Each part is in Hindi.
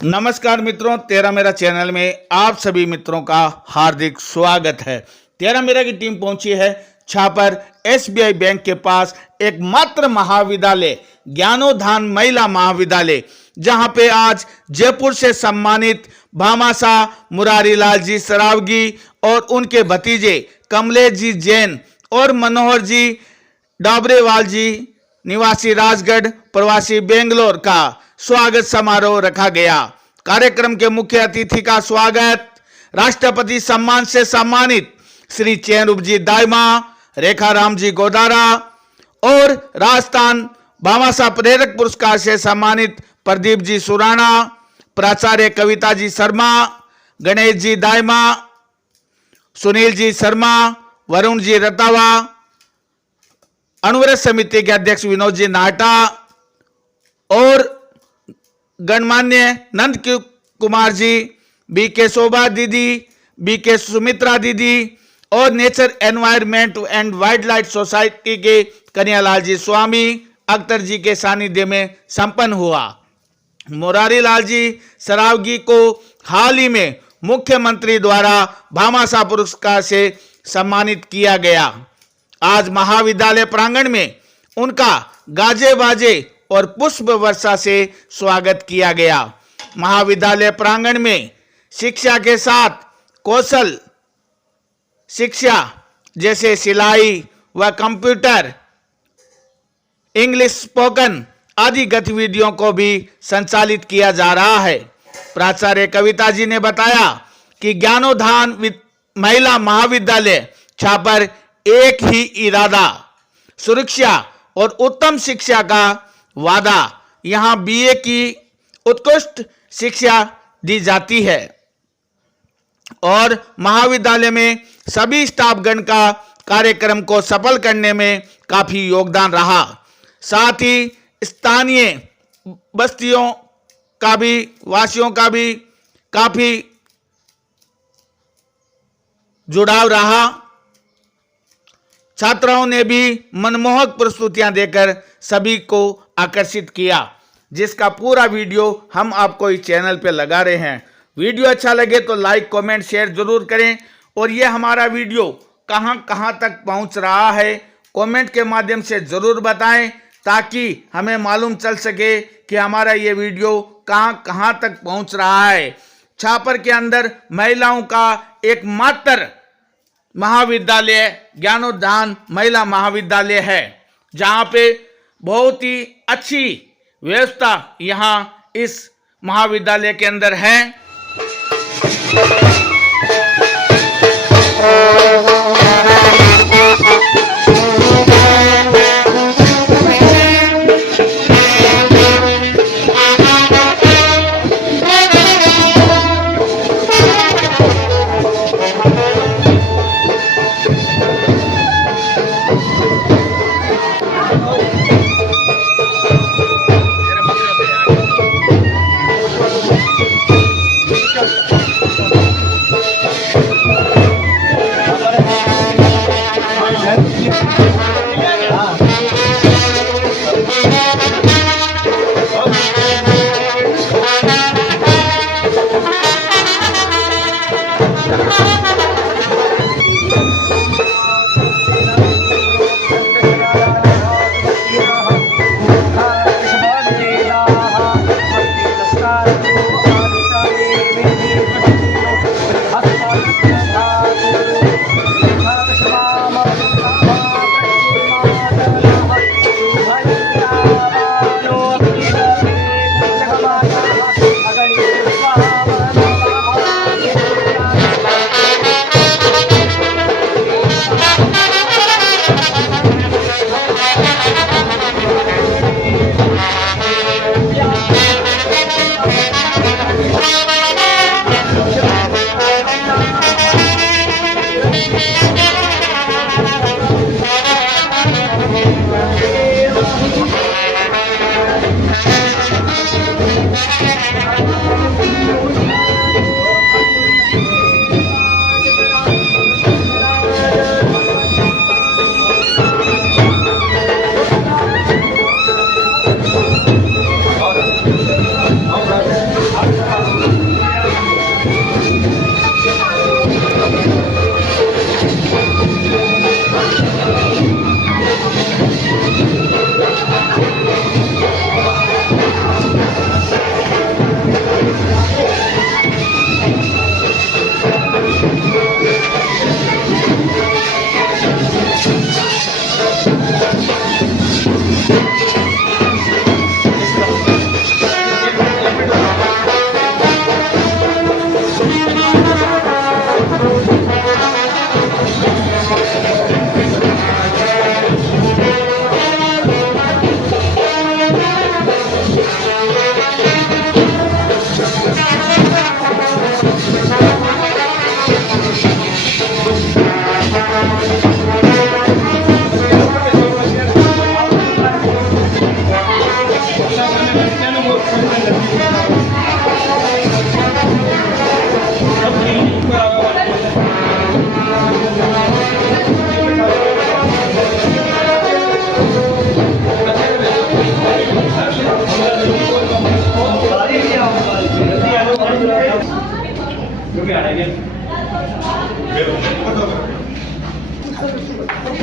नमस्कार मित्रों, तेरा मेरा चैनल में आप सभी मित्रों का हार्दिक स्वागत है। तेरा मेरा की टीम पहुंची है छापर एसबीआई बैंक के पास एकमात्र महाविद्यालय ज्ञानोधान महिला महाविद्यालय, जहां पे आज जयपुर से सम्मानित भामासा मुरारीलाल जी सरावगी और उनके भतीजे कमलेश जी जैन और मनोहर जी डाबरेवाल जी निवासी राजगढ़ प्रवासी बेंगलोर का स्वागत समारोह रखा गया। कार्यक्रम के मुख्य अतिथि का स्वागत राष्ट्रपति सम्मान से सम्मानित श्री चैनरूप जी दाइमा, रेखा राम जी गोदारा और राजस्थान भामासा प्रेरक पुरस्कार से सम्मानित प्रदीप जी सुराणा, प्राचार्य कविता जी शर्मा, गणेश जी दाइमा, सुनील जी शर्मा, वरुण जी रतावा, अनुव्रत समिति के अध्यक्ष विनोद जी नाटा और गणमान्य नंद कुमार जी, बी के शोभा दीदी, बी के सुमित्रा दीदी और nature environment and wild life society के कन्हैयालाल जी स्वामी अख्तर जी के सानिध्य में संपन्न हुआ। मुरारीलाल जी सरावगी को हाल ही में मुख्यमंत्री द्वारा भामासा पुरस्कार से सम्मानित किया गया। आज महाविद्यालय प्रांगण में उनका गाजे बाजे और पुष्प वर्षा से स्वागत किया गया। महाविद्यालय प्रांगण में शिक्षा के साथ कौशल शिक्षा जैसे सिलाई व कंप्यूटर, इंग्लिश स्पोकन आदि गतिविधियों को भी संचालित किया जा रहा है। प्राचार्य कविता जी ने बताया कि ज्ञानोधान महिला महाविद्यालय छापर एक ही इरादा, सुरक्षा और उत्तम शिक्षा का वादा। यहां बीए की उत्कृष्ट शिक्षा दी जाती है और महाविद्यालय में सभी स्टाफगण का कार्यक्रम को सफल करने में काफी योगदान रहा। साथ ही स्थानीय बस्तियों का भी वासियों का भी काफी जुड़ाव रहा। छात्राओं ने भी मनमोहक प्रस्तुतियां देकर सभी को आकर्षित किया, जिसका पूरा वीडियो हम आपको इस चैनल पे लगा रहे हैं। वीडियो अच्छा लगे तो लाइक कमेंट शेयर जरूर करें और ये हमारा वीडियो कहां कहां तक पहुंच रहा है कमेंट के माध्यम से जरूर बताएं, ताकि हमें मालूम चल सके कि हमारा ये वीडियो कहां कहां तक पहुंच रहा है। छापर के अंदर महिलाओं का एकमात्र महाविद्यालय ज्ञानोधान महिला महाविद्यालय है, जहां पे बहुत ही अच्छी व्यवस्था यहां इस महाविद्यालय के अंदर है।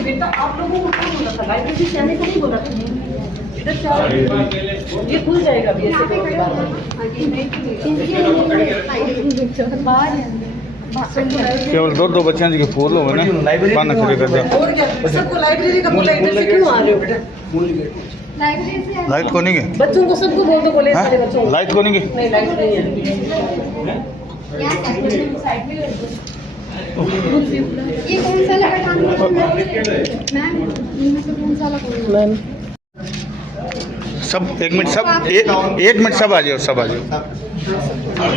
बेटा आप लोगों को कौन बोला था? लाइब्रेरी से आने को नहीं बोला था? इधर चलो, ये खुल जाएगा अभी ऐसे करो के बाद। केवल दो बच्चे जी के फूल हो ना पाना खड़े कर दो। और क्या सबको लाइब्रेरी का बोला, इधर से क्यों आ रहे हो बेटा? लाइट को नहीं है बच्चों को सबको बोल दो, कॉलेज वाले बच्चों को। लाइट को नहीं है नहीं लाइट नहीं है। ये कौन सा लगा मैम? इनमें से कौन सा लगा? सब एक मिनट, सब एक मिनट, सब आ जाओ, सब आ जाओ। हाँ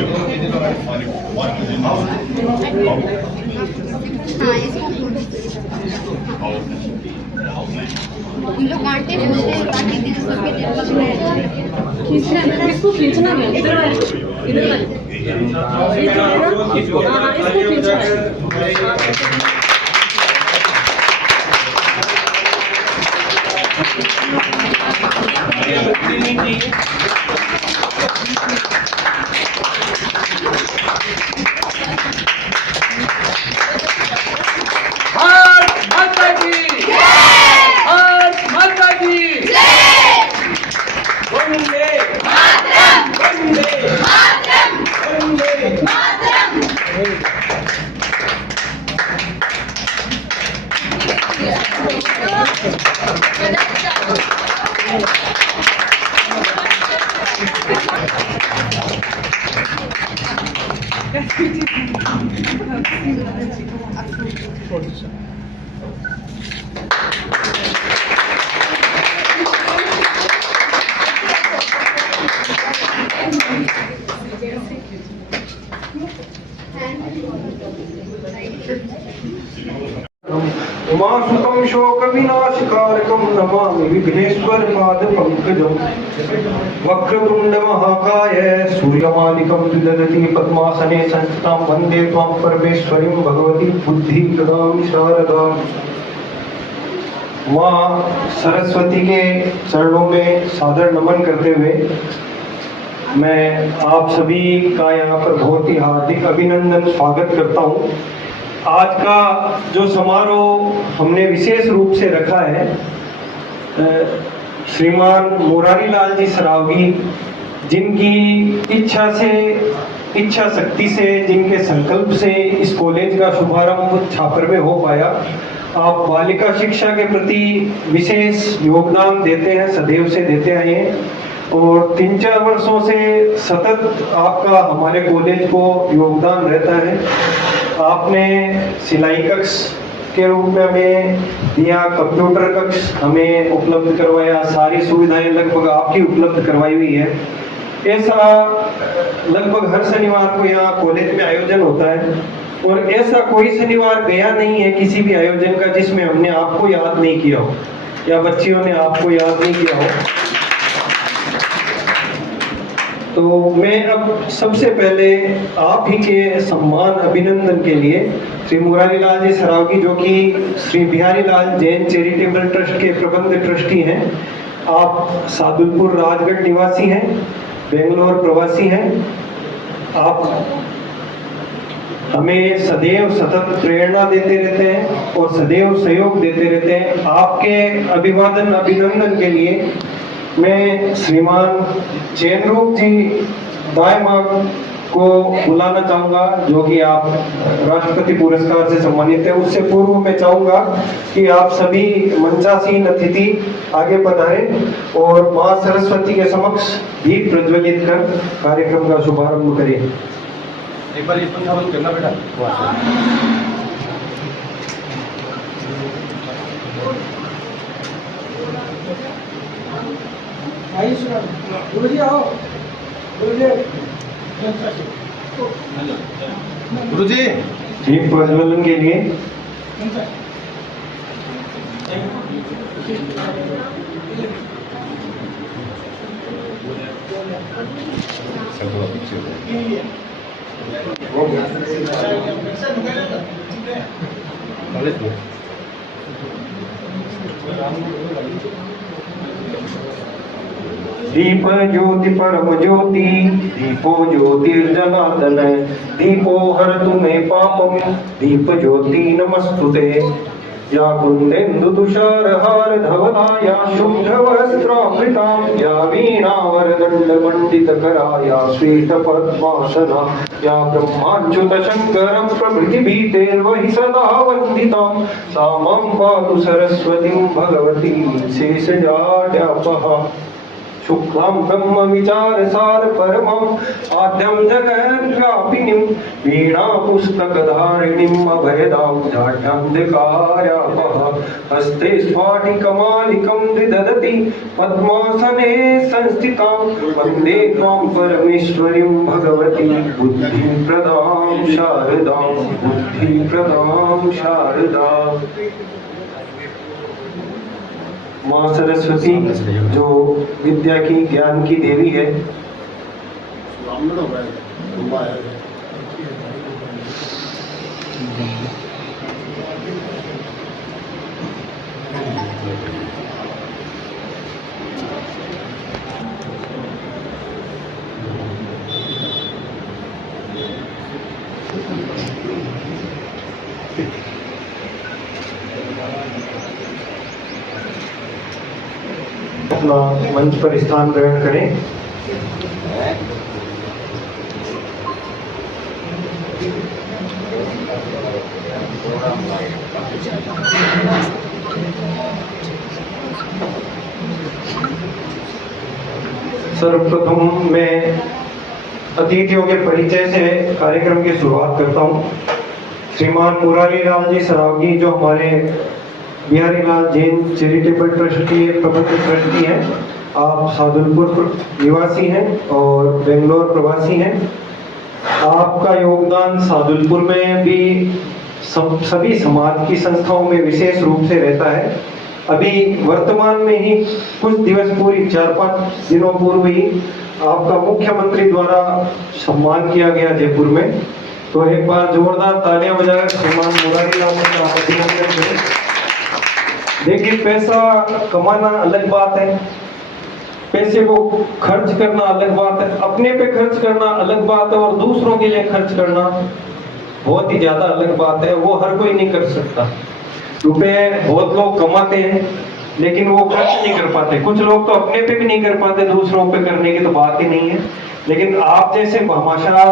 हम लोग कांटे बोलते हैं ताकि दिन सबके दिन खींचना, इसको खींचना है, इधर वाले, इधर वाले, ये जो है ना, इसको खींचना है। उमासुतं शोकविनाशकारकं नमामि विघ्नेश्वरपादपङ्कजं वक्रतुण्डमहाकाय सूर्यमालिकं विदधति पद्मासने संस्थितां वन्दे त्वां परमेश्वरीं भगवती बुद्धिप्रदां शारदां। माँ सरस्वती के चरणों में सादर नमन करते हुए मैं आप सभी का यहाँ पर बहुत ही हार्दिक अभिनंदन स्वागत करता हूँ। आज का जो समारोह हमने विशेष रूप से रखा है, श्रीमान मुरारी लाल जी सरावगी, जिनकी इच्छा शक्ति से, जिनके संकल्प से इस कॉलेज का शुभारंभ छापर में हो पाया। आप बालिका शिक्षा के प्रति विशेष योगदान देते हैं, सदैव से देते आए हैं और 3-4 वर्षों से सतत आपका हमारे कॉलेज को योगदान रहता है। आपने सिलाई कक्ष के रूप में हमें दिया, कंप्यूटर कक्ष हमें उपलब्ध करवाया, सारी सुविधाएं लगभग आपकी उपलब्ध करवाई हुई है। ऐसा लगभग हर शनिवार को यहाँ कॉलेज में आयोजन होता है और ऐसा कोई शनिवार गया नहीं है किसी भी आयोजन का जिसमें हमने आपको याद नहीं किया हो या बच्चियों ने आपको याद नहीं किया हो। तो मैं अब सबसे पहले आप ही के सम्मान अभिनंदन के लिए श्री मुरारी लाल जी सरावगी, जो कि श्री बिहारी लाल जैन चैरिटेबल ट्रस्ट के प्रबंध ट्रस्टी हैं, आप सादुलपुर राजगढ़ निवासी हैं, बेंगलोर प्रवासी हैं। आप हमें सदैव सतत प्रेरणा देते रहते हैं और सदैव सहयोग देते रहते हैं। आपके अभिवादन अभिनंदन के लिए मैं श्रीमान चैनरूप जी दायमाग को बुलाना चाहूँगा, जो कि आप राष्ट्रपति पुरस्कार से सम्मानित है। उससे पूर्व मैं चाहूँगा कि आप सभी मंचासीन अतिथि आगे पधारें और माँ सरस्वती के समक्ष दीप प्रज्वलित कर कार्यक्रम का शुभारंभ करें। एक बार करना बेटा। गुरुजी आओ, गुरुजी दीप प्रज्वलन के लिए दीप ज्योति परम ज्योति दीपो ज्योतिर्जनार्दन दीपो हरतु मे पापम दीप ज्योति नमस्तुते या कुंदेन्दु तुषार हार धवला या शुभ्र वस्त्रावृता या वीणावरदंड मंडित करा या श्वेत पद्मासना या ब्रह्माच्युत शंकर प्रभृतिभीतेर्वहि सदा वंदिता सा मां पातु सरस्वतीं भगवती शेषजाड्यापहा शुक्लां ब्रह्म विचार सार परमं आद्यं जगद्व्यापिनीं वीणा पुस्तक धारिणीं अभयदां जाड्यान्धकारापः हस्ते स्फाटिकमालिकं विदधति पद्मासने संस्थितां वन्दे त्वां परमेश्वरीं भगवती बुद्धिप्रदां शारदां बुद्धिप्रदां शारदां। माँ सरस्वती जो विद्या की ज्ञान की देवी है, अपना मंच पर स्थान ग्रहण करें। सर्वप्रथम मैं अतिथियों के परिचय से कार्यक्रम की शुरुआत करता हूं। श्रीमान मुरारी लाल जी सरावगी जो हमारे बिहारी लाल जैन चैरिटेबल ट्रस्ट के प्रबंध ट्रस्टी हैं, आप सादुलपुर निवासी हैं और बेंगलोर प्रवासी हैं। आपका योगदान सादुलपुर में भी सभी समाज की संस्थाओं में विशेष रूप से रहता है। अभी वर्तमान में ही कुछ दिवस पूर्व 4-5 दिनों पूर्व ही आपका मुख्यमंत्री द्वारा सम्मान किया गया जयपुर में। तो एक बार जोरदार तालियां बजाकर श्रीमान मुरारी लाल का अभिनंदन करें। देखिए, पैसा कमाना अलग बात है, पैसे को खर्च करना अलग बात है, अपने पे खर्च करना अलग बात है और दूसरों के लिए खर्च करना बहुत ही ज्यादा अलग बात है। वो हर कोई नहीं कर सकता। रुपए बहुत लोग कमाते हैं लेकिन वो खर्च नहीं कर पाते। कुछ लोग तो अपने पे भी नहीं कर पाते, दूसरों पे करने की तो बात ही नहीं है। लेकिन आप जैसे भामाशाह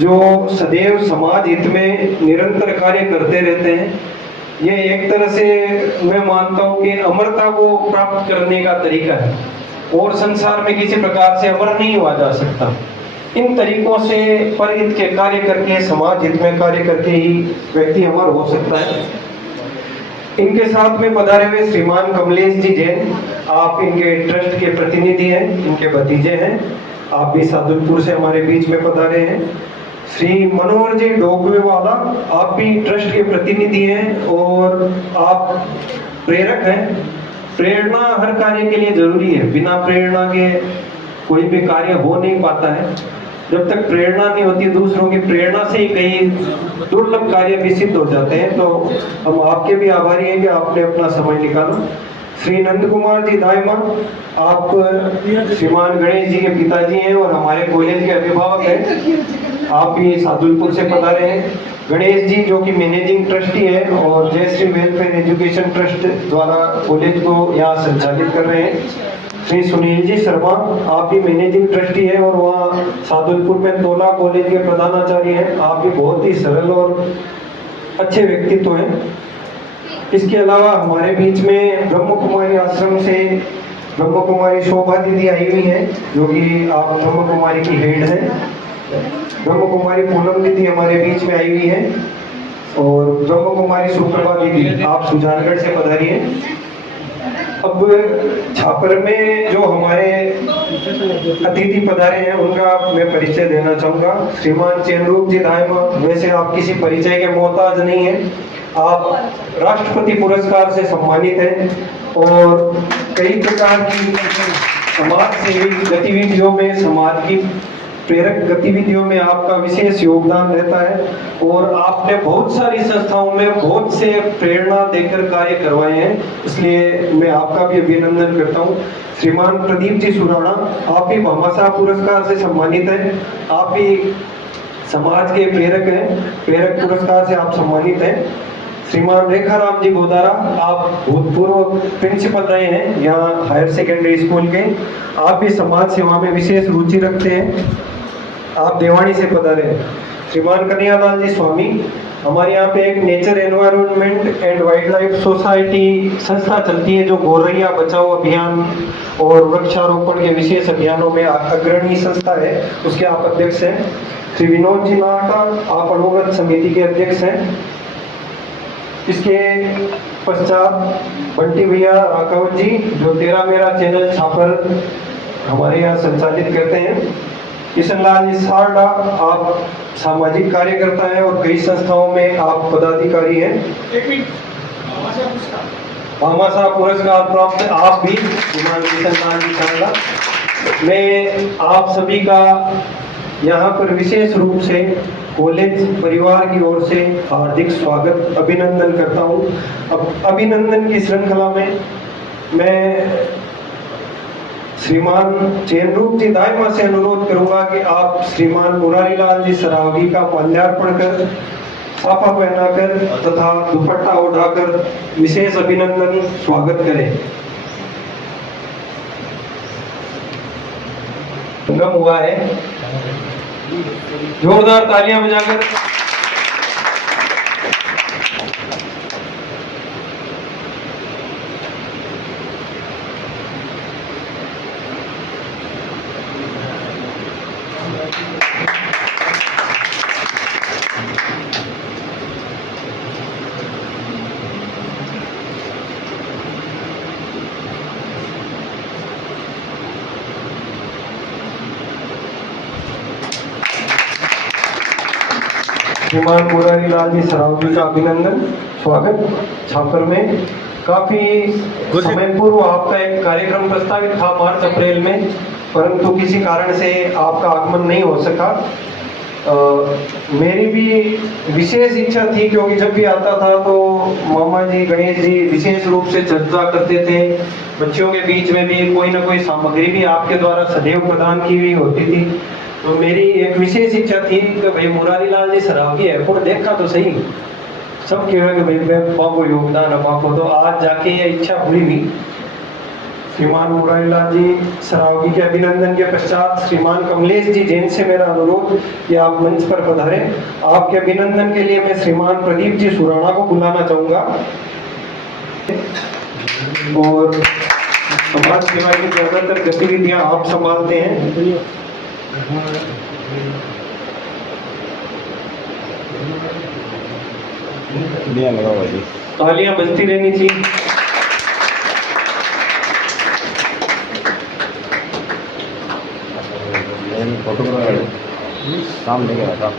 जो सदैव समाज हित में निरंतर कार्य करते रहते हैं, ये एक तरह से मैं मानता हूँ कि अमरता को प्राप्त करने का तरीका है और संसार में किसी प्रकार से अमर नहीं हुआ जा सकता। इन तरीकों से परहित के कार्य करके, समाज हित में कार्य करके ही व्यक्ति अमर हो सकता है। इनके साथ में पधारे हुए श्रीमान कमलेश जी जैन, आप इनके ट्रस्ट के प्रतिनिधि हैं, इनके भतीजे हैं। आप भी सादुलपुर से हमारे बीच में पधारे हैं। श्री मनोहर जी डोगवेवाला, आप भी ट्रस्ट के प्रतिनिधि हैं और आप प्रेरक हैं। प्रेरणा हर कार्य के लिए जरूरी है। बिना प्रेरणा के कोई भी कार्य हो नहीं पाता है। जब तक प्रेरणा नहीं होती, दूसरों की प्रेरणा से ही कई दुर्लभ कार्य भी सिद्ध हो जाते हैं। तो हम आपके भी आभारी हैं कि आपने अपना समय निकाला। श्री नंद कुमार जी दायमा, आप श्रीमान गणेश जी के पिताजी हैं और हमारे कॉलेज के अभिभावक हैं। आप भी सादुलपुर से पधारे हैं। गणेश जी जो कि मैनेजिंग ट्रस्टी है और जयश्री वेलफेयर एजुकेशन ट्रस्ट द्वारा कॉलेज को यहाँ संचालित कर रहे हैं। श्री सुनील जी शर्मा, आप भी मैनेजिंग ट्रस्टी है और वहाँ सादुलपुर में तोला कॉलेज के प्रधानाचार्य हैं। आप भी बहुत ही सरल और अच्छे व्यक्तित्व हैं। इसके अलावा हमारे बीच में ब्रह्म कुमारी आश्रम से ब्रह्म कुमारी शोभा दीदी आई हुई हैं, जो कि आप ब्रह्म कुमारी की हेड हैं। ब्रह्म कुमारी पूनम दीदी हमारे बीच में आई हुई हैं और ब्रह्म कुमारी सुप्रभा दीदी, आप सुजानगढ़ से पधारी हैं। अब छापर में जो हमारे अतिथि पधारे हैं उनका मैं परिचय देना चाहूंगा। श्रीमान चैनरूप जी दायमा, वैसे आप किसी परिचय के मोहताज नहीं हैं। आप राष्ट्रपति पुरस्कार से सम्मानित हैं और कई प्रकार की समाज सेवी गतिविधियों में समाज की प्रेरक गतिविधियों में आपका विशेष योगदान रहता है और आपने बहुत सारी संस्थाओं में बहुत से प्रेरणा देकर कार्य करवाए हैं, इसलिए मैं आपका भी अभिनंदन करता हूं। श्रीमान प्रदीप जी सुराणा, आप भी भामाशाह पुरस्कार से सम्मानित हैं। आप भी समाज के प्रेरक हैं, प्रेरक पुरस्कार से आप सम्मानित हैं। श्रीमान रेखाराम जी गोदारा, आप भूतपूर्व प्रिंसिपल रहे हैं यहाँ हायर सेकेंडरी स्कूल के। आप भी समाज सेवा में विशेष रुचि रखते हैं, आप देवानी से पधारे हैं। श्रीमान कन्हैयालाल जी स्वामी, हमारे यहाँ पे एक nature environment and wild life society संस्था चलती है जो गौरैया बचाओ अभियान और वृक्षारोपण के विशेष अभियानों में अग्रणी संस्था है, उसके आप अध्यक्ष हैं। श्री विनोद जी नाटा, आप अनुगत समिति के अध्यक्ष हैं। इसके पश्चात बंटी भैया राघव जी, जो तेरा मेरा चैनल छापर हमारे यहाँ संचालित करते हैं। किशन लाल जी सारडा, आप सामाजिक कार्यकर्ता हैं और कई संस्थाओं में आप पदाधिकारी हैं। भामाशाह पुरस्कार प्राप्त आप भी श्रीमान किशन लाल जी सारडा। मैं आप सभी का यहाँ पर विशेष रूप से कॉलेज परिवार की ओर से हार्दिक स्वागत अभिनंदन करता हूँ। अब अभिनंदन की श्रृंखला में मैं श्रीमान चैनरूप जी दायमा से अनुरोध करूंगा कि आप श्रीमान मुरारीलाल जी सरावगी का माल्यार्पण कर, साफा पहनाकर तथा दुपट्टा उठाकर विशेष अभिनंदन स्वागत करें। संगम हुआ है, जोरदार तालियां बजाकर श्रीमान मुरारीलाल जी सरावगी का अभिनंदन स्वागत। छापर में काफी समय पूर्व आपका एक कार्यक्रम प्रस्तावित था मार्च अप्रैल में, परंतु किसी कारण से आपका आगमन नहीं हो सका। मेरी भी विशेष इच्छा थी, क्योंकि जब भी आता था तो मामा जी गणेश जी विशेष रूप से चर्चा करते थे। बच्चों के बीच में भी कोई ना कोई सामग्री भी आपके द्वारा सदैव प्रदान की हुई होती थी। तो मेरी एक विशेष इच्छा थी कि भाई मुरारीलाल जी सरावगी है, और देखा तो सही, सब कह रहे कि भाई बाबू योगदान है बाबू, तो आज जाके ये इच्छा पूरी हुई। श्रीमान मुरारीलाल जी सरावगी के अभिनंदन के पश्चात श्रीमान कमलेश जी जैन से मेरा अनुरोध कि आप मंच पर पधारें। आपके अभिनंदन के लिए मैं श्रीमान प्रदीप जी सुराणा को बुलाना चाहूंगा और समाज सेवा की ज्यादातर गतिविधियां आप संभालते हैं। तालियां बजती रहनी चाहिए। सामने गया था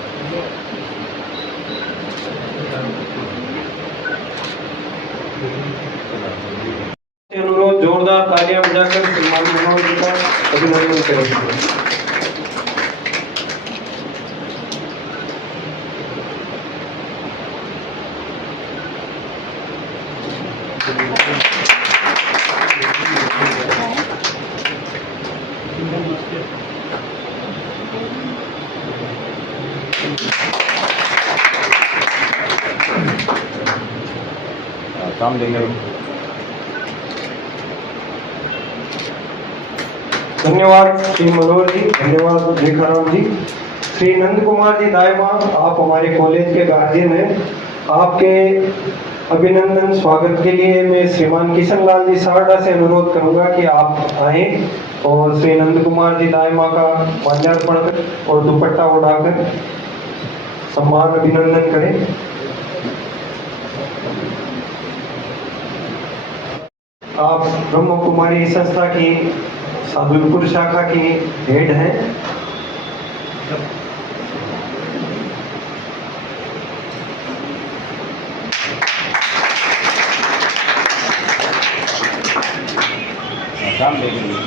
अनुरोध जोरदार तालियां बजाकर श्रीमान मनोहर जी का अभिनंदन करें। काम देंगे। धन्यवाद श्री मनोहर जी, धन्यवाद रेखाराम जी। श्री नंद कुमार जी दायमा, आप हमारे कॉलेज के गार्जियन हैं। आपके अभिनंदन स्वागत के लिए मैं श्रीमान किशन लाल जी सारडा से अनुरोध करूंगा कि आप आए और श्री नंद कुमार जी दायमा का माल्यार्पण और दुपट्टा उड़ाकर सम्मान अभिनंदन करें। आप ब्रह्म कुमारी संस्था की सादुलपुर शाखा की हेड हैं। काम देंगे।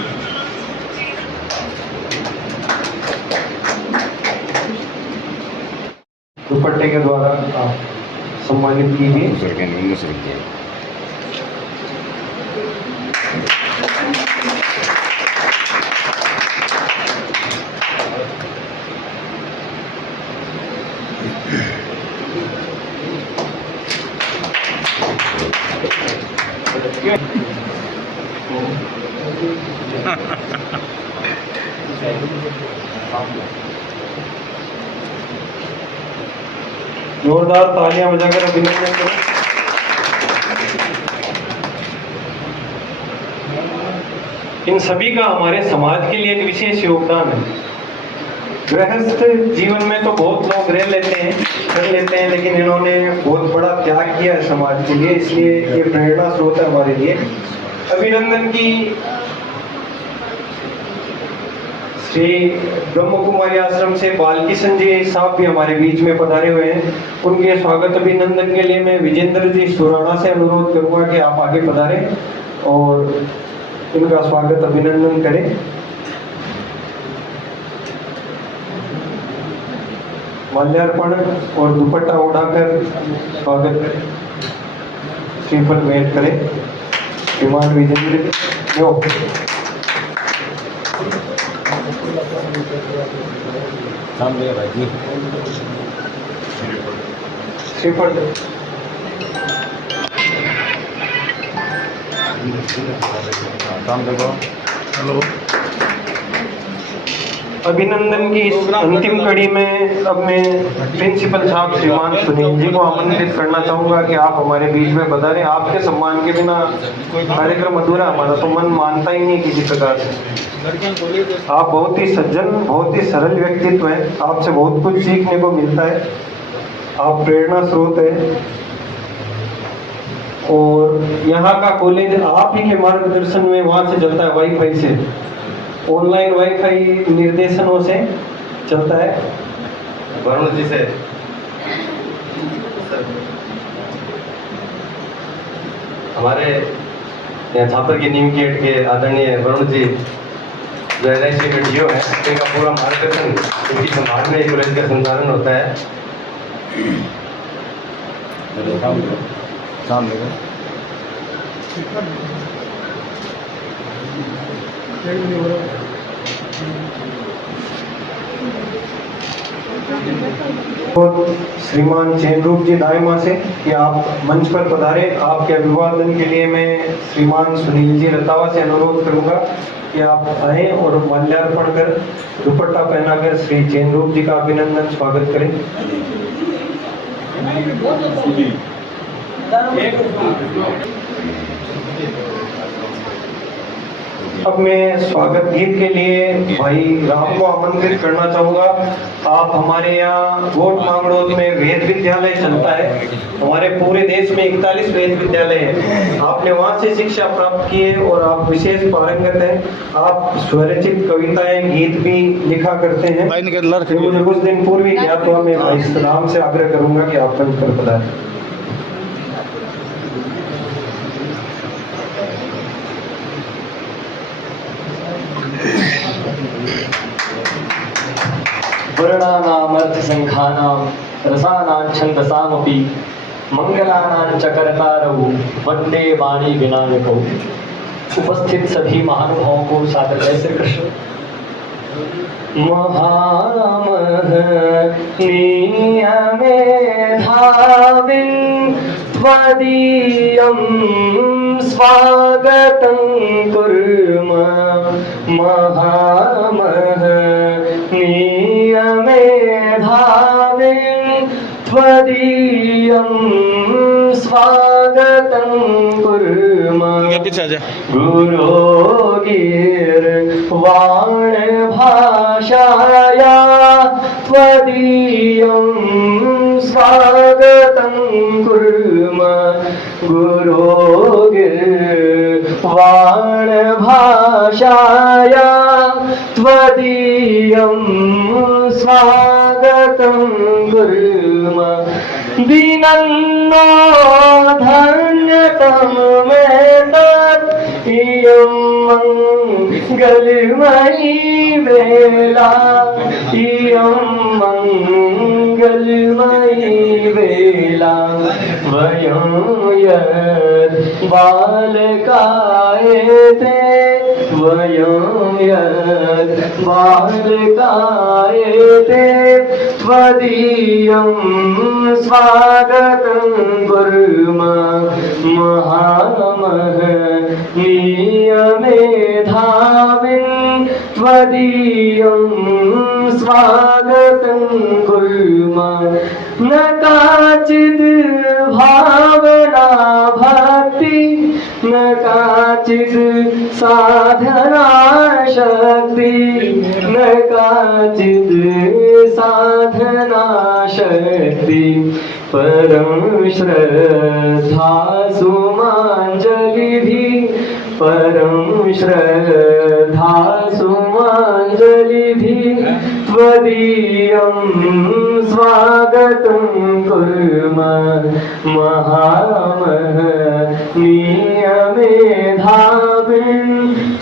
दुपट्टे के द्वारा आप सम्मानित कीजिए। जोरदार तालियां बजाकर अभिनंदन करें। इन सभी का हमारे समाज के लिए एक विशेष योगदान है। गृहस्थ जीवन में तो बहुत लोग रह लेते हैं, कर लेते हैं, लेकिन इन्होंने बहुत बड़ा त्याग किया है समाज के लिए, इसलिए ये प्रेरणा स्रोत है हमारे लिए। अभिनंदन की श्री ब्रह्म कुमारी आश्रम से बालकिशन जी साहब भी हमारे बीच में पधारे हुए हैं। उनके स्वागत अभिनंदन के लिए मैं विजेंद्र जी सुराणा से अनुरोध करूंगा कि आप आगे पधारें और इनका स्वागत अभिनंदन करें। माल्यार्पण और दुपट्टा उड़ाकर स्वागत श्रीफल भेंट करें। श्रीमान विजेंद्र जी नाम ले भाई जी। श्रीफल काम देखो। हेलो। अभिनंदन की इस अंतिम कड़ी में अब मैं प्रिंसिपल साहब श्रीमान सुनील जी को आमंत्रित करना चाहूंगा कि आप हमारे बीच में पधारें। आपके सम्मान के बिना कार्यक्रम अधूरा, हमारा तो मन मानता ही नहीं किसी प्रकार से। आप बहुत ही सज्जन, बहुत ही सरल व्यक्तित्व है, आपसे बहुत कुछ सीखने को मिलता है, आप प्रेरणा स्रोत है। और यहाँ का कॉलेज आप ही के मार्गदर्शन में वहाँ से चलता है, वाईफाई से, ऑनलाइन वाईफाई निर्देशनों से चलता है। वरुण जी से हमारे यहाँ छापर की नीम की हट के आदरणीय वरुण जी जो LIC के DO है, इनका पूरा मार्गदर्शन, इनकी संभाल में कॉलेज का संचालन होता है। काम देखो। और श्रीमान चैनरूप जी दायमा से कि आप मंच पर पधारे। आपके अभिवादन के लिए मैं श्रीमान सुनील जी रतावा से अनुरोध करूंगा कि आप आए और माल्यार्पण कर दुपट्टा पहनाकर श्री चैनरूप जी का अभिनंदन स्वागत करें। अब मैं स्वागत गीत के लिए भाई राम को आमंत्रित करना चाहूंगा। आप हमारे यहाँ गोट मांगड़ोद में वेद विद्यालय चलता है, हमारे पूरे देश में 41 वेद विद्यालय है। आपने वहाँ से शिक्षा प्राप्त की है और आप विशेष पारंगत हैं। आप स्वरचित कविताएं, गीत भी लिखा करते हैं। ये मुझे कुछ दिन पूर्व ही ज्ञात हुआ। मैं भाई राम से आग्रह करूंगा कि आप मंच पर पधारें। वर्णानामर्थ संख्यानाम रसानां छन्दसामपि मंगलानां च कर्तारौ वंदे वाणी विनायकौ। उपस्थित सभी महानुभावों को सादर जय श्री कृष्ण। महामहनीयमेधाविन् त्वदीयं स्वागतं कुर्म। महामहनीयमेधाविन् त्वदीयं स्वागतं कुर्म। पीछे आ जा। गुरोर्वाण भाषाया त्वदीयं स्वागतं कुर्म। गुरोर्वाण भाषाया त्वदीयं स्वागतं कुर्म। दिनन्नो धन्यतम में इयं मंगलमयी वेला, इयं मंगलमयी मङ्गलमयी वेला वयं यत् बालकायते वयं यत् बालकायते त्वदीयं स्वागतं कुर्मः महामहनीयमेधाविन् त्वदीयं स्वागतं कुर्मः न काचिद् भावना भक्ति न काचिद् साधना शक्ति न काचिद् साधना शक्ति परं श्रद्धा सुमाञ्जलिभिः परं श्रद्धा सुमाञ्जलिभिः त्वदीयं स्वागतं कुर्मः महामहनीयमेधाविन्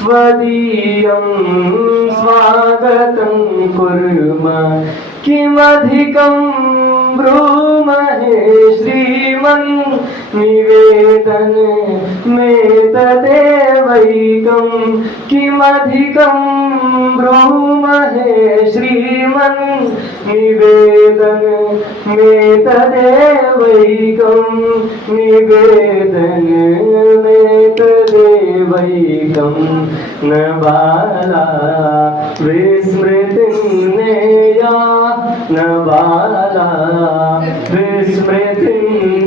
त्वदीयं स्वागतं कुर्मः किमधिकं ब्रूमहे श्रीमन् निवेदन मे तदेवैकं किमधिकं ब्रूमहे श्रीमन् निवेदन मे तदेवैकं निवेदन मे तदेवैकं न बाला विस्मृतिर्नेया न बाला विस्मृतिर्नेया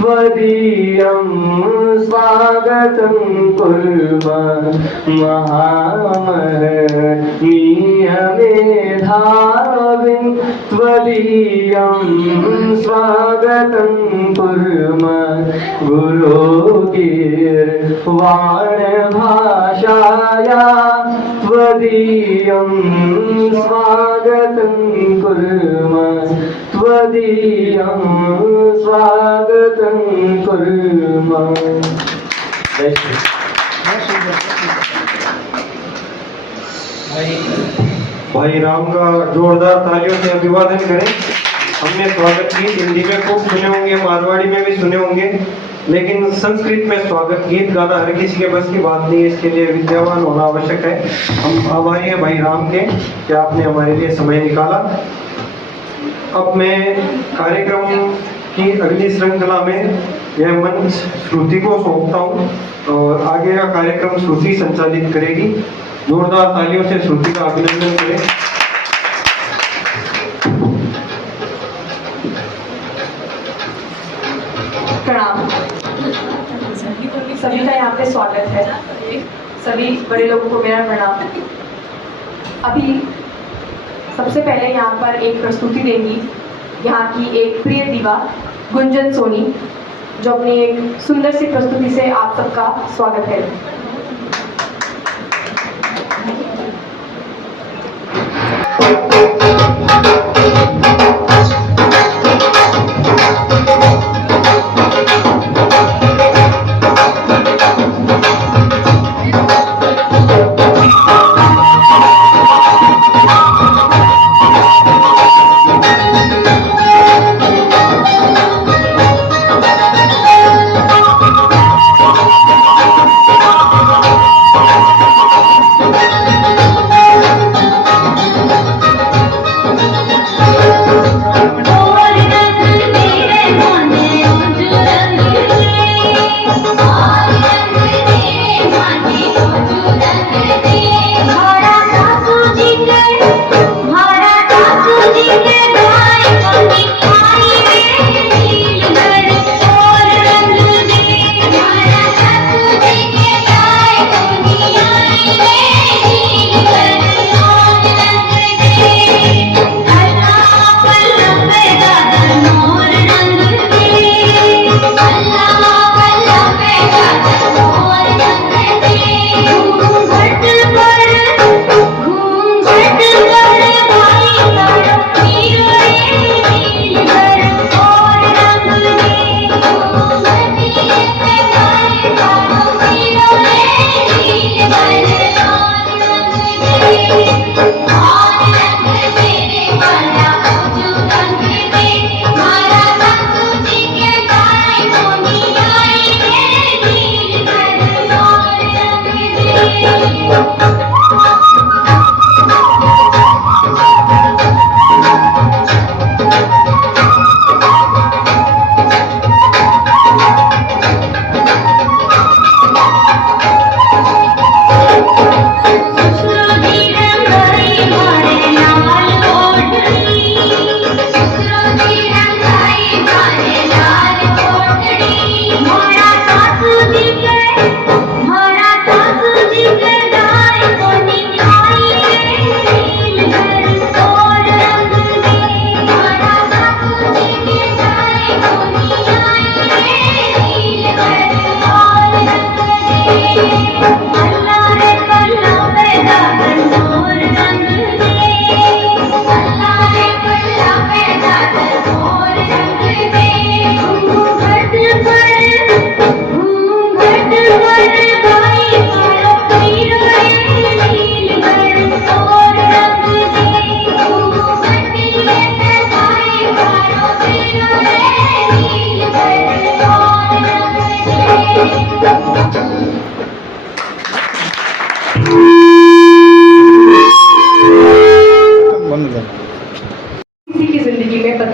त्वदीयं स्वागतं कुर्मः महामहनीयमेधाविन् त्वदीयं स्वागतं कुर्मः गुरोर्वाणभाषाया त्वदीयं स्वागतं कुर्मः त्वदीयं स्वागतं कुर्मः। भाई राम का जोरदार तालियों से अभिवादन करें। हमने स्वागत गीत हिंदी में खूब सुने होंगे, मारवाड़ी में भी सुने होंगे, लेकिन संस्कृत में स्वागत गीत गाना हर किसी के बस की बात नहीं है। इसके लिए विद्यावान होना आवश्यक है। हम आभारी हैं भाई राम के कि आपने हमारे लिए समय निकाला। अब मैं कार्यक्रम की अगली श्रृंखला में यह मंच श्रुति को सौंपता हूँ और आगे का कार्यक्रम श्रुति संचालित करेगी। जोरदार तालियों से श्रुति का अभिनंदन करें। प्रणाम। सभी का यहाँ पे स्वागत है। सभी बड़े लोगों को मेरा प्रणाम। अभी सबसे पहले यहाँ पर एक प्रस्तुति देंगी यहाँ की एक प्रिय दीवा गुंजन सोनी, जो अपनी एक सुंदर सी प्रस्तुति से आप सबका स्वागत है।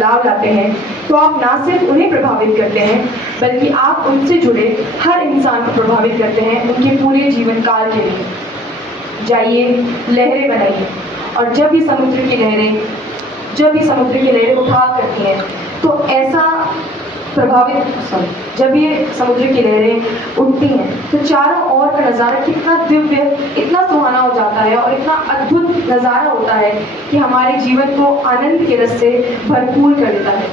बदलाव लाते हैं तो आप ना सिर्फ उन्हें प्रभावित करते हैं बल्कि आप उनसे जुड़े हर इंसान को प्रभावित करते हैं उनके पूरे जीवन काल के लिए। जाइए, लहरें बनाइए, और जब ये समुद्र की लहरें उठाव करती हैं तो जब ये समुद्र की लहरें उठती हैं तो चारों ओर का नज़ारा कितना दिव्य, इतना सुहाना हो जाता है और इतना अद्भुत नज़ारा होता है कि हमारे जीवन को आनंद के रस से भरपूर कर देता है,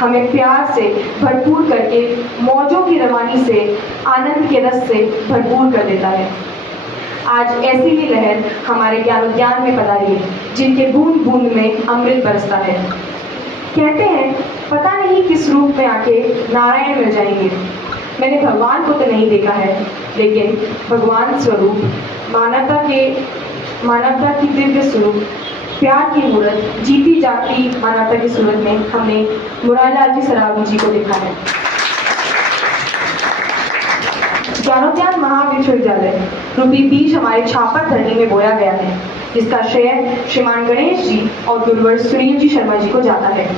हमें प्यार से भरपूर करके मौजों की रवानी से आनंद के रस से भरपूर कर देता है। आज ऐसी ही लहर हमारे ज्ञानोद्यान में पधारी है जिनके बूंद बूंद में अमृत बरसता है। कहते हैं पता नहीं किस रूप में आके नारायण मिल जाएंगे। मैंने भगवान को तो नहीं देखा है, लेकिन भगवान स्वरूप मानवता की दिव्य स्वरूप प्यार की मूर्त जीती जागती मानवता की सूरत में हमने मुरारीलाल जी सरावगी जी को देखा है। ज्ञानोद्यान महाविश्वविद्यालय रूपी बीज हमारे छापर धरनी में बोया गया है, जिसका श्रेय श्रीमान गणेश जी और गुरुवर सुनील जी शर्मा जी को जाता है।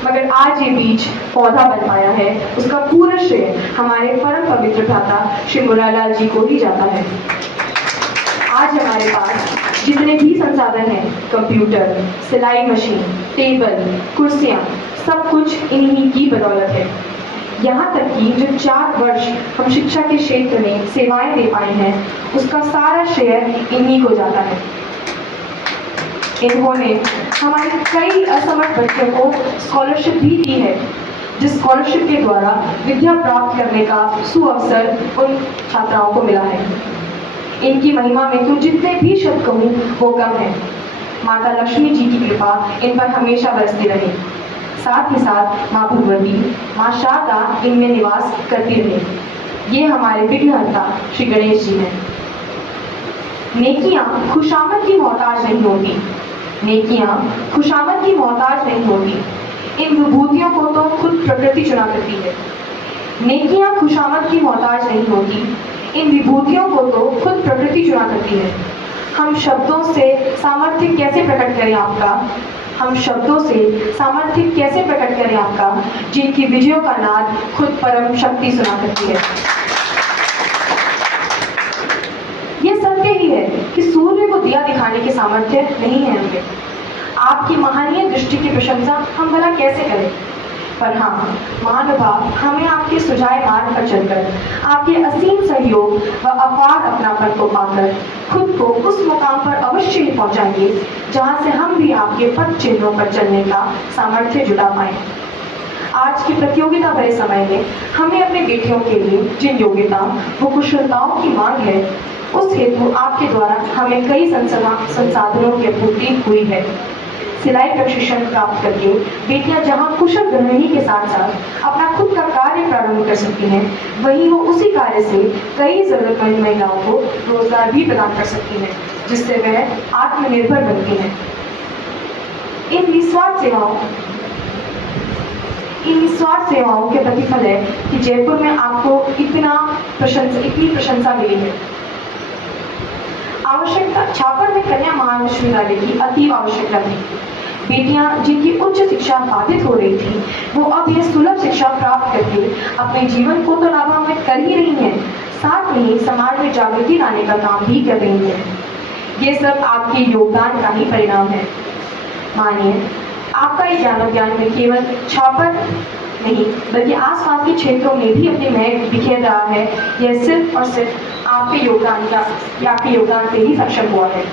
मगर आज ये बीज पौधा बन पाया है, उसका पूरा श्रेय हमारे परम पवित्र भ्राता श्री मुरारीलाल जी को ही जाता है। आज हमारे पास जितने भी संसाधन हैं, कंप्यूटर, सिलाई मशीन, टेबल, कुर्सियां, सब कुछ इन्हीं की बदौलत है। यहाँ तक कि जो 4 वर्ष हम शिक्षा के क्षेत्र में सेवाएं दे पाए हैं, उसका सारा श्रेय इन्हीं को जाता है। इन्होंने हमारे कई असमर्थ बच्चों को स्कॉलरशिप भी दी है, जिस स्कॉलरशिप के द्वारा विद्या प्राप्त करने का सुअवसर उन छात्राओं को मिला है। इनकी महिमा में तो जितने भी शब्द कहूँ वो कम है। माता लक्ष्मी जी की कृपा इन पर हमेशा बरसती रहे, साथ ही साथ माँ भगवती, माँ शारदा इनमें निवास करती रहे। ये हमारे विघ्नहर्ता श्री गणेश जी हैं। नेकियां खुशामद की मोहताज नहीं होती, नेकियां खुशामद की मोहताज नहीं होती। इन विभूतियों को तो खुद प्रकृति चुना करती है। नेकियां खुशामद की मोहताज नहीं होती, इन विभूतियों को तो खुद प्रकृति चुना करती है। हम शब्दों से सामर्थ्य कैसे प्रकट करें आपका, हम शब्दों से सामर्थ्य कैसे प्रकट करें आपका, जिनकी विजयों का नाद खुद परम शक्ति सुना करती है। यह सत्य ही है कि सूर्य को दिया दिखाने की सामर्थ्य नहीं है हमें। आपकी महानीय दृष्टि की प्रशंसा हम भला कैसे करें, पर हाँ, महानुभाव हमें आपके सुझाए मार्ग पर चलकर आपके असीम सहयोग व अपार अपनापन को पाकर खुद को उस मुकाम पर अवश्य ही पहुंचाएंगे जहां से हम भी आपके पथ चिन्हों पर चलने का सामर्थ्य जुटा पाए। आज की प्रतियोगिता भरे समय में हमें अपने बेटियों के लिए जिन योग्यता व कुशलताओं की मांग है, उस हेतु आपके द्वारा हमें कई संसाधनों की आपूर्ति हुई है। सिलाई प्रशिक्षण प्राप्त करके बेटियां जहां कुशल गृहिणी के साथ साथ अपना खुद का कार्य प्रारंभ कर सकती हैं, वहीं वो उसी कार्य से कई जरूरतमंद महिलाओं को रोजगार भी प्रदान कर सकती हैं, जिससे वह आत्मनिर्भर बनती हैं। इन निस्वार्थ सेवाओं के प्रतिफल है कि जयपुर में आपको इतनी प्रशंसा मिली है। आवश्यकता छापर में कन्या महाविश्वविद्यालय की अतीव आवश्यकता थी। बेटियां जिनकी उच्च शिक्षा बाधित हो रही थी, वो अब यह सुलभ शिक्षा प्राप्त करके अपने जीवन को तो लाभान्वित कर ही रही हैं, साथ में ही समाज में जागृति लाने का काम भी कर रही हैं। ये सब आपके योगदान का ही परिणाम है। मानिए, आपका ये ज्ञानोद्यान में केवल छापर नहीं बल्कि आसपास के क्षेत्रों में भी अपनी महक बिखेर रहा है। यह सिर्फ और सिर्फ आपके योगदान से ही सक्षम हुआ है।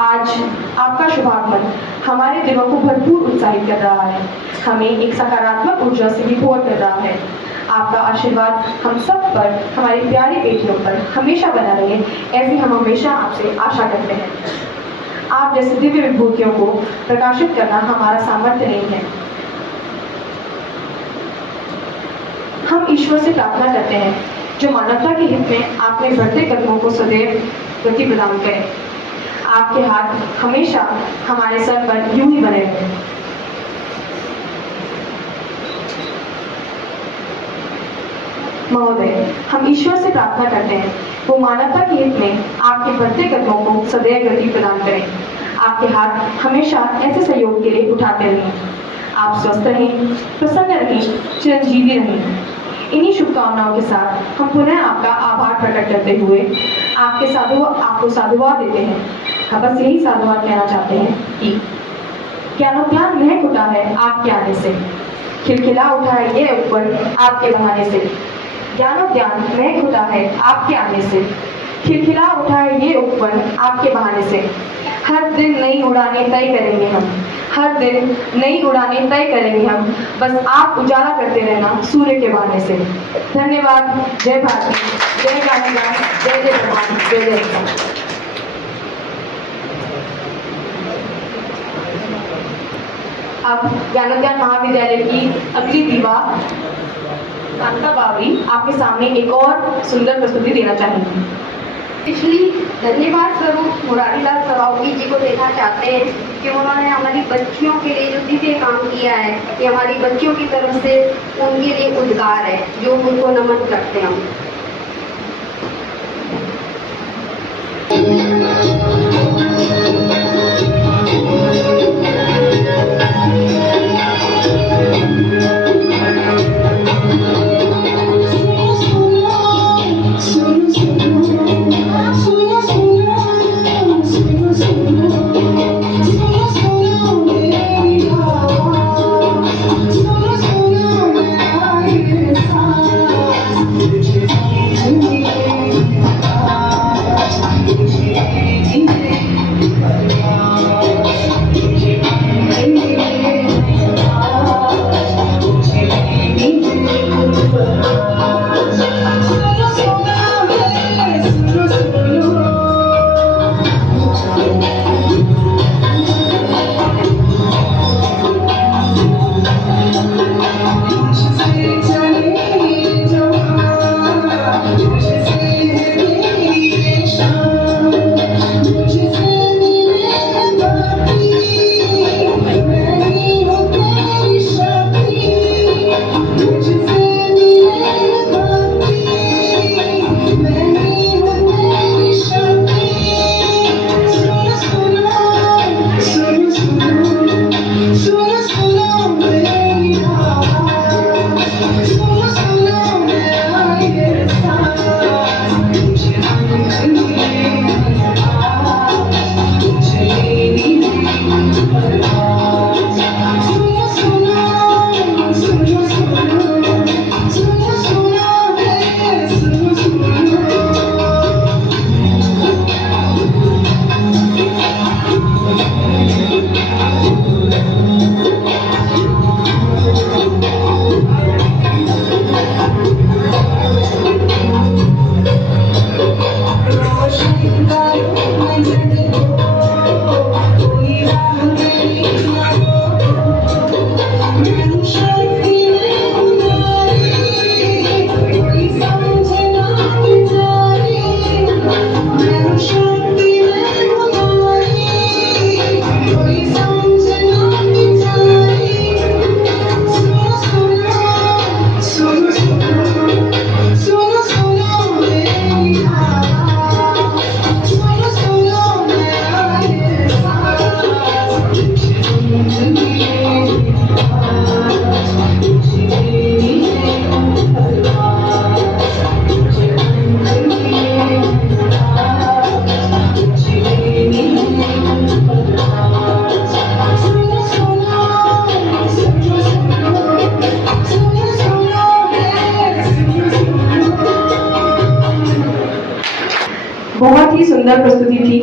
आज आपका शुभागमन हमारे दिलों को भरपूर उत्साहित कर रहा है, हमें एक सकारात्मक ऊर्जा से विभोर कर रहा है। आपका आशीर्वाद हम सब पर, हमारी प्यारी बेटियों पर हमेशा बना रहे, ऐसी हम हमेशा आपसे आशा करते हैं। आप जैसे दिव्य विभूतियों को प्रकाशित करना हमारा सामर्थ्य नहीं है। हम ईश्वर से प्रार्थना करते हैं जो मानवता के हित में आपने बढ़ते कदमों को सदैव गति प्रदान करें। आपके हाथ हमेशा हमारे सर पर यूं ही बने रहें। महोदय, हम ईश्वर से प्रार्थना करते हैं वो मानवता के हित में आपके बढ़ते कदमों को सदैव गति प्रदान करें। आपके हाथ हमेशा ऐसे सहयोग के लिए उठाते रहें। आप स्वस्थ रहें, प्रसन्न रहें, चिरंजीवी रहें। इन्हीं शुभकामनाओं के साथ हम पुनः आपका आभार प्रकट करते हुए आपको साधुवाद देते हैं। हम बस यही साधुवाद कहना चाहते हैं कि ज्ञानोद्यान महक उठा है आपके आने से, खिलखिला उठा है ये ऊपर आपके बहाने से। ज्ञानोद्यान महक उठा है आपके आने से, खिलखिला उठा है ये ऊपर आपके बहाने से। हर दिन नई उड़ानें तय करेंगे हम, हर दिन नई उड़ानें तय करेंगे हम, बस आप उजाला करते रहना सूर्य के बहाने से। धन्यवाद। जय भारत, जय गांधीधाम, जय जय भगवान, जय जय भगवान। अब ज्ञानोद्यान महाविद्यालय की अगली दीवा कांता बावरी आपके सामने एक और सुंदर प्रस्तुति देना चाहेंगी। पिछली धन्यवाद स्वरूप मुरारीलाल सरावगी जी को देना चाहते हैं कि उन्होंने हमारी बच्चियों के लिए जो दिव्य काम किया है, ये हमारी बच्चियों की तरफ से उनके लिए उद्गार है, जो उनको नमन करते हैं हम। बहुत ही सुंदर प्रस्तुति थी।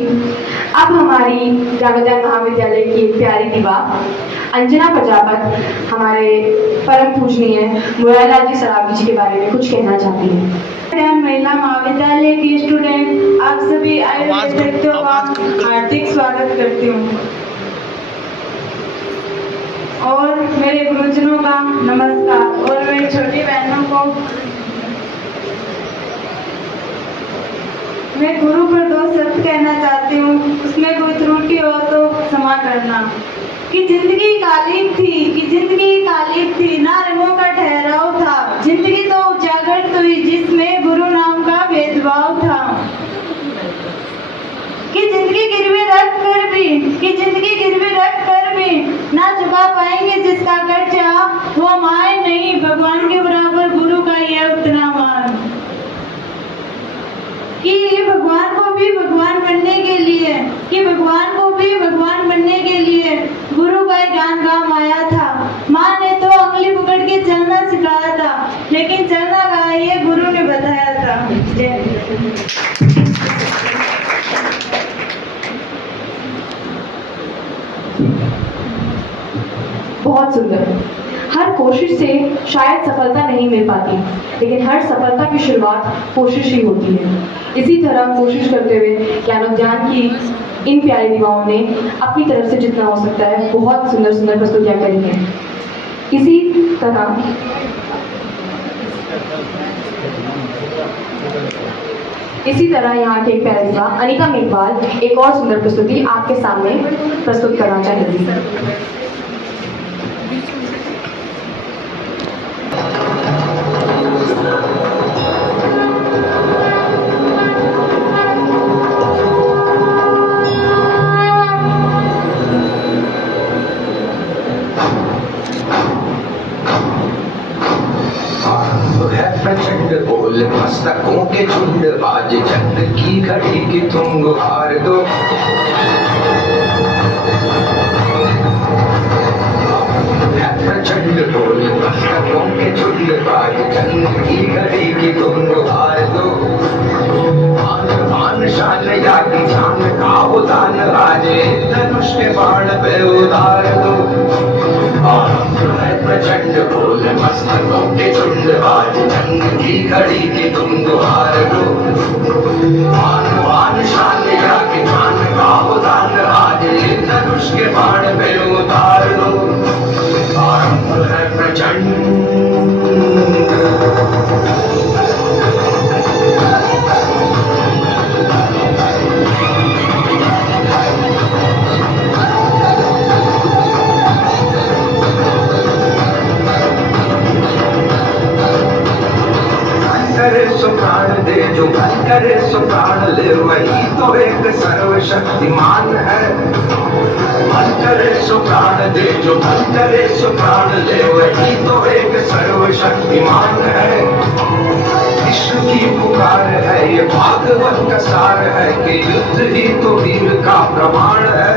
अब हमारी ज्ञानोद्यान महाविद्यालय की एक प्यारी दीवा अंजना प्रजापत हमारे परम पूजनीय मुरारीलाल जी सरावगी जी के बारे में कुछ कहना चाहती हैं। महिला महाविद्यालय की स्टूडेंट आप सभी आयोजक व्यक्तियों का हार्दिक स्वागत करती हूँ और मेरे गुरुजनों का नमस्कार और मेरी छोटी बहनों को मैं गुरु पर 2 शब्द कहना चाहती हूँ, उसमें कोई त्रुटि हो तो क्षमा करना। कि जिंदगी कालिब थी ना रंगों का ठहराव था, जिंदगी तो उजागर हुई जिसमें गुरु नाम का भेदभाव था। कि जिंदगी गिरवी रख कर भी ना चुका पाएंगे जिसका कि भगवान को भी भगवान बनने के लिए गुरु का ही ज्ञान काम आया था। माँ ने तो उंगली पकड़ के चलना सिखाया था, लेकिन चलना का ये गुरु ने बताया था। जय हिंद। बहुत सुंदर। हर कोशिश से शायद सफलता नहीं मिल पाती, लेकिन हर सफलता की शुरुआत कोशिश ही होती है। इसी तरह कोशिश करते हुए ज्ञानोद्यान की इन प्यारी युवाओं ने अपनी तरफ से जितना हो सकता है बहुत सुंदर सुंदर प्रस्तुतियां करी हैं। इसी तरह यहाँ के एक प्यारे युवा अनिता मेघवाल एक और सुंदर प्रस्तुति आपके सामने प्रस्तुत करना चाहेंगी। प्रचंड बोल मस्तकों के झुंड, आज जंग की घड़ी की तुम गुहार दो। प्रचंड बोल मस्तकों के झुंड, आज जंग की घड़ी की तुम गुहार दो। आन शान या की जान का उदान, आज धनुष के बाण पे उतार दो। प्रचंड बोल मस्तकों के झुंड, आज जंग की घड़ी की तुम गुहार दो। आन शान या की जान का उदान, आज धनुष के बाण पे उतार दो। आरंभ है प्रचंड। सो प्राण दे जो मन करे सो प्राण ले, वही तो एक सर्वशक्तिमान है। मन करे सो प्राण दे जो मन करे सो प्राण ले, वही तो एक सर्वशक्तिमान है। विष्णु की पुकार है ये भागवत का सार है, कि युद्ध ही तो वीर का प्रमाण है।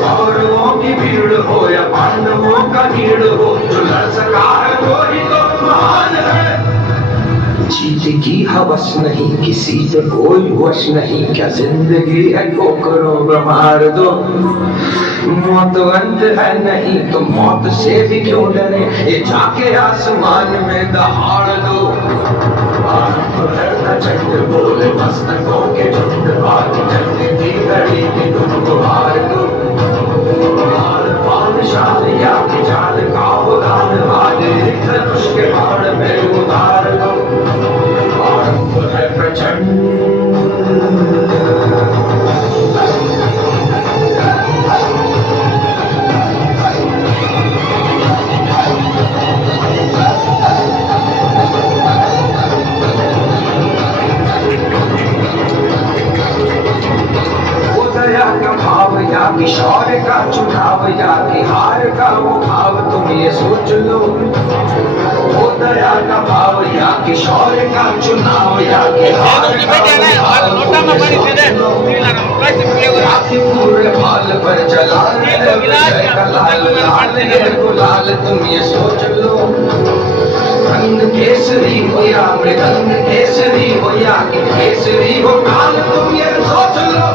कौरवों की भीड़ हो या पांडवों का भीड़ हो, जो लड़ सका है वो ही तो महान है। जीत की हवस नहीं, किसी से कोई वश नहीं, क्या जिंदगी है ठोकरों में मार दो। मौत अंत है नहीं तो मौत से भी क्यों डरे, ये जाके आसमान में दहाड़ दो। प्रचंड बोले मस्तकों के झुंड, आज जंग की घड़ी की तुम गुहार दो। पानशाल या की जाल का उदान, आज धनुष के बाण में उतार दो। है प्रचंड। दया का भाव या कि शौर्य का चुनाव, या कि हार का वो भाव, तुम ये सोच लो। वो दया का भाव या कि शौर्य का चुनाव, या कि हार का वो भाव, पूरे बाल पर जला गुलाल, तुम ये सोच लो। रंग केसरी हो या मृदंग केसरी हो, या कि केसरी हो काल, तुम ये सोच लो।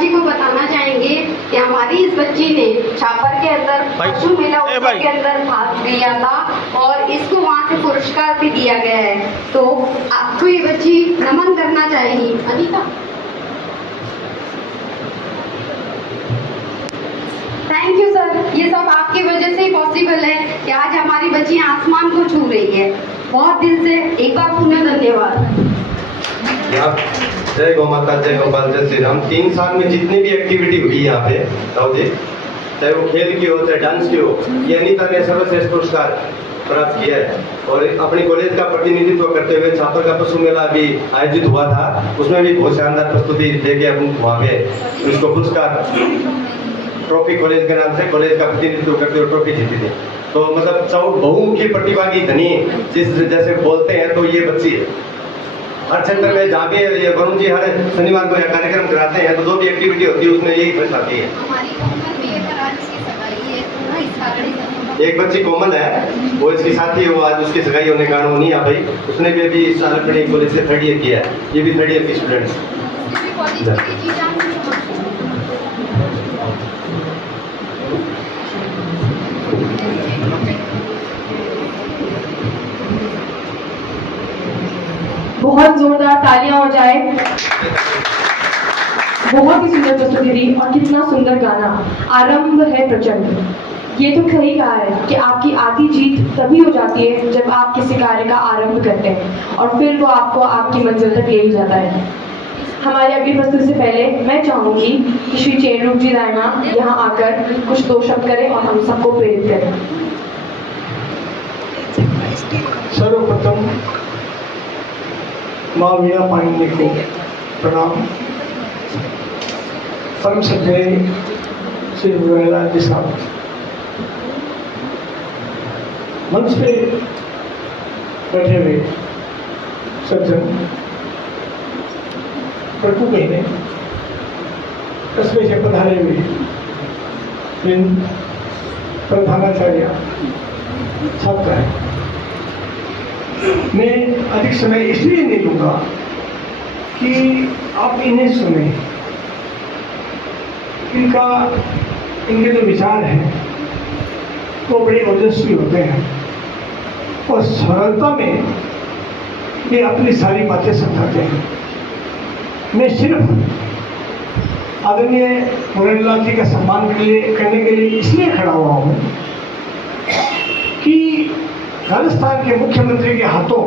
जी को बताना चाहेंगे कि हमारी इस बच्ची ने छापर के अंदर पशु मेला उत्सव के अंदर भाग लिया था और इसको वहाँ से पुरस्कार भी दिया गया है, तो आपको ये बच्ची नमन करना चाहेगी। अनीता, थैंक यू सर, ये सब आपकी वजह से ही पॉसिबल है कि आज हमारी बच्ची आसमान को छू रही है। बहुत दिल से एक बार पुनः धन्यवाद। जय गौ माता, जय गोपाल, जय श्री राम। 3 साल में जितनी भी एक्टिविटी हुई यहाँ पे ताऊ जी, चाहे वो खेल की हो चाहे डांस की हो, ये अनीता ने सर्वश्रेष्ठ पुरस्कार प्राप्त किया है। और अपने कॉलेज का प्रतिनिधित्व करते हुए छात्र का पशु मेला भी आयोजित हुआ था, उसमें भी बहुत शानदार प्रस्तुति देके अपन वहाँ पे उसको पुरस्कार ट्रॉफी कॉलेज के नाम से कॉलेज का प्रतिनिधित्व करते हुए ट्रॉफी जीती थी। तो मतलब बहुमुखी प्रतिभा की धनी जिस जैसे बोलते हैं, तो ये बच्ची है। हर क्षेत्र में जहाँ भी ये वरुण जी हर शनिवार को यह कार्यक्रम कराते हैं, तो जो भी एक्टिविटी होती है उसमें यही बच आती है। एक बच्ची कोमल है, वो इसकी साथी है, वो आज उसकी सगाई होने के कारण वो नहीं आ पाई। उसने भी अभी इस साल अपने कॉलेज से 3rd ईयर किया है, ये भी 3rd ईयर की स्टूडेंट है। बहुत जोरदार तालियां हो जाए। बहुत ही सुंदर प्रस्तुति दी और कितना सुंदर गाना। आरंभ है प्रचंड। ये तो सही कहा है कि आपकी आधी जीत तभी हो जाती है जब आप किसी कार्य का आरंभ करते हैं और फिर वो आपको आपकी मंजिल तक ले ही जाता है। हमारी अगली प्रस्तुति से पहले मैं चाहूंगी कि श्री चेनरूप जी राणा यहाँ आकर कुछ 2 शब्द करें और हम सबको प्रेरित करें। सर्वप्रथम माँ वीणा पांडे को प्रणाम। परम श्रद्धेय श्री मुरारीलाल जी साहब, मंच पे बैठे हुए सज्जन, प्रभु महीने कस्बे से पधारे हुए इन प्रधानाचार्य छात्र हैं। मैं अधिक समय इसलिए नहीं लूँगा कि आप इन्हें सुने। इनके जो विचार हैं वो बड़े ओजस्वी होते हैं और सरलता में ये अपनी सारी बातें समझाते हैं। मैं सिर्फ आदरणीय मुरारीलाल जी का सम्मान करने के लिए इसलिए खड़ा हुआ हूँ कि राजस्थान के मुख्यमंत्री के हाथों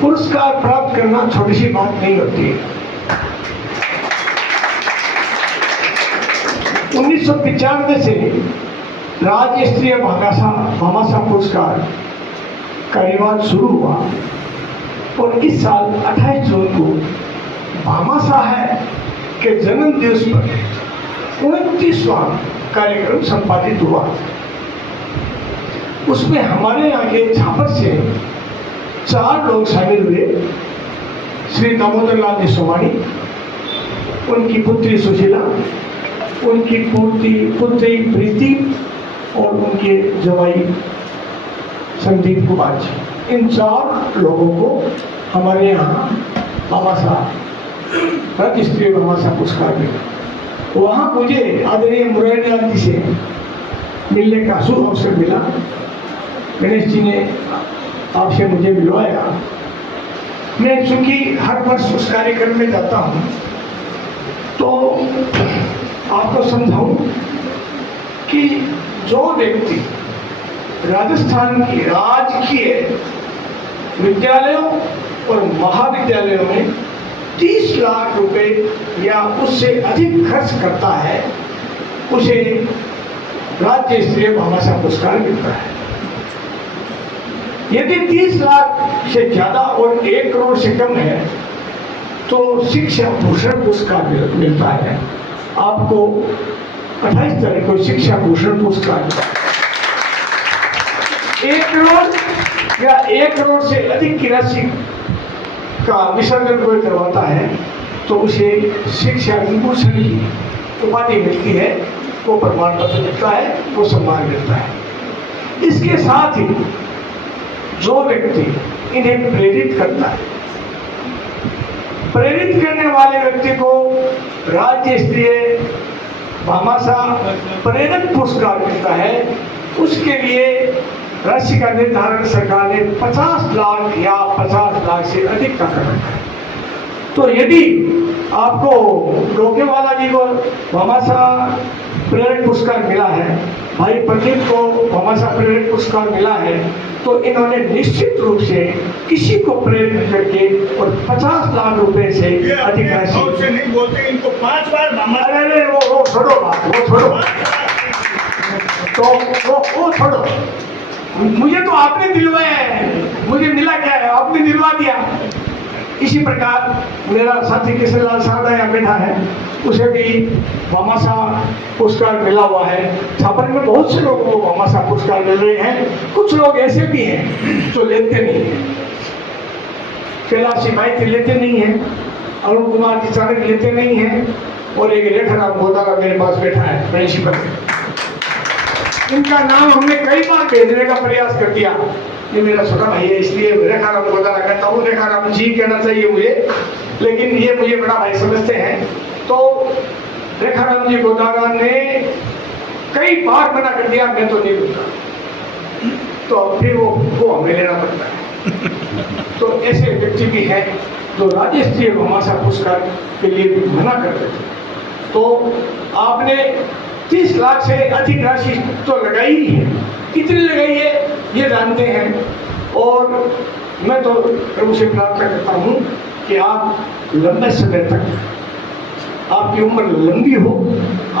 पुरस्कार प्राप्त करना छोटी सी बात नहीं होती है। 1995 से राज्य स्तरीय भामाशाह पुरस्कार का रिवाज शुरू हुआ और इस साल 28 जून को भामाशाह के जन्म दिवस पर 29वां कार्यक्रम संपादित हुआ। उसमें हमारे यहाँ के छापर से 4 लोग शामिल हुए। श्री दामोदर लाल जी सोमानी, उनकी पुत्री सुशीला, उनकी पुत्री प्रीति और उनके जवाई संदीप कुमार जी। इन 4 लोगों को हमारे यहाँ भामाशाह राज्य स्तरीय भामाशाह पुरस्कार मिला। वहाँ मुझे आदरणीय मुरारीलाल जी से मिलने का शुभ अवसर मिला। गणेश जी ने आपसे मुझे मिलवाया। मैं चूंकि हर वर्ष उस कार्यक्रम में जाता हूँ तो आपको समझाऊं कि जो व्यक्ति राजस्थान की राजकीय विद्यालयों और महाविद्यालयों में 30 लाख रुपए या उससे अधिक खर्च करता है, उसे राज्य स्तरीय भामाशाह पुरस्कार मिलता है। यदि 30 लाख से ज्यादा और 1 करोड़ से कम है तो शिक्षा भूषण पुरस्कार मिलता है। आपको 28 तारीख को शिक्षा भूषण पुरस्कार मिलता है। 1 करोड़ या 1 करोड़ से अधिक की राशि का विसर्जन कोई करवाता है तो उसे शिक्षा भूषण की उपाधि मिलती है, वो प्रमाण पत्र मिलता है, वो सम्मान मिलता है। इसके साथ ही जो व्यक्ति इन्हें प्रेरित करता है, प्रेरित करने वाले व्यक्ति को राज्य स्तरीय भामाशाह प्रेरक पुरस्कार मिलता है। उसके लिए राशि का निर्धारण सरकार ने 50 लाख या 50 लाख से अधिक का कर रखा है। तो यदि आपको लोकेवाला जी को भामाशाह प्रेरक पुरस्कार मिला है, भाई प्रदीप को भामाशाह प्रेरक पुरस्कार मिला है, तो इन्होंने निश्चित रूप से किसी को प्रेरित करके और 50 लाख रुपए से अधिक राशि नहीं बोलते, इनको 5 बार अरे वो छोड़ो बात, वो छोड़ो तो वो छोड़ो। मुझे तो आपने दिलवाया है, मुझे मिला क्या है, आपने दिलवा दिया। इसी प्रकार मेरा साथी किशनलाल साहब यहाँ बैठा है, उसे भी भामाशाह पुरस्कार मिला हुआ है। छापर में बहुत से लोगों को भामाशाह पुरस्कार मिल रहे हैं। कुछ लोग ऐसे भी हैं जो लेते नहीं हैं, कैलाश माइती लेते नहीं हैं, अरुण कुमार जी चाणक्य लेते नहीं हैं, और एक रेखाराम गोदारा मेरे पास बैठा है प्रिंसिपल। इनका नाम हमने कई बार भेजने का प्रयास कर दिया, ये मेरा छोटा भाई है इसलिए रेखाराम गोदारा कहता हूँ, रेखाराम जी कहना चाहिए मुझे, लेकिन ये मुझे बड़ा भाई समझते हैं। तो रेखाराम जी गोदारा ने कई बार मना कर दिया, मैं तो नहीं लूंगा, तो फिर वो हमें लेना पड़ता है। तो ऐसे व्यक्ति भी हैं जो राज्य स्तरीय भामाशाह पुरस्कार के लिए भी मना कर रहे थे। तो आपने 30 लाख से अधिक राशि तो लगाई ही है, कितनी लगाई है ये जानते हैं, और मैं तो प्रभु से प्रार्थना करता हूँ कि आप लंबे समय तक आपकी उम्र लंबी हो,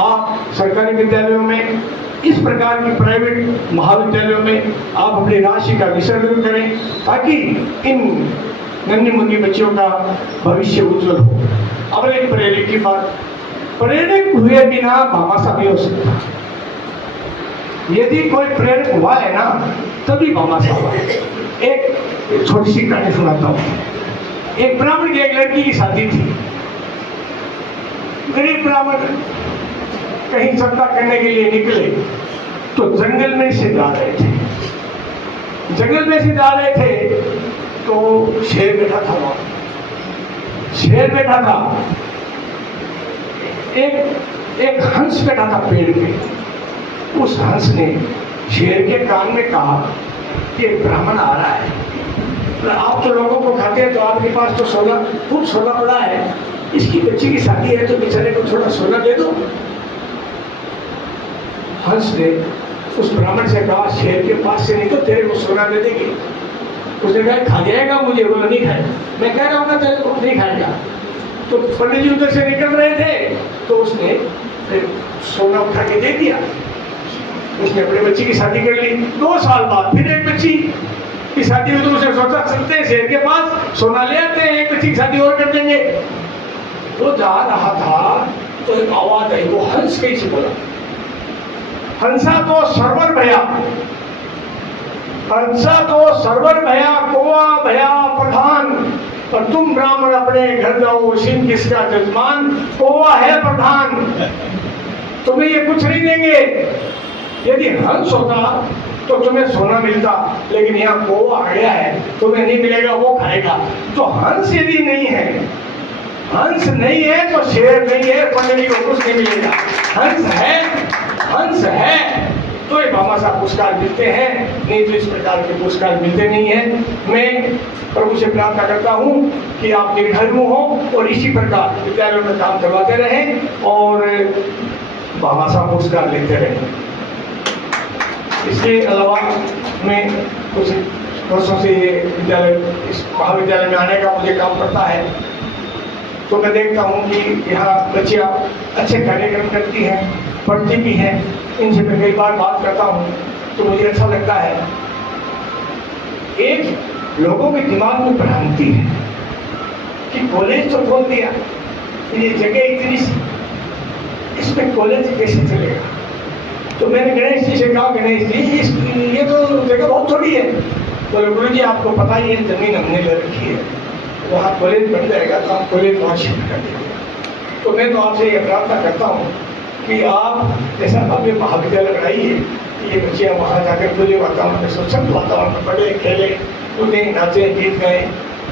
आप सरकारी विद्यालयों में, इस प्रकार की प्राइवेट महाविद्यालयों में आप अपनी राशि का विसर्जन करें, ताकि इन नन्ही मुन्नी बच्चियों का भविष्य उज्जवल हो। अब एक प्रेरक की बात, प्रेरक हुए बिना भामाशाह नहीं हो सकता। यदि कोई प्रेरक हुआ है ना, तभी भामाशाह हुआ। एक छोटी सी कहानी सुनाता हूँ। एक ब्राह्मण की एक लड़की की शादी थी। गरीब ब्राह्मण कहीं सत्ता करने के लिए निकले तो जंगल में से जा रहे थे। जंगल में से जा रहे थे तो शेर बैठा था वहां। शेर बैठा था, एक हंस बैठा था पेड़ पे। उस हंस ने शेर के कान में कहा कि ब्राह्मण आ रहा है, आप तो लोगों को खाते हैं, तो आपके पास तो सोना, खूब सोना पड़ा है, इसकी बच्ची की शादी है तो बेचारे को थोड़ा सोना दे दो। हंस ने उस ब्राह्मण से कहा, शेर के पास से नहीं तो तेरे को सोना दे देगी। उसने कहा खा जाएगा मुझे, बोला नहीं खाए, मैं कह रहा हूँ ना तेरे को नहीं खाएगा। तो पंडित जी उधर से निकल रहे थे तो उसने सोना उठा के दे दिया। उसने अपने बच्ची की शादी कर ली। 2 साल बाद फिर एक बच्ची की शादी हुई तो उसने सोचा चलते हैं शेर के पास, सोना ले आते हैं, एक बच्ची की शादी और कर देंगे। वो जा रहा था तो एक आवाज आई, वो हंस कैसे बोला, हंसा तो सरवर भया, हंसा तो सरवर भया, कोवा भया प्रधान, और तुम ब्राह्मण अपने घर जाओ, सिंह किसका जजमान, कोवा है प्रधान, तुम्हें ये कुछ नहीं देंगे। यदि हंस होता तो तुम्हें सोना मिलता, लेकिन यहाँ कोवा आ गया है, तुम्हें नहीं मिलेगा, वो खाएगा। तो हंस यदि नहीं है, हंस नहीं है तो शेर नहीं है, पंडित जी को कुछ नहीं मिलेगा। हंस है तो ये भामाशाह पुरस्कार मिलते हैं, नहीं तो इस प्रकार के पुरस्कार मिलते नहीं हैं। मैं प्रभु से प्रार्थना करता हूँ कि आप दीर्घायु हो और इसी प्रकार विद्यालयों में काम करवाते रहें और भामाशाह पुरस्कार लेते रहें। इसके अलावा मैं कुछ वर्षों से ये विद्यालय, इस महाविद्यालय में आने का मुझे काम पड़ता है, तो मैं देखता हूँ कि यहाँ बच्चियाँ अच्छे कार्यक्रम करती हैं, पढ़ती भी हैं। इनसे मैं कई बार बात करता हूँ तो मुझे अच्छा लगता है। एक लोगों के दिमाग में भ्रांति है कि कॉलेज तो खोल दिया, ये जगह इतनी सी, इसमें कॉलेज कैसे चलेगा। तो मैंने गणेश जी से कहा, गणेश जी ये तो जगह बहुत थोड़ी है। तो गुरु जी आपको पता ही है, जमीन हमने ले रखी है, वहाँ कॉलेज बन जाएगा तो आप कॉलेज वहाँ शिफ्ट कर देंगे। तो मैं तो आपसे ये प्रार्थना करता हूँ कि आप ऐसा भव्य महाविद्यालय बनाइए कि ये बच्चियाँ वहाँ जाकर खुले वातावरण में, स्वच्छ वातावरण में पढ़े, खेले, कूदे, नाचे, गीत गाए,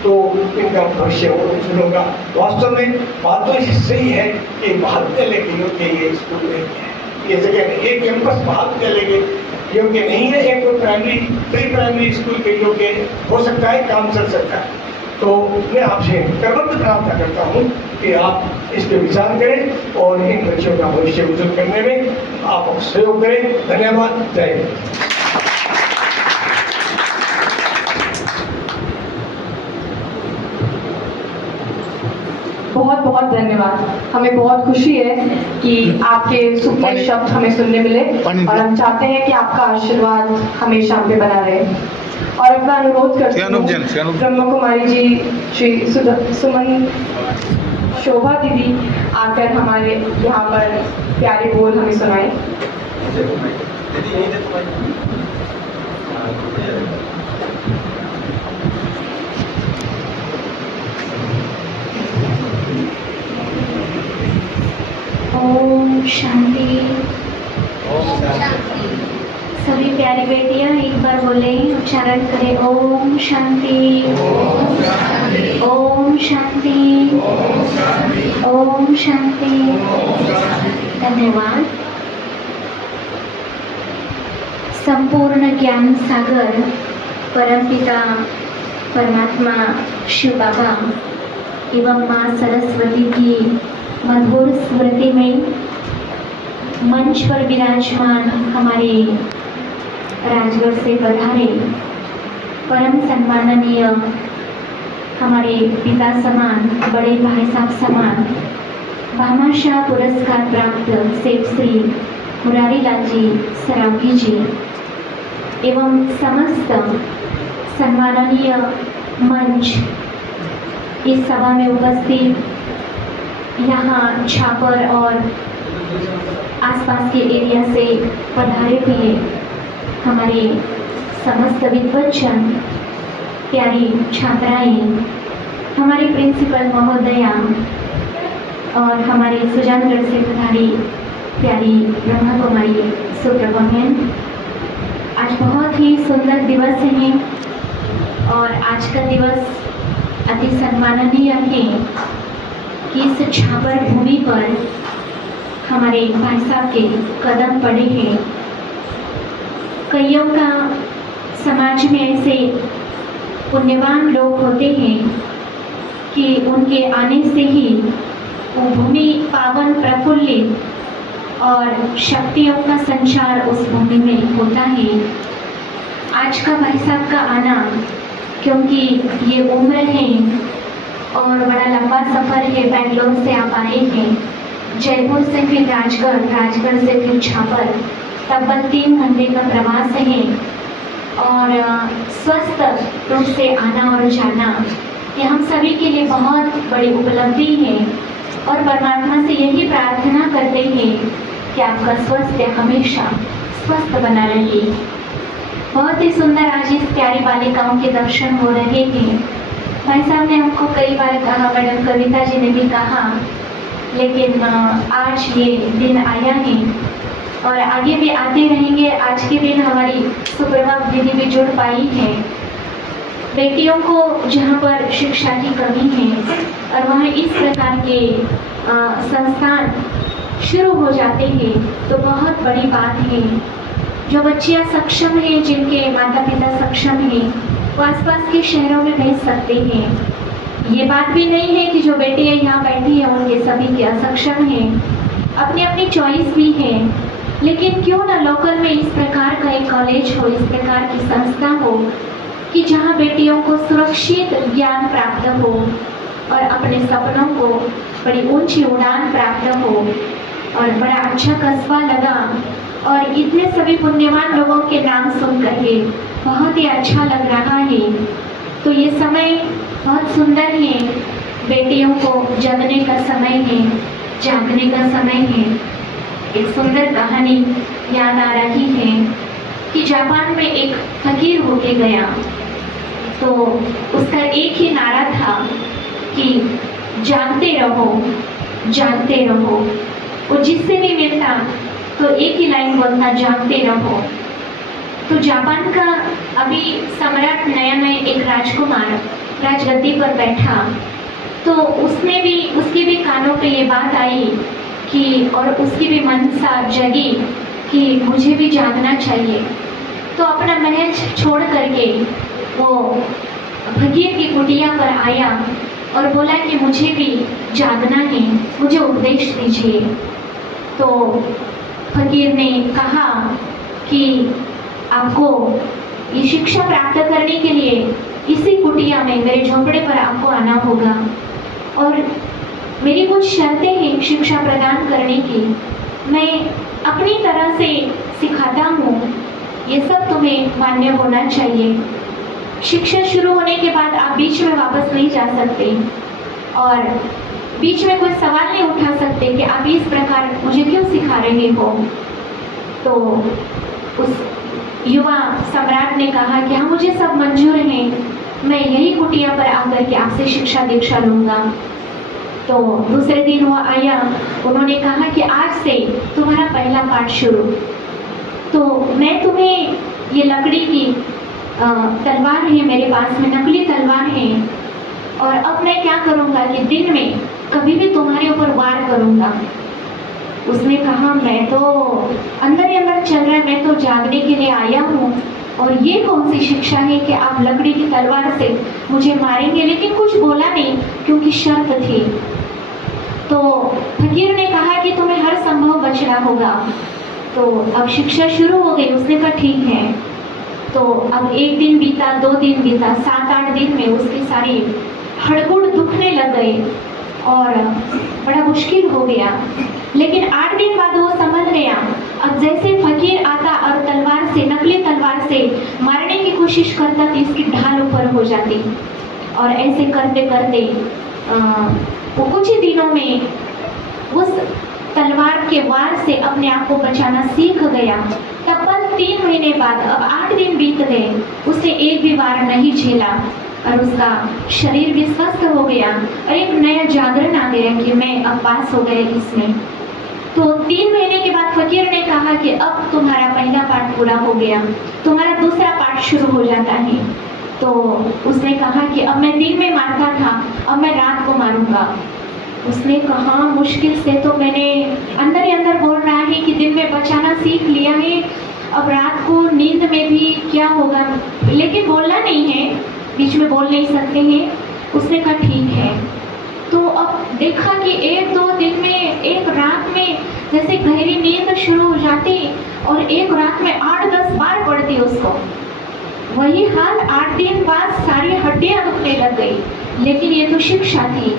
तो इनका भविष्य और उज्जवल होगा। वास्तव में बात तो ऐसी सही है कि महाविद्यालय के योग्य ये स्कूल नहीं है, ये जगह नहीं, एक कैंपस महाविद्यालय के योग्य नहीं है, एक प्राइमरी प्री प्राइमरी स्कूल के योग्य हो सकता है, काम चल सकता है। तो मैं आपसे करबद्ध प्रार्थना करता हूँ कि आप इस पर विचार करें और इन बच्चों का भविष्य उज्जवल करने में आप सहयोग करें। धन्यवाद। जय हिंद। बहुत बहुत धन्यवाद। हमें बहुत खुशी है कि आपके सुखमय शब्द हमें सुनने मिले और हम चाहते हैं कि आपका आशीर्वाद हमेशा हम पे बना रहे। और अपना अनुरोध करती श्यानुप जैन, हूँ ब्रह्म कुमारी जी, श्री सुमन शोभा दीदी आकर हमारे यहाँ पर प्यारे बोल हमें सुनाएं। ओम शांति। सभी प्यारी बेटियां एक बार बोले, उच्चारण करें, ओम शांति, ओम शांति, ओम शांति। धन्यवाद। संपूर्ण ज्ञान सागर परमपिता परमात्मा शिव बाबा एवं माँ सरस्वती की मधुर स्मृति में मंच पर विराजमान हमारे राजगढ़ से पधारे परम सम्माननीय हमारे पिता समान, बड़े भाई साहब समान, भामाशाह पुरस्कार प्राप्त सेठ श्री मुरारी लाल जी सरावगी जी एवं समस्त सम्माननीय मंच, इस सभा में उपस्थित यहाँ छापर और आसपास के एरिया से पधारे हुए हमारे समस्त विद्वज्जन, प्यारी छात्राएं, हमारी प्रिंसिपल महोदया और हमारे सुजानगढ़ से पधारी प्यारी ब्रह्मा कुमारी सुब्रमण्यन। आज बहुत ही सुंदर दिवस है और आज का दिवस अति सम्माननीय है कि इस छापर भूमि पर हमारे भाई साहब के कदम पड़े हैं। कईयों का समाज में ऐसे पुण्यवान लोग होते हैं कि उनके आने से ही वो भूमि पावन प्रफुल्लित और शक्तियों का संचार उस भूमि में होता है। आज का भाई साहब का आना, क्योंकि ये उम्र है और बड़ा लंबा सफ़र है, बेंगलोर से आप आए हैं, जयपुर से फिर राजगढ़, राजगढ़ से फिर छापर, तब्बल 3 घंटे का प्रवास है और स्वस्थ रूप से आना और जाना ये हम सभी के लिए बहुत बड़ी उपलब्धि है और परमात्मा से यही प्रार्थना करते हैं कि आपका स्वास्थ्य हमेशा स्वस्थ बना रहे। बहुत ही सुंदर आज इस प्यारी बालिकाओं के दर्शन हो रहे हैं। भाई साहब ने हमको कई बार कहा, मैडम कविता जी ने भी कहा, लेकिन आज ये दिन आया है और आगे भी आते रहेंगे। आज के दिन हमारी सुप्रभा दीदी भी जुड़ पाई है। बेटियों को जहाँ पर शिक्षा की कमी है और वहाँ इस प्रकार के संस्थान शुरू हो जाते हैं तो बहुत बड़ी बात है। जो बच्चियाँ सक्षम हैं, जिनके माता पिता सक्षम हैं, वो आसपास के शहरों में भेज सकते हैं। ये बात भी नहीं है कि जो बेटियाँ यहाँ बैठी हैं उनके सभी के असक्षम हैं, अपनी अपनी चॉइस भी है। लेकिन क्यों ना लोकल में इस प्रकार का एक कॉलेज हो, इस प्रकार की संस्था हो कि जहाँ बेटियों को सुरक्षित ज्ञान प्राप्त हो और अपने सपनों को बड़ी ऊंची उड़ान प्राप्त हो। और बड़ा अच्छा कस्बा लगा और इतने सभी पुण्यवान लोगों के नाम सुन करके बहुत ही अच्छा लग रहा है। तो ये समय बहुत सुंदर है, बेटियों को जगने का समय है, जागने का समय है। एक सुंदर कहानी याद आ रही है कि जापान में एक फकीर होके गया तो उसका एक ही नारा था कि जागते रहो, जागते रहो। वो जिससे भी मिलता तो एक ही लाइन बोलता, जागते रहो। तो जापान का अभी सम्राट नया नया एक राजकुमार राजगद्दी पर बैठा तो उसके भी कानों पे ये बात आई कि और उसकी भी मनसा जगी कि मुझे भी जागना चाहिए। तो अपना महल छोड़ करके वो फकीर की कुटिया पर आया और बोला कि मुझे भी जागना है, मुझे उपदेश दीजिए। तो फकीर ने कहा कि आपको ये शिक्षा प्राप्त करने के लिए इसी कुटिया में मेरे झोंपड़े पर आपको आना होगा और मेरी कुछ शर्तें हैं शिक्षा प्रदान करने की। मैं अपनी तरह से सिखाता हूँ, ये सब तुम्हें मान्य होना चाहिए। शिक्षा शुरू होने के बाद आप बीच में वापस नहीं जा सकते और बीच में कोई सवाल नहीं उठा सकते कि आप इस प्रकार मुझे क्यों सिखा रहे हो। तो उस युवा सम्राट ने कहा कि हाँ, मुझे सब मंजूर है, मैं यही कुटिया पर आकर के आपसे शिक्षा दीक्षा लूंगा। तो दूसरे दिन वो आया, उन्होंने कहा कि आज से तुम्हारा पहला पाठ शुरू। तो मैं तुम्हें ये लकड़ी की तलवार है मेरे पास में, नकली तलवार है, और अब मैं क्या करूँगा कि दिन में कभी भी तुम्हारे ऊपर वार करूँगा। उसने कहा मैं तो अंदर ही अंदर चल रहा है, मैं तो जागने के लिए आया हूँ, और ये कौन सी शिक्षा है कि आप लकड़ी की तलवार से मुझे मारेंगे। लेकिन कुछ बोला नहीं क्योंकि शर्त थी। तो फकीर ने कहा कि तुम्हें हर संभव बचना होगा। तो अब शिक्षा शुरू हो गई। उसने कहा ठीक है। तो अब एक दिन बीता, 2 दिन बीता, 7-8 दिन में उसकी सारी हड़बुड़ दुखने लग गए और बड़ा मुश्किल हो गया। लेकिन 8 दिन बाद वो समझ गया। अब जैसे फकीर आता और तलवार से, नकली तलवार से मारने की कोशिश करता तो इसकी ढाल ऊपर हो जाती, और ऐसे करते करते वो कुछ ही दिनों में उस तलवार के वार से अपने आप को बचाना सीख गया। तब्बल 3 महीने बाद, अब 8 दिन बीत गए, उसने एक भी वार नहीं झेला और उसका शरीर भी स्वस्थ हो गया और एक नया जागरण आ गया कि मैं अब पास हो गया इसमें। तो 3 महीने के बाद फकीर ने कहा कि अब तुम्हारा पहला पाठ पूरा हो गया, तुम्हारा दूसरा पाठ शुरू हो जाता है। तो उसने कहा कि अब मैं दिन में मारता था, अब मैं रात को मारूंगा। उसने कहा मुश्किल से तो मैंने अंदर ही अंदर बोल रहा है कि दिन में बचाना सीख लिया है, अब रात को नींद में भी क्या होगा, लेकिन बोलना नहीं है, बीच में बोल नहीं सकते हैं। उसने कहा ठीक है। तो अब देखा कि 1-2 दिन में, एक रात में जैसे गहरी नींद शुरू हो जाती और एक रात में 8-10 बार पड़ती उसको। वही हाल 8 दिन बाद सारी हड्डियां दुखने लग गई। लेकिन ये तो शिक्षा थी।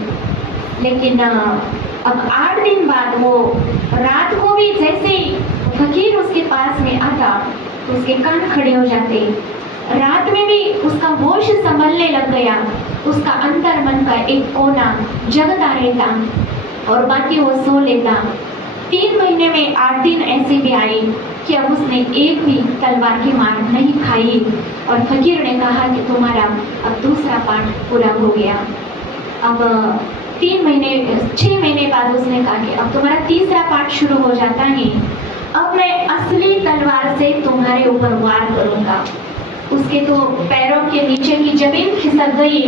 लेकिन अब 8 दिन बाद वो रात को भी जैसे ही फकीर उसके पास में आता तो उसके कान खड़े हो जाते। रात में भी उसका होश संभलने लग गया, उसका अंतर मन का एक कोना जगता रहता और बाकी वो सो लेता। 3 महीने में 8 दिन ऐसे भी आए कि अब उसने एक भी तलवार की मार नहीं खाई और फकीर ने कहा कि तुम्हारा अब दूसरा पाठ पूरा हो गया। अब 6 महीने बाद उसने कहा कि अब तुम्हारा तीसरा पाठ शुरू हो जाता है, अब मैं असली तलवार से तुम्हारे ऊपर वार करूंगा। उसके तो पैरों के नीचे की जमीन खिसक गई।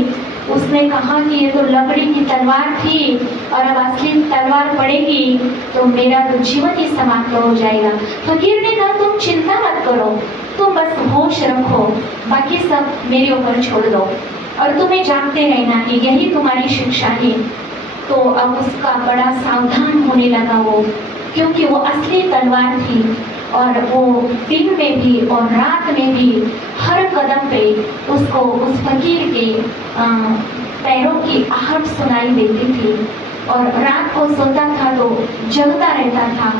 उसने कहा कि ये तो लकड़ी की तलवार थी और अब असली तलवार पड़ेगी तो मेरा तो जीवन ही समाप्त हो जाएगा। फकीर ने कहा तुम चिंता मत करो, तुम बस होश रखो, बाकी सब मेरे ऊपर छोड़ दो और तुम्हें जानते रहना कि यही तुम्हारी शिक्षा है। तो अब उसका बड़ा सावधान होने लगा वो, क्योंकि वो असली तलवार थी और वो दिन में भी और रात में भी हर कदम पे उसको उस फकीर के पैरों की आहट सुनाई देती थी और रात को सोता था तो जगता रहता था।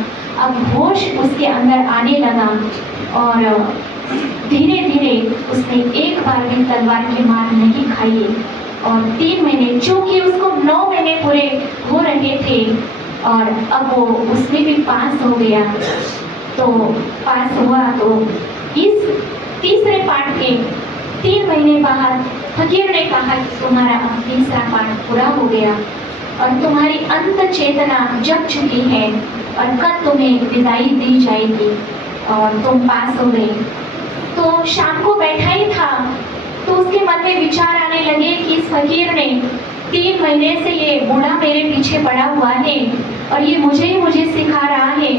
अब होश उसके अंदर आने लगा और धीरे धीरे उसने एक बार भी तलवार की मार नहीं खाई और 3 महीने, चूंकि उसको 9 महीने पूरे हो रहे थे और अब वो उसमें भी पास हो गया। तो पास हुआ तो इस तीसरे पाठ के 3 महीने बाद फकीर ने कहा कि तुम्हारा अब तीसरा पाठ पूरा हो गया और तुम्हारी अंत चेतना जग चुकी है और कल तुम्हें विदाई दी जाएगी और तुम पास हो गए। तो शाम को बैठा ही था तो उसके मन में विचार आने लगे कि इस फकीर ने 3 महीने से ये बूढ़ा मेरे पीछे पड़ा हुआ है और ये मुझे सिखा रहा है।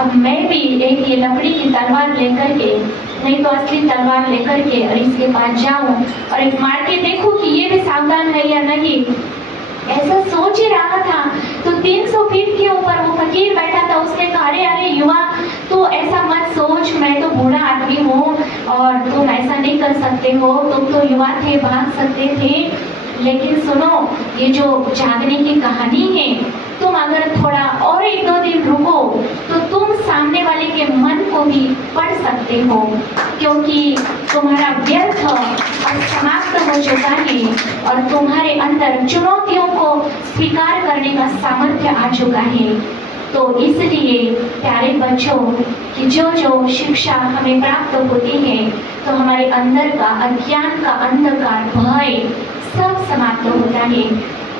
अब मैं भी एक ये लकड़ी की तलवार लेकर के, नहीं तो असली तलवार लेकर के और इसके पास जाऊं और एक मार के देखूं कि ये भी सावधान है या नहीं। ऐसा सोच ही रहा था तो 300 फीट के ऊपर वो फकीर बैठा था। उसने कहा अरे युवा, तो ऐसा मत सोच, मैं तो बूढ़ा आदमी हूँ और तुम ऐसा नहीं कर सकते हो, तुम तो युवा थे, भाग सकते थे। लेकिन सुनो, ये जो जागने की कहानी है, तुम अगर थोड़ा और 1-2 दिन रुको तो तुम सामने वाले के मन को भी पढ़ सकते हो, क्योंकि तुम्हारा व्यर्थ और समाप्त हो चुका है और तुम्हारे अंदर चुनौतियों को स्वीकार करने का सामर्थ्य आ चुका है। तो इसलिए प्यारे बच्चों कि जो जो शिक्षा हमें प्राप्त होती है तो हमारे अंदर का अज्ञान का अंधकार, भय सब समाप्त होता है।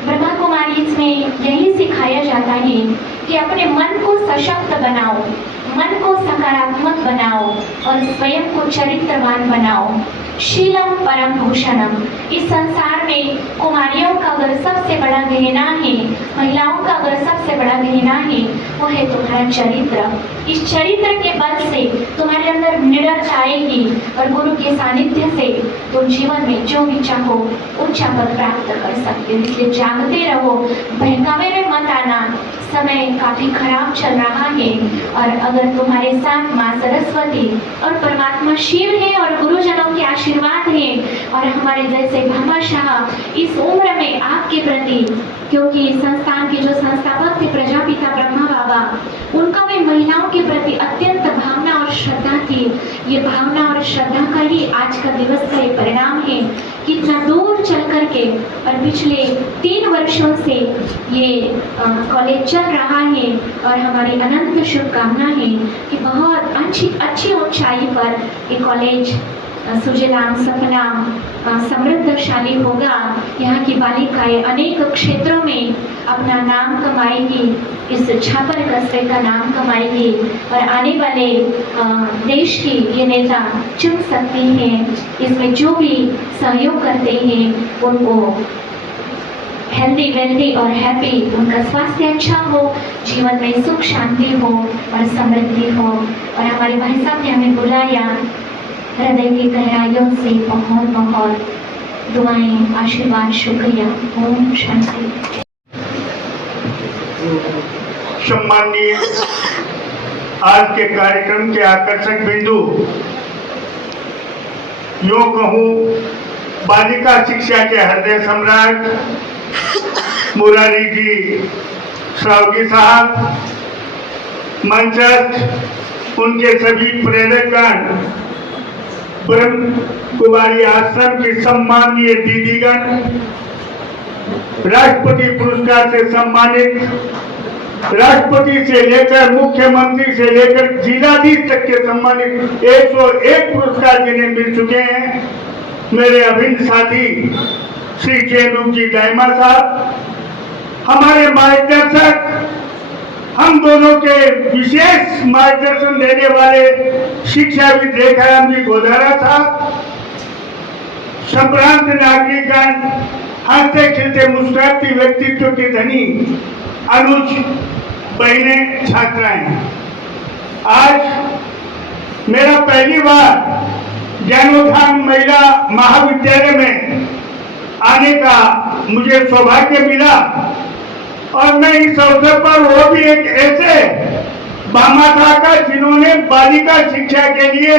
ब्रह्मा कुमारी में यही सिखाया जाता है कि अपने मन को सशक्त बनाओ, मन को सकारात्मक बनाओ और स्वयं को चरित्रवान बनाओ। शीलम परम भूषणम। इस संसार में कुमारियों का अगर सबसे बड़ा गहना है, महिलाओं का अगर सबसे बड़ा गहना है, वो है तुम्हारा चरित्र। इस चरित्र के बल से तुम्हारे अंदर निडरता आएगी और गुरु के सानिध्य से तुम जीवन में जो भी चाहो ऊंचा पद प्राप्त कर सकते हो। इसलिए जागते रहो, बहकावे में मत आना। समय काफी खराब चल रहा है और अगर तुम्हारे साथ माँ सरस्वती और परमात्मा शिव है और गुरुजनों के आशीर्वाद है और हमारे जैसे भामाशाह इस उम्र में आपके प्रति, क्योंकि संस्थान के जो संस्थापक थे प्रजापिता ब्रह्मा बाबा, उनका भी महिलाओं के प्रति अत्यंत भावना और श्रद्धा थी। ये भावना और श्रद्धा का ही आज का दिवस का ये परिणाम है। कितना दूर चल करके और पिछले 3 वर्षों से ये कॉलेज चल रहा है और हमारी अनंत शुभकामना है कि बहुत अच्छी ऊंचाई पर ये कॉलेज सुजलाम सफलाम समृद्धशाली होगा। यहाँ की बालिकाएं अनेक क्षेत्रों में अपना नाम कमाएगी, इस छापर कस्बे का नाम कमाएगी और आने वाले देश की ये नेता चुन सकती हैं। इसमें जो भी सहयोग करते हैं उनको हेल्दी वेल्दी और हैप्पी, उनका स्वास्थ्य अच्छा हो, जीवन में सुख शांति हो और समृद्धि हो। और हमारे भाई साहब ने हमें बुलाया, हृदय की गहराइयों से बहुत बहुत दुआएं, आशीर्वाद, शुक्रिया। ओम शांति। सम्माननीय आज के कार्यक्रम के आकर्षक बिंदु, यूं कहूं बालिका शिक्षा के हृदय सम्राट मुरारी जी श्रावगी साहब, मंचस्थ उनके सभी प्रेरकगण, ब्रह्म कुमारी आश्रम की सम्माननीय दीदीगण, राष्ट्रपति पुरस्कार से सम्मानित, राष्ट्रपति से लेकर मुख्यमंत्री से लेकर जिलाधीश तक के सम्मानित 101 पुरस्कार जिन्हें मिल चुके हैं, मेरे अभिन्न साथी श्री जैन जी डायमा साहब, हमारे मार्गदर्शक, हम दोनों के विशेष मार्गदर्शन देने वाले शिक्षाविद रेखाराम जी गोधारा साहब, संप्रांत नागरिकगण, हंसते खिलते मुस्कुराती व्यक्तित्व के धनी अनुज बहनें, छात्राएं, आज मेरा पहली बार ज्ञानोत्थान महिला महाविद्यालय में आने का मुझे सौभाग्य मिला और मैं इस अवसर पर वो भी एक ऐसे भामाशाह का जिन्होंने बालिका शिक्षा के लिए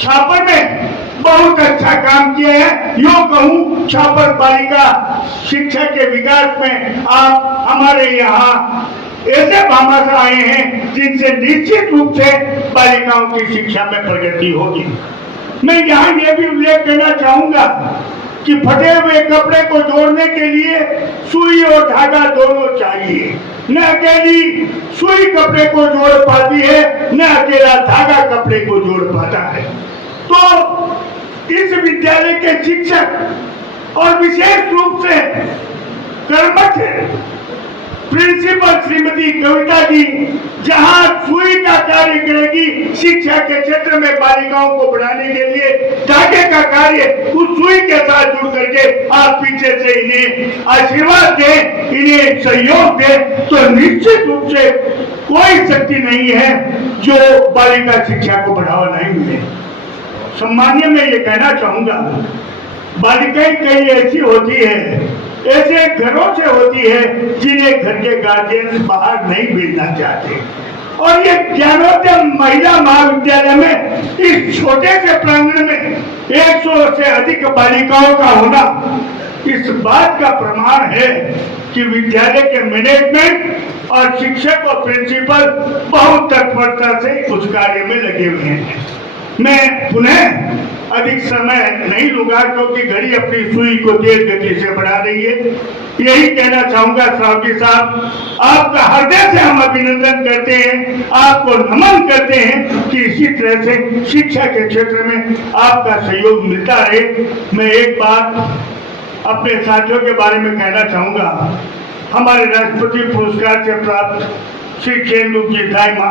छापर में बहुत अच्छा काम किया है। यूं कहूं छापर बालिका शिक्षा के विकास में आप हमारे यहाँ ऐसे भामाशाह आए हैं जिनसे निश्चित रूप से बालिकाओं की शिक्षा में प्रगति होगी। मैं यहाँ ये भी उल्लेख करना चाहूंगा कि फटे हुए कपड़े को जोड़ने के लिए सुई और धागा दोनों चाहिए। न अकेली सुई कपड़े को जोड़ पाती है, न अकेला धागा कपड़े को जोड़ पाता है। तो इस विद्यालय के शिक्षक और विशेष रूप से कर्मठ प्रिंसिपल श्रीमती कविता जी जहां सुई का कार्य करेगी, शिक्षा के क्षेत्र में बालिकाओं को बढ़ाने के लिए धागे का कार्य उस सुई के साथ जुड़ करके आप पीछे से इन्हें आशीर्वाद दें, इन्हें सहयोग दें, तो निश्चित रूप से कोई शक्ति नहीं है जो बालिका शिक्षा को बढ़ावा नहीं मिले। सम्मान्य मैं ये कहना चाहूंगा, बालिकाएं कई ऐसी होती है, ऐसे घरों से होती है जिन्हें घर के गार्जियन बाहर नहीं भेजना चाहते, और ये ज्ञानोदय महिला महाविद्यालय में इस छोटे से प्रांगण में 100 से अधिक बालिकाओं का होना इस बात का प्रमाण है कि विद्यालय के मैनेजमेंट और शिक्षक और प्रिंसिपल बहुत तत्परता से उस कार्य में लगे हुए हैं। मैं पुनः अधिक समय नहीं लूंगा क्योंकि घड़ी अपनी सुई को तेज गति से बढ़ा रही है। यही कहना चाहूंगा श्रावगी साहब, आपका हृदय से हम अभिनंदन करते हैं, आपको नमन करते हैं कि इसी तरह से शिक्षा के क्षेत्र में आपका सहयोग मिलता रहे। मैं एक बात अपने साथियों के बारे में कहना चाहूंगा। हमारे राष्ट्रपति पुरस्कार से प्राप्त श्री खेलू की दाइमा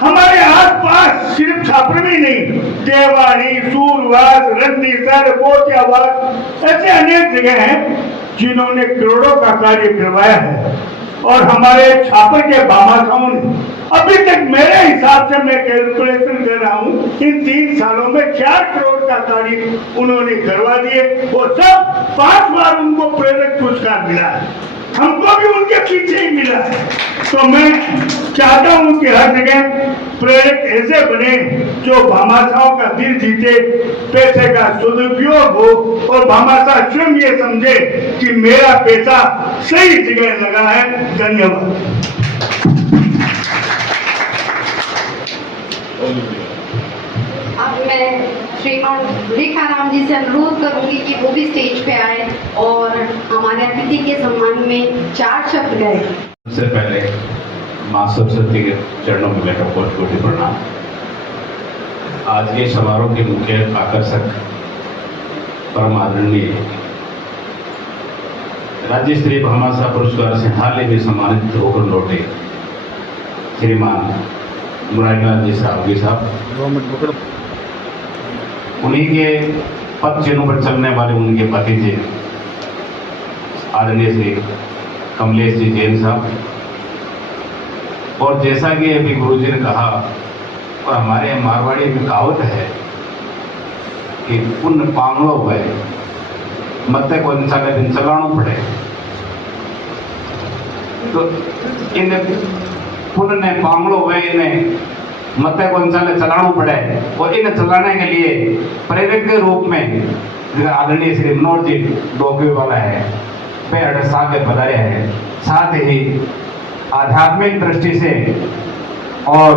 हमारे आसपास सिर्फ छापर में ही नहीं, देवानी, सूरवास, रंदीसर, बोटियावास ऐसे अनेक जगह हैं जिन्होंने करोड़ों का कार्य करवाया है। और हमारे छापर के भामाशाहों ने अभी तक मेरे हिसाब से मैं कैलकुलेशन कर रहा हूँ, इन 3 सालों में 4 करोड़ का कार्य उन्होंने करवा दिए। वो सब 5 बार उनको प्रेरक पुरस्कार मिला है, हमको भी उनके पीछे ही मिला है। तो मैं चाहता हूं कि हर जगह प्रेरक ऐसे बने जो भामाशाहों का दिल जीते, पैसे का सदुपयोग हो और भामाशाह स्वयं ये समझे कि मेरा पैसा सही जगह लगा है। धन्यवाद। अब मैं श्रीमान रेखाराम जी से अनुरोध करूंगी कि वो भी स्टेज पे आए और हमारे अतिथि के सम्मान में 4 शब्द गाएं। सबसे पहले मां सरस्वती के चरणों में मेरा बहुत कोटि प्रणाम। आज के समारोह के मुख्य आकर्षक परम आदरणीय राज्य स्तरीय भामाशाह पुरस्कार से हाल ही में सम्मानित होकर लौटे श्रीमान मुरारीलाल जी श्रावगी साहब, उन्हीं के पद चिन्हों पर चलने वाले उनके पति जी आदरणीय श्री कमलेश जी जैन साहब, और जैसा कि अभी गुरुजी ने कहा और हमारे मारवाड़ी में कहावत है कि पुण्य पांगड़ो हुए मत्ते को इंसान दिन चलाना पड़े, तो इन पुण्य ने पांगड़ो हुए इन्हें मत्ते को इंसान चलाना पड़े और इन्हें चलाने के लिए प्रेरक के रूप में आदरणीय श्री मनोहर जी डोकवे वाला है पेड़ साथ पधारे हैं। साथ ही आध्यात्मिक दृष्टि से और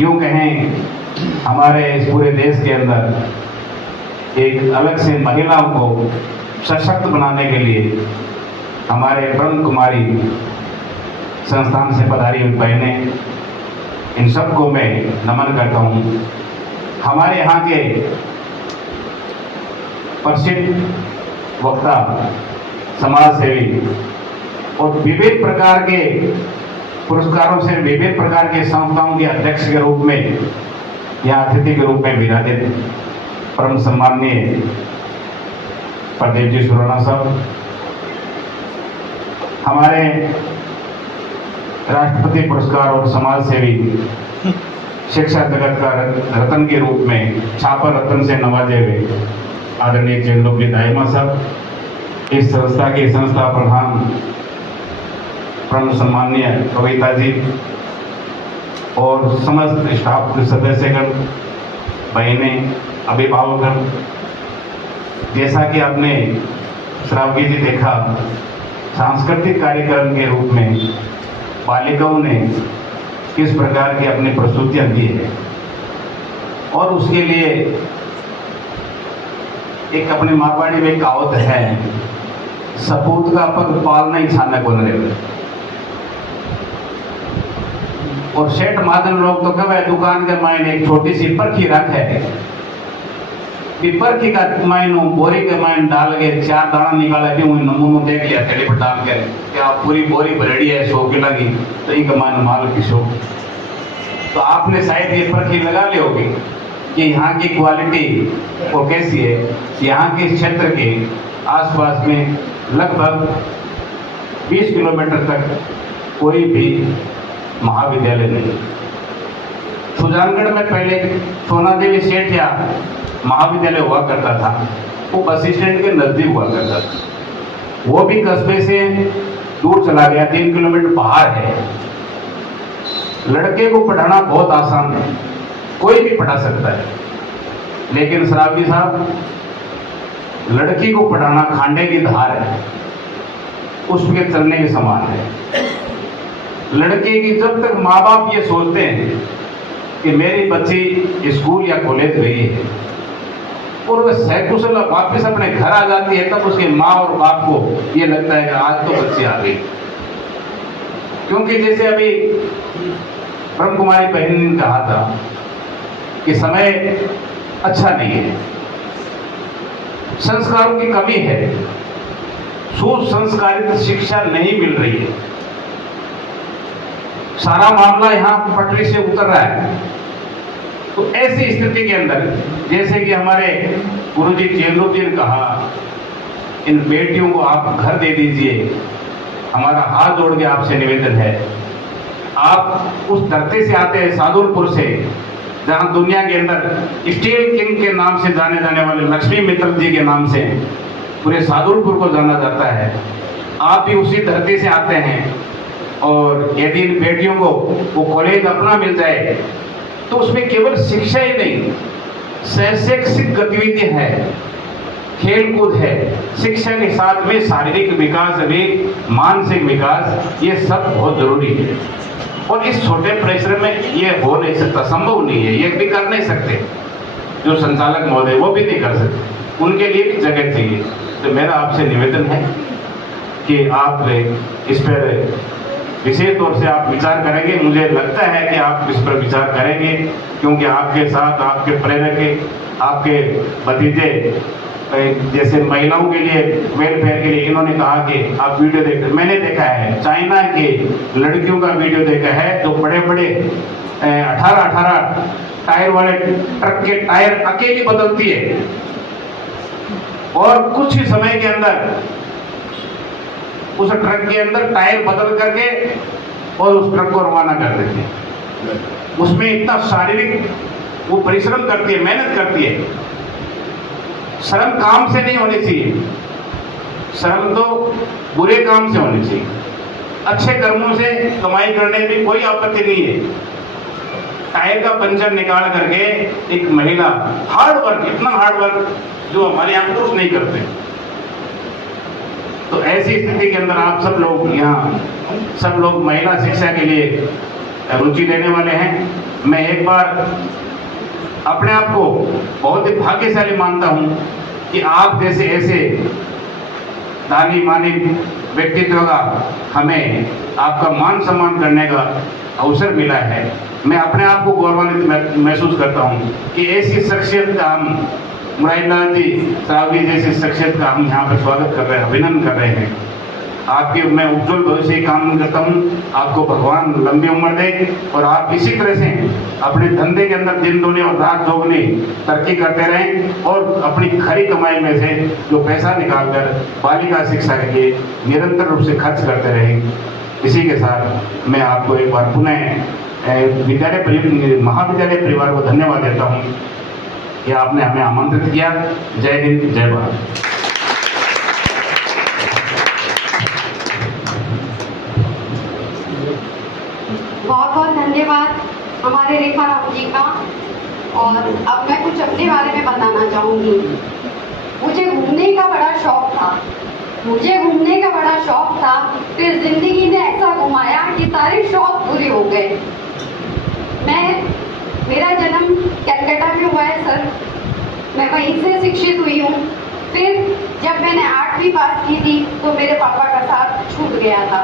यूं कहें हमारे इस पूरे देश के अंदर एक अलग से महिलाओं को सशक्त बनाने के लिए हमारे ब्रह्म कुमारी संस्थान से पधारी हुई बहनें, इन सबको मैं नमन करता हूँ। हमारे यहाँ के प्रसिद्ध वक्ता, समाज सेवी और विविध प्रकार के पुरस्कारों से विविध प्रकार के संस्थाओं के अध्यक्ष के रूप में या अतिथि के रूप में विराजित परम सम्माननीय प्रदीप जी सुराना साहब, हमारे राष्ट्रपति पुरस्कार और समाज सेवी शिक्षा जगत का रत्न के रूप में छापर रत्न से नवाजे हुए आदरणीय चंदोक जी दाइमा साहब, इस संस्था के संस्था प्रधान परम सम्माननीय कविता जी और समस्त स्टाफ के सदस्यगण, बहनें, अभिभावकगण, जैसा कि आपने श्रावगी जी देखा सांस्कृतिक कार्यक्रम के रूप में बालिकाओं ने किस प्रकार की अपनी प्रस्तुतियां दी है और उसके लिए एक अपने मारवाड़ी में कहावत है, सपूत का पग पालना ही छाना को न और सेठ मादन लोग तो कहे दुकान के मायने एक छोटी सी परखी रख है, परखी का मायनो बोरी के मायन डाल के 4 दाना निकाला भी नमूनो देख लिया थैली पर डाल के क्या पूरी बोरी भरेड़ी है 100 किलो की, तो इनका मान माल किसो। तो आपने शायद ये परखी लगा ली होगी कि यहाँ की क्वालिटी वो कैसी है। यहाँ के क्षेत्र के आसपास में लगभग 20 किलोमीटर तक कोई भी महाविद्यालय नहीं। सुजानगढ़ में पहले सोना देवी सेठ या महाविद्यालय हुआ करता था, वो बस स्टैंड के नजदीक हुआ करता था, वो भी कस्बे से दूर चला गया, 3 किलोमीटर बाहर है। लड़के को पढ़ाना बहुत आसान है, कोई भी पढ़ा सकता है, लेकिन श्रावगी साहब लड़की को पढ़ाना खांडे की धार है, उसके चलने के समान है। लड़के की जब तक माँ बाप ये सोचते हैं कि मेरी बच्ची स्कूल या कॉलेज गई है और वह सकुशल वापस अपने घर आ जाती है, तब उसके माँ और बाप को ये लगता है कि आज तो बच्ची आ गई। क्योंकि जैसे अभी ब्रह्म कुमारी बहन ने कहा था कि समय अच्छा नहीं है, संस्कारों की कमी है, सुसंस्कारित शिक्षा नहीं मिल रही है, सारा मामला यहाँ पटरी से उतर रहा है। तो ऐसी स्थिति के अंदर जैसे कि हमारे गुरुजी चेंद्रुप जी ने कहा, इन बेटियों को आप घर दे दीजिए, हमारा हाथ जोड़ के आपसे निवेदन है। आप उस धरती से आते हैं, सादुलपुर से, जहां दुनिया के अंदर स्टील किंग के नाम से जाने जाने वाले लक्ष्मी मित्तल जी के नाम से पूरे सादुलपुर को जाना जाता है। आप भी उसी धरती से आते हैं और यदि इन बेटियों को वो कॉलेज अपना मिल जाए तो उसमें केवल शिक्षा ही नहीं, शैक्षिक गतिविधि है, खेल कूद है, शिक्षा के साथ में शारीरिक विकास भी, मानसिक विकास, ये सब बहुत जरूरी है। और इस छोटे परिसर में ये हो नहीं सकता, संभव नहीं है, ये भी कर नहीं सकते। जो संचालक महोदय वो भी नहीं कर सकते, उनके लिए भी जगह चाहिए। तो मेरा आपसे निवेदन है कि आप इस पर विशेष तौर से आप विचार करेंगे। मुझे लगता है कि आप इस पर विचार करेंगे, क्योंकि आपके साथ आपके प्रेरक, आपके भतीजे, जैसे महिलाओं के लिए वेलफेयर के लिए इन्होंने कहा कि आप वीडियो देखते, मैंने देखा है चाइना के लड़कियों का वीडियो देखा है, तो बड़े बड़े 18 टायर वाले ट्रक के टायर अकेली बदलती है और कुछ ही समय के अंदर उस ट्रक के अंदर टायर बदल करके और उस ट्रक को रवाना कर देते हैं। उसमें इतना शारीरिक वो परिश्रम करती है, मेहनत करती है। श्रम काम से नहीं होनी चाहिए, श्रम तो बुरे काम से होनी चाहिए। अच्छे कर्मों से कमाई करने में कोई आपत्ति नहीं है। टायर का पंचर निकाल करके एक महिला हार्ड वर्क, इतना हार्ड वर्क जो हमारे यहाँ पुरुष नहीं करते। तो ऐसी स्थिति के अंदर आप सब लोग यहाँ, सब लोग महिला शिक्षा के लिए रुचि लेने वाले हैं। मैं एक बार अपने आप को बहुत ही भाग्यशाली मानता हूँ कि आप जैसे ऐसे दानी मानी व्यक्तित्व का हमें आपका मान सम्मान करने का अवसर मिला है। मैं अपने आप को गौरवान्वित महसूस करता हूँ कि ऐसी शख्सियत का हम, मुरारी लाल जी साहब जैसी शख्सियत का हम यहाँ पर स्वागत कर रहे हैं, अभिनंदन कर रहे हैं। आपके मैं उज्जवल भविष्य की कामना करता हूँ, आपको भगवान लंबी उम्र दे और आप इसी तरह से अपने धंधे के अंदर दिन दुनी और रात दोगुनी तरक्की करते रहें और अपनी खरी कमाई में से जो पैसा निकालकर बालिका शिक्षा के लिए निरंतर रूप से खर्च करते रहें। इसी के साथ मैं आपको एक बार पुनः महाविद्यालय परिवार को धन्यवाद देता हूँ कि आपने हमें आमंत्रित किया। जय हिंद, जय भारत। बहुत बहुत धन्यवाद हमारे रेखा राम जी का। और अब मैं कुछ अपने बारे में बताना चाहूँगी। मुझे घूमने का बड़ा शौक था, फिर जिंदगी ने ऐसा घुमाया कि सारे शौक पूरे हो गए। मेरा जन्म कलकत्ता में हुआ है सर, मैं वहीं से शिक्षित हुई हूँ। फिर जब मैंने 8वीं पास की थी तो मेरे पापा का साथ छूट गया था।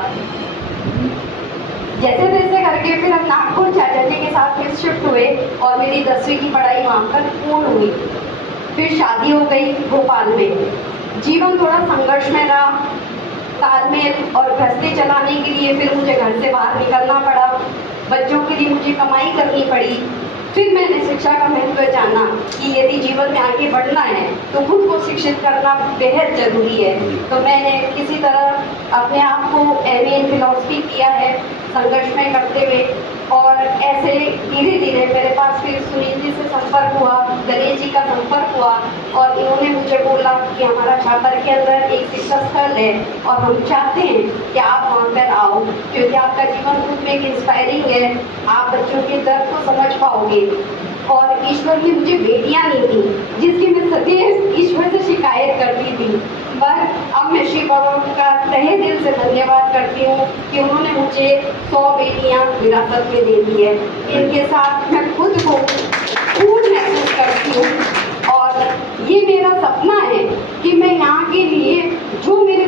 जैसे तैसे करके फिर हम नागपुर चाचा जी के साथ फिर शिफ्ट हुए और मेरी 10वीं की पढ़ाई वहाँ पर पूर्ण हुई। फिर शादी हो गई भोपाल में। जीवन थोड़ा संघर्ष में रहा, तालमेल और गृहस्थी चलाने के लिए फिर मुझे घर से बाहर निकलना पड़ा, बच्चों के लिए मुझे कमाई करनी पड़ी। फिर मैंने शिक्षा का महत्व जाना कि यदि जीवन में आगे बढ़ना है तो खुद को शिक्षित करना बेहद जरूरी है। तो मैंने किसी तरह अपने आप को MA इन फिलॉसफी किया है संघर्ष में करते हुए। और ऐसे धीरे धीरे मेरे पास फिर सुनील जी से संपर्क हुआ, गणेश जी का संपर्क हुआ और इन्होंने मुझे बोला कि हमारा छापर के अंदर एक शिक्षा स्थल है और हम चाहते हैं कि आप वहाँ पर आओ, क्योंकि आपका जीवन खुद में एक इंस्पायरिंग है, आप बच्चों के दर्द को समझ पाओगे। और ईश्वर की मुझे बेटियां नहीं थी, जिसकी मैं सदैव ईश्वर से शिकायत करती थी। पर अब मैं श्री बाबा का तहे दिल से धन्यवाद करती हूँ कि उन्होंने मुझे 100 बेटियां विरासत में दे दी है। इनके साथ मैं खुद को पूर्ण महसूस करती हूँ और ये मेरा सपना है कि मैं यहाँ के लिए जो मेरे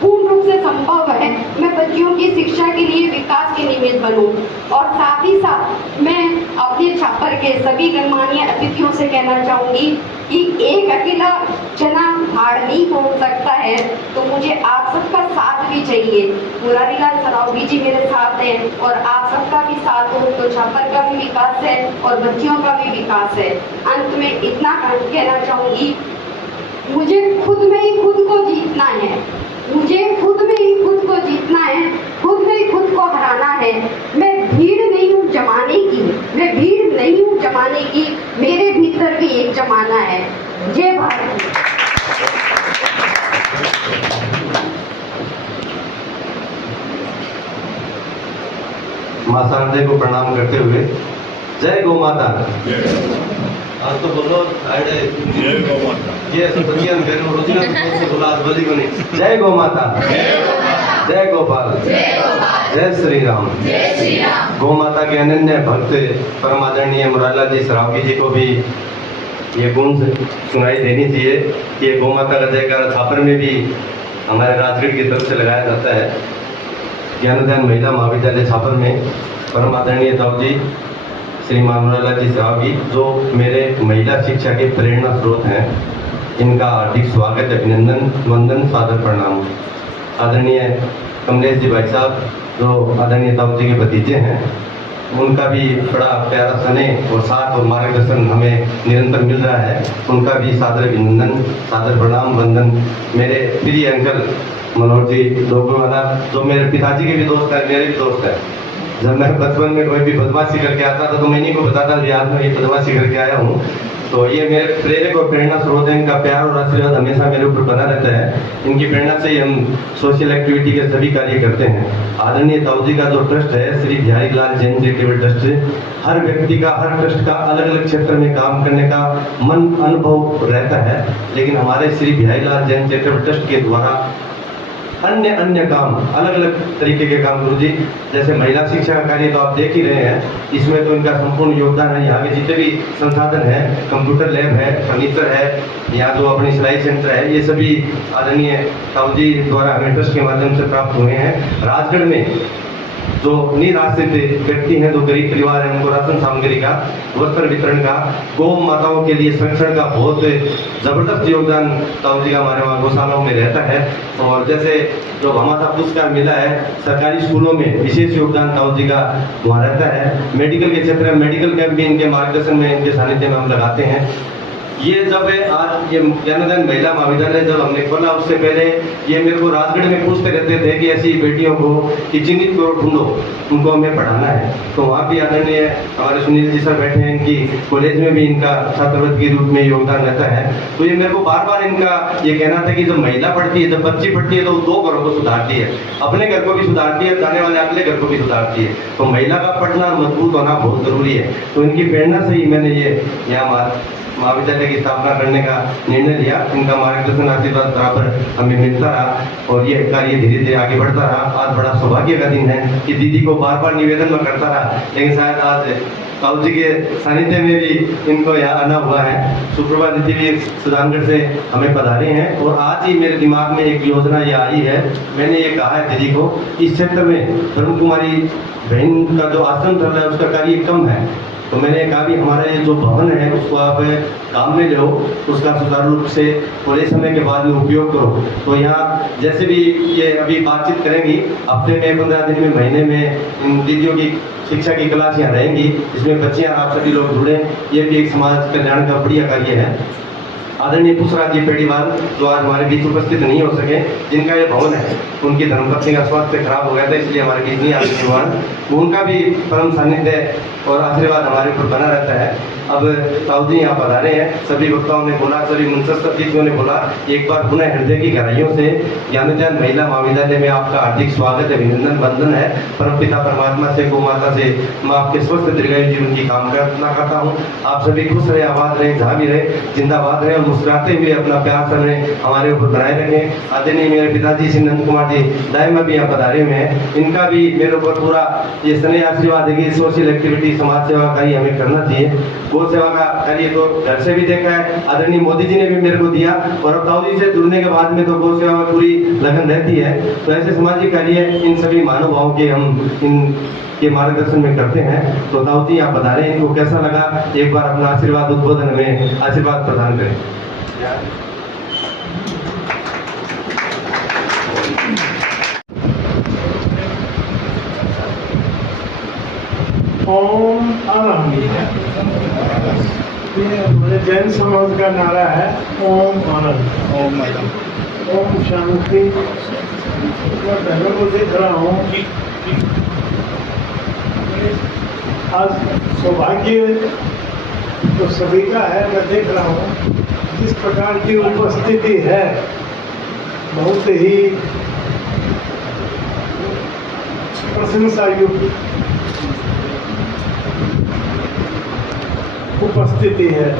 पूर्ण रूप से संभव है, मैं बच्चियों की शिक्षा के लिए विकास के निमित्त बनूं। और साथ ही साथ मैं अपने छापर के सभी गणमान्य अतिथियों से कहना चाहूँगी कि एक अकेला जना भाड़ नहीं खोल सकता है, तो मुझे आप सबका साथ भी चाहिए। मुरारीलाल सरावगी जी मेरे साथ हैं और आप सबका भी साथ हो तो छापर का भी विकास है और बच्चियों का भी विकास है। अंत में इतना कहना चाहूँगी, मुझे खुद में ही खुद को जीतना है, मुझे खुद में ही खुद को जीतना है, खुद में ही खुद को हराना है। मैं भीड़ नहीं हूँ जमाने की, मैं भीड़ नहीं हूँ जमाने की, मेरे भीतर भी एक जमाना है। जय भारत। मां शारदे को प्रणाम करते हुए जय गौ माता। आज तो बोलो जय गौ माता। ये सत्यान करो रोजिना तो से बोला आज बोली बनी जय गौ माता, जय गोपाल, जय श्री राम। गौ माता के अनन्य भक्त परम आदरणीय मुरारीलाल जी सरावगी जी को भी ये गुण सुनाई देनी चाहिए कि गौ माता का जयकारा छापर में भी हमारे राजगढ़ की तरफ से लगाया जाता है। ज्ञानोदय महिला महाविद्यालय छापर में परम आदरणीय ताऊ जी श्री मुरारीलाल जी सरावगी जो मेरे महिला शिक्षा के प्रेरणा स्रोत हैं, इनका हार्दिक स्वागत, अभिनंदन, वंदन, सादर प्रणाम। आदरणीय कमलेश जी भाई साहब जो आदरणीय ताऊ जी के भतीजे हैं, उनका भी बड़ा प्यारा स्नेह और साथ और मार्गदर्शन हमें निरंतर मिल रहा है। उनका भी सादर अभिनंदन, सादर प्रणाम, वंदन। मेरे प्रिय अंकल मनोहर जी डोगरवाला जो मेरे पिताजी के भी दोस्त है, मेरे भी दोस्त है। जब मैं बचपन में कोई भी बदमाशी करके आता था तो मैं इन्हीं को बताता था यार मैं ये बदमाशी करके आया हूँ। तो ये मेरे प्रेरक और प्रेरणा स्रोत है। इनका प्यार और आशीर्वाद हमेशा मेरे ऊपर बना रहता है। इनकी प्रेरणा से ही हम सोशल एक्टिविटी के सभी कार्य करते हैं। आदरणीय ताऊ जी का जो ट्रस्ट है श्री बिहारी लाल जैन चैरिटेबल ट्रस्ट, हर व्यक्ति का, हर ट्रस्ट का अलग अलग क्षेत्र में काम करने का मन अनुभव रहता है, लेकिन हमारे श्री बिहारी लाल जैन चैरिटेबल ट्रस्ट के द्वारा अन्य काम, अलग अलग तरीके के काम गुरु जी, जैसे महिला शिक्षा का कार्य तो आप देख ही रहे हैं, इसमें तो इनका संपूर्ण योगदान है। यहाँ के जितने भी संसाधन है, कंप्यूटर लैब है, फर्नीचर है, यहाँ जो अपनी सिलाई सेंटर है, ये सभी आदरणीय ताऊ जी द्वारा हमें ट्रस्ट के माध्यम से प्राप्त हुए हैं। राजगढ़ में जो निराश्रित व्यक्ति हैं, जो गरीब परिवार हैं, उनको राशन सामग्री का, वस्त्र वितरण का, गौ माताओं के लिए संरक्षण का बहुत जबरदस्त योगदान ताऊ जी का हमारे वहाँ गौशालाओं में रहता है। और जैसे जो हमारा पुरस्कार मिला है, सरकारी स्कूलों में विशेष योगदान ताऊ जी का वहाँ रहता है। मेडिकल के क्षेत्र में मेडिकल कैंप भी इनके मार्गदर्शन में, इनके सानिध्य में हम लगाते हैं। ये जब आज ये ज्ञानोदय महिला महाविद्यालय जब हमने खोला, उससे पहले ये मेरे को राजगढ़ में पूछते रहते थे कि ऐसी बेटियों को कि चिन्हित करो, ढूंढो, उनको हमें पढ़ाना है। तो वहाँ भी आदरणीय हमारे सुनील जी सर बैठे हैं, इनकी कॉलेज में भी इनका छात्रवृत्ति के रूप में योगदान रहता है। तो ये मेरे को बार बार इनका ये कहना था कि जब महिला पढ़ती है, जब बच्ची पढ़ती है, तो 2 घरों को सुधारती है, अपने घर को भी सुधारती है, जाने वाले अगले घर को भी सुधारती है। तो महिला का पढ़ना मजबूत होना बहुत जरूरी है। तो इनकी प्रेरणा से ही मैंने ये यहाँ महाविद्यालय की स्थापना करने का निर्णय लिया। इनका मार्गदर्शन आशीर्वाद बराबर हमें मिलता रहा और ये कार्य धीरे धीरे आगे बढ़ता रहा। आज बड़ा सौभाग्य का दिन है कि दीदी को बार बार निवेदन में करता रहा, लेकिन शायद आज ताऊ जी के सानिध्य में भी इनको यहाँ आना हुआ है। सुप्रभा दीदी भी सुजानगढ़ से हमें पधारे हैं और आज ही मेरे दिमाग में एक योजना ये आई है। मैंने ये कहा है दीदी को, इस क्षेत्र में ब्रह्म कुमारी बहन का जो आश्रम चल रहा है उसका कार्य कम है, तो मैंने कहा भी हमारा ये जो भवन है उसको आप काम में लो, उसका सुचारू रूप से थोड़े समय के बाद में उपयोग करो। तो यहाँ जैसे भी ये अभी बातचीत करेंगी, हफ्ते में 15 दिन में, महीने में इन दीदियों की शिक्षा की क्लास यहाँ रहेंगी, इसमें बच्चियाँ आप सभी लोग जुड़े। ये भी एक समाज कल्याण का बढ़िया कार्य है। आदरणीय पुष्पराज जी पेड़ीवाल जो आज हमारे बीच उपस्थित नहीं हो सके, जिनका ये भवन है, उनकी धर्मपत्नी का स्वास्थ्य खराब हो गया था, इसलिए हमारे बीच नहीं आ सके। उनका भी परम सानिध्य और आशीर्वाद हमारे ऊपर बना रहता है। अब ताऊ जी यहाँ पधारे हैं, सभी वक्ताओं ने बोला, सभी मुंसब अतिथियों ने बोला, एक बार पुनः हृदय की गहराइयों से ज्ञानोदय महिला महाविद्यालय में आपका हार्दिक स्वागत है, अभिनंदन बंधन है। परमपिता परमात्मा से, गौ माता से मैं आपके स्वस्थ दीर्घायु जीवन की कामना करता हूँ। आप सभी खुश रहे, आबाद रहे, जहाँ भी रहे, जिंदाबाद रहे और मुस्कुराते हुए अपना प्यार कर रहे हमारे ऊपर बनाए रखें। आदरणीय मेरे पिताजी श्री नंद कुमार जी दायमा भी यहाँ पधारे हुए हैं, इनका भी मेरे ऊपर पूरा ये स्नेह आशीर्वाद है कि सोशल एक्टिविटी, समाज सेवा का ही हमें करना चाहिए। गौ सेवा का कार्य तो घर से भी देखा है, आदरणीय मोदी जी ने भी मेरे को दिया और अब ताऊ जी से जुड़ने के बाद में तो गौ सेवा में पूरी लगन रहती है। तो ऐसे सामाजिक कार्य इन सभी महानुभावों के हम इन के मार्गदर्शन में करते हैं। तो ताऊ जी आप बता रहे हैं, इनको कैसा लगा, एक बार अपना आशीर्वाद उद्बोधन में आशीर्वाद प्रदान करें। ओम आनंद, ये जैन समाज का नारा है, ओम आनंद, ओम शांति। मैं पहले को देख रहा हूँ, आज सौभाग्य तो सभी का है। मैं देख रहा हूँ जिस प्रकार की उपस्थिति है, बहुत ही प्रशंसा युक्त उपस्थिति है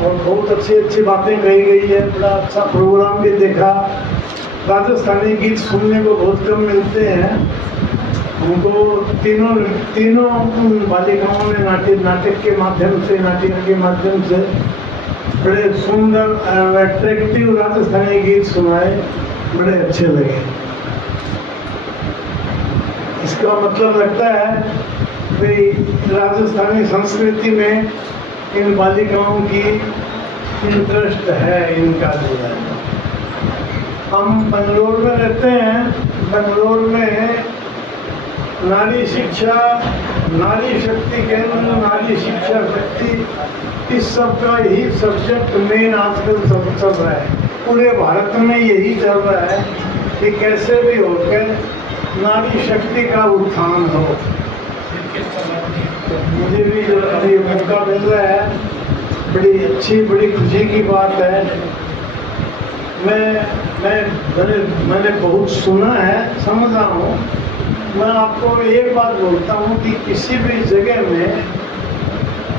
और बहुत अच्छी अच्छी बातें कही गई है। बड़ा अच्छा प्रोग्राम भी देखा। राजस्थानी गीत सुनने को बहुत कम मिलते हैं हमको। तीनों बालिकाओं ने नाटक के माध्यम से, नाटिका के माध्यम से बड़े सुंदर अट्रैक्टिव राजस्थानी गीत सुनाए, बड़े अच्छे लगे। इसका मतलब लगता है कि राजस्थानी संस्कृति में इन बालिकाओं की इंटरेस्ट है, इनका जो है। हम बंगलोर में रहते हैं, बंगलोर में नारी शिक्षा, नारी शक्ति केंद्र, नारी शिक्षा शक्ति, इस सब का ही सब्जेक्ट मेन आजकल चल रहा है। पूरे भारत में यही चल रहा है कि कैसे भी होकर नारी शक्ति का उत्थान हो। मुझे भी जो अभी मौका मिल रहा है, बड़ी अच्छी, बड़ी खुशी की बात है। मैंने बहुत सुना है, समझ रहा हूँ। मैं आपको एक बात बोलता हूँ कि किसी भी जगह में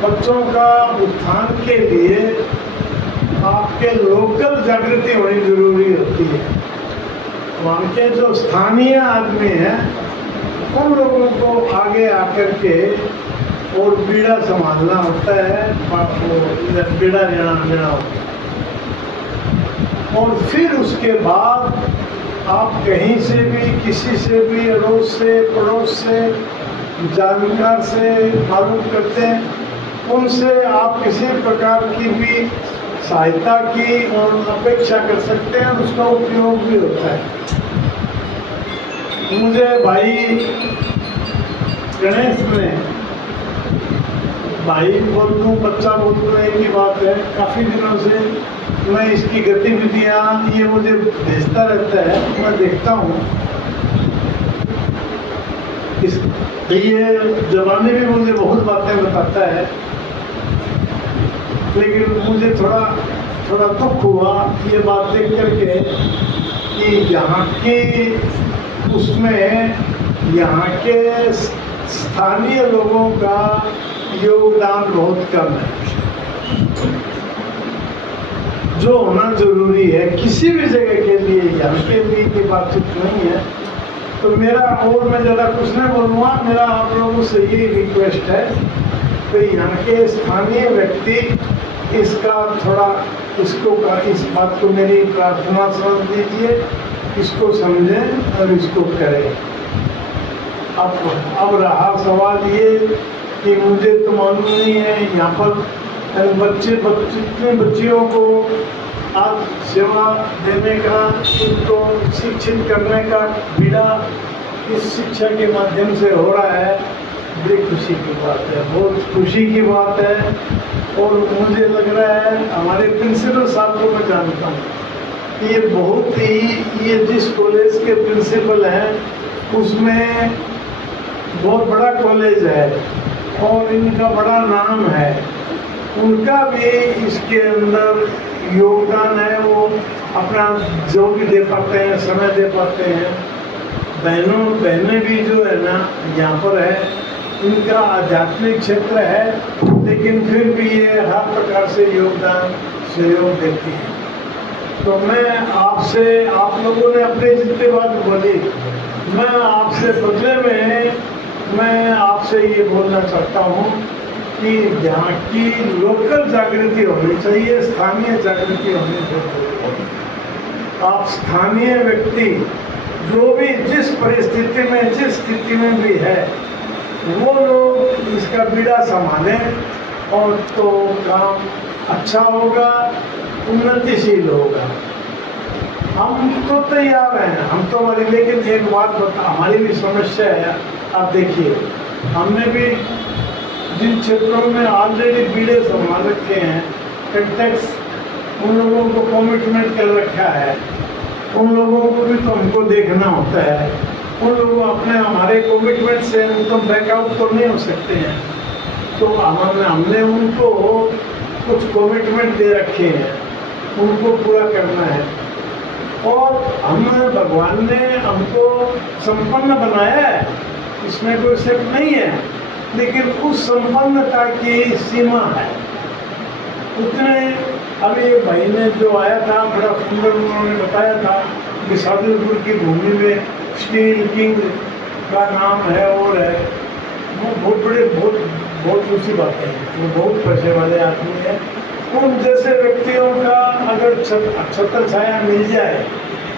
बच्चों का उत्थान के लिए आपके लोकल जागृति होनी जरूरी होती है। वहाँ के जो स्थानीय आदमी हैं, उन लोगों को आगे आकर के और बीड़ा संभालना होता है, बीड़ा लेना होता है। और फिर उसके बाद आप कहीं से भी, किसी से भी, अड़ोस से, पड़ोस से, जानकार से मालूम करते हैं, उनसे आप किसी प्रकार की भी सहायता की और अपेक्षा कर सकते हैं, उसका उपयोग भी होता है। मुझे भाई गणेश ने, भाई बोल दूँ, बच्चा बोल दूँ, एक ही बात है। काफ़ी दिनों से मैं इसकी गतिविधियाँ, ये मुझे भेजता रहता है, मैं देखता हूँ। ये जवानी भी मुझे बहुत बातें बताता है, लेकिन मुझे थोड़ा दुख हुआ ये बात देख करके कि यहाँ की, उसमें यहाँ के स्थानीय लोगों का योगदान बहुत कम है। जो होना जरूरी है किसी भी जगह के लिए, यहाँ के लिए की बातचीत नहीं है। तो मेरा, और मैं ज़्यादा कुछ नहीं बोलूँगा, मेरा आप लोगों से ये रिक्वेस्ट है कि यहाँ के स्थानीय व्यक्ति इसका थोड़ा, इस बात को मेरी प्रार्थना समझ लीजिए, इसको समझें और इसको करें। अब रहा सवाल ये कि मुझे तो मालूम नहीं है, यहाँ पर जितने बच्चियों को आज सेवा देने का, उनको शिक्षित करने का बीड़ा इस शिक्षा के माध्यम से हो रहा है, बड़ी खुशी की बात है, बहुत खुशी की बात है। और मुझे लग रहा है, हमारे प्रिंसिपल साहब को मैं जानता हूँ, ये बहुत ही, ये जिस कॉलेज के प्रिंसिपल हैं उसमें बहुत बड़ा कॉलेज है और इनका बड़ा नाम है। उनका भी इसके अंदर योगदान है। वो अपना जो भी दे पाते हैं, समय दे पाते हैं। बहनें भी जो है ना यहाँ पर है, इनका आध्यात्मिक क्षेत्र है, लेकिन फिर भी ये हर प्रकार से योगदान सहयोग देती है। तो मैं आपसे, आप लोगों ने अपने जितने बात बोली, मैं आपसे बदले में मैं आपसे ये बोलना चाहता हूँ कि यहाँ की लोकल जागृति होनी चाहिए, स्थानीय जागृति होनी चाहिए। आप स्थानीय व्यक्ति जो भी जिस परिस्थिति में, जिस स्थिति में भी है, वो लोग इसका बीड़ा संभालें और तो काम अच्छा होगा, उन्नतिशील होगा। हम तो तैयार हैं, हम तो हमारी, लेकिन एक बात बता, हमारी भी समस्या है। आप देखिए, हमने भी जिन क्षेत्रों में ऑलरेडी बीड़े संभाल रखे हैं, टैक्स उन लोगों को कमिटमेंट कर रखा है, उन लोगों को भी तो हमको देखना होता है। उन लोगों अपने हमारे कमिटमेंट से उनको बैकआउट तो नहीं हो सकते हैं, तो हमने उनको कुछ कमिटमेंट दे रखे हैं, उनको पूरा करना है। और भगवान ने हमको संपन्न बनाया है, इसमें कोई शक नहीं है, लेकिन उस संपन्नता की सीमा है। उतने अभी एक भाई ने जो आया था, बड़ा सुंदर उन्होंने बताया था कि शादीपुर की भूमि में स्टील किंग का नाम है और है, वो बहुत ऊँची बातें हैं। वो बहुत पैसे वाले आदमी है। उन जैसे व्यक्तियों का अगर छत्र छाया मिल जाए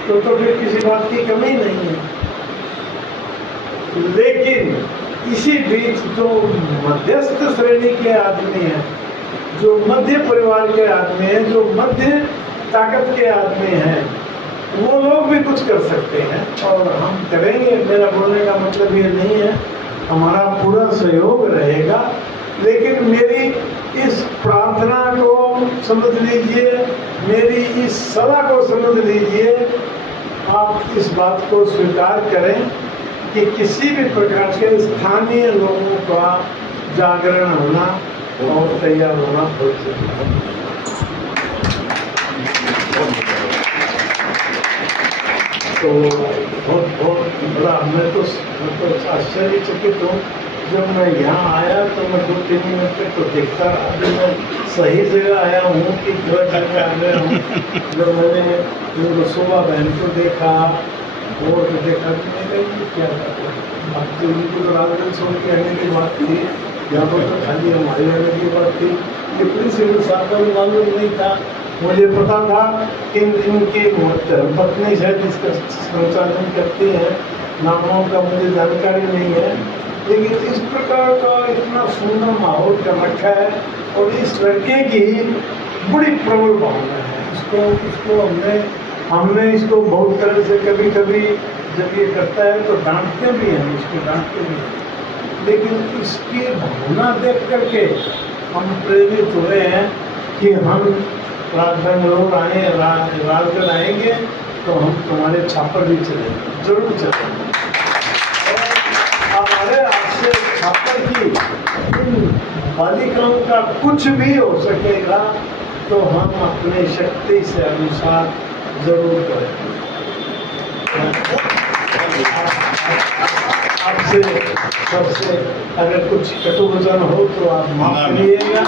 तो फिर किसी बात की कमी नहीं है। लेकिन इसी बीच जो मध्यस्थ श्रेणी के आदमी हैं, जो मध्य परिवार के आदमी हैं, जो मध्य ताकत के आदमी हैं, वो लोग भी कुछ कर सकते हैं और हम करेंगे। मेरा बोलने का मतलब ये नहीं है, हमारा पूरा सहयोग रहेगा। लेकिन मेरी इस प्रार्थना को समझ लीजिए, मेरी इस सलाह को समझ लीजिए। आप इस बात को स्वीकार करें कि किसी भी प्रकार के स्थानीय लोगों का जागरण होना और तैयार होना बहुत जरूरी है। तो बहुत बड़ा मैं तो आश्चर्यचकित हूँ। जब मैं यहाँ आया तो मैं 2-3 मिनट तक तो देखता रहा, अभी मैं सही जगह आया हूँ कि गलत जगह आ गया हूँ। जब मैंने शोभा बहन को देखा और देखा कि मैंने क्या करता, अब तो इनको तो राजगंज छोड़ के आने की बात थी, यहाँ पर तो खाली हमारी आने की बात थी। ये प्रिंसिपल साहब का भी मालूम नहीं था। मुझे पता था कि इनकी धर्मपत्नी शायद इसका संचालन करती हैं, नामों का मुझे जानकारी नहीं है। लेकिन इस प्रकार का इतना सुंदर माहौल कर रखा है और इस लड़के की बड़ी प्रबल भावना है। इसको हमने इसको बहुत तरह से कभी जब ये करता है तो डांटते भी हैं, इसको डांटते भी हैं। लेकिन इसकी भावना देख करके हम प्रेरित हुए हैं कि हम बेंगलोर राजगढ़ आएंगे तो हम तुम्हारे छापर भी चलेंगे, जरूर चलेंगे। और हमारे हाथ से छापर की इन बालिकाओं का कुछ भी हो सकेगा तो हम अपनी शक्ति से अनुसार जरूर करेंगे। आपसे सबसे अगर कुछ कटुवचन हो तो आप माफ करिएगा।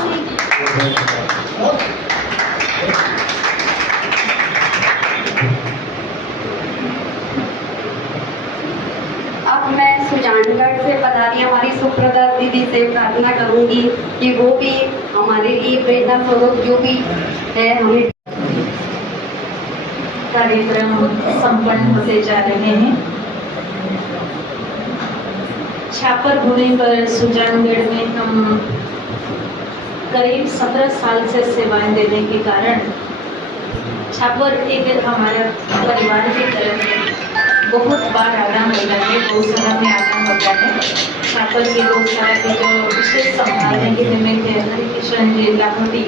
अब मैं सुजानगढ़ से पधारी हमारी सुप्रदा दीदी से प्रार्थना करूंगी कि वो भी हमारे लिए प्रेरणा स्वरूप जो भी है हमें। कार्यक्रम संपन्न होते जा रहे हैं। छापर भूमि पर सुजानगढ़ में हम करीब 17 साल से सेवाएं देने के कारण छापर एक हमारा परिवार की तरह है। बहुत बार आना होता है, गौशाला में आना होता है। छापर की गौशाला के जो विशेष संभालने के निमित्त हरिकिशन जी लाखोटी,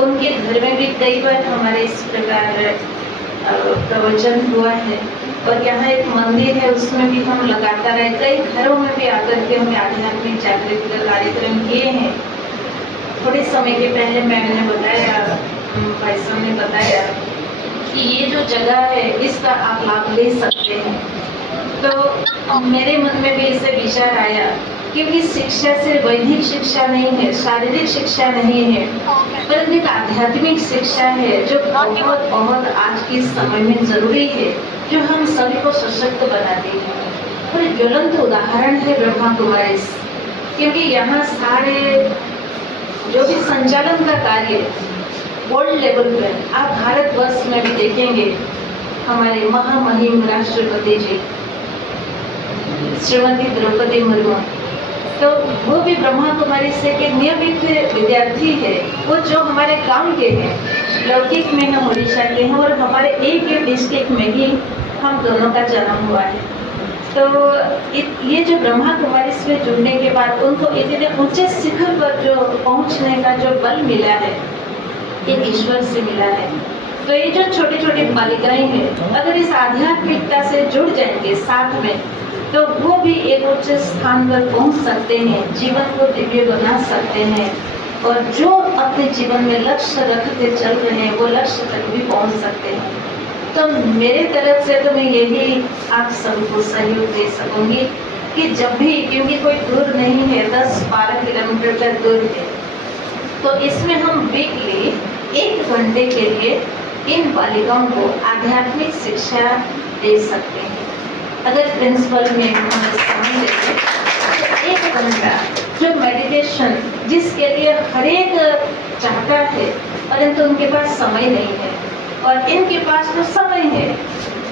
उनके घर में भी कई बार हमारे इस प्रकार प्रवचन हुआ है। और यहाँ एक मंदिर है, उसमें भी हम लगातार है, कई घरों में भी आकर के हमने आध्यात्मिक जागृति का कार्यक्रम किए हैं। थोड़े समय के पहले मैंने बताया, भाई साहब ने बताया कि ये जो जगह है इसका आप लाभ ले सकते हैं। तो मेरे मन में भी इससे विचार आया, क्योंकि शिक्षा सिर्फ वैदिक शिक्षा नहीं है, शारीरिक शिक्षा नहीं है, परंतु एक आध्यात्मिक शिक्षा है जो बहुत बहुत आज के समय में जरूरी है, जो हम सभी को सशक्त बनाती है। और एक ज्वलंत उदाहरण है ब्रह्मा कुमारी, क्योंकि यहाँ सारे जो भी संचालन का कार्य वर्ल्ड लेवल पर आप भारतवर्ष में भी देखेंगे, हमारे महामहिम राष्ट्रपति जी श्रीमती द्रौपदी मुर्मू, तो वो भी ब्रह्मा कुमारी से के नियमित विद्यार्थी है। वो जो हमारे गांव के हैं, लौकिक में हम उड़ीसा के हैं, और हमारे एक ही डिस्ट्रिक्ट में ही हम दोनों का जन्म हुआ है। तो ये जो ब्रह्मा कुमारी से जुड़ने के बाद उनको इतने ऊंचे शिखर पर जो पहुंचने का जो बल मिला है, ये ईश्वर से मिला है। तो ये जो छोटी छोटी बालिकाएं हैं, अगर इस आध्यात्मिकता से जुड़ जाएंगे साथ में, तो वो भी एक उच्च स्थान पर पहुंच सकते हैं, जीवन को दिव्य बना सकते हैं, और जो अपने जीवन में लक्ष्य रखते चल रहे हैं वो लक्ष्य तक भी पहुंच सकते हैं। तो मेरे तरफ से तो मैं यही आप सबको सहयोग दे सकूंगी कि जब भी, क्योंकि कोई दूर नहीं है, 10-12 किलोमीटर तक दूर है, तो इसमें हम वीकली 1 घंटे के लिए इन बालिकाओं को आध्यात्मिक शिक्षा दे सकते हैं। अगर प्रिंसिपल में हम समय देते तो 1 घंटा जो मेडिटेशन, जिसके लिए हर एक चाहता है परंतु उनके पास समय नहीं है, और इनके पास तो समय है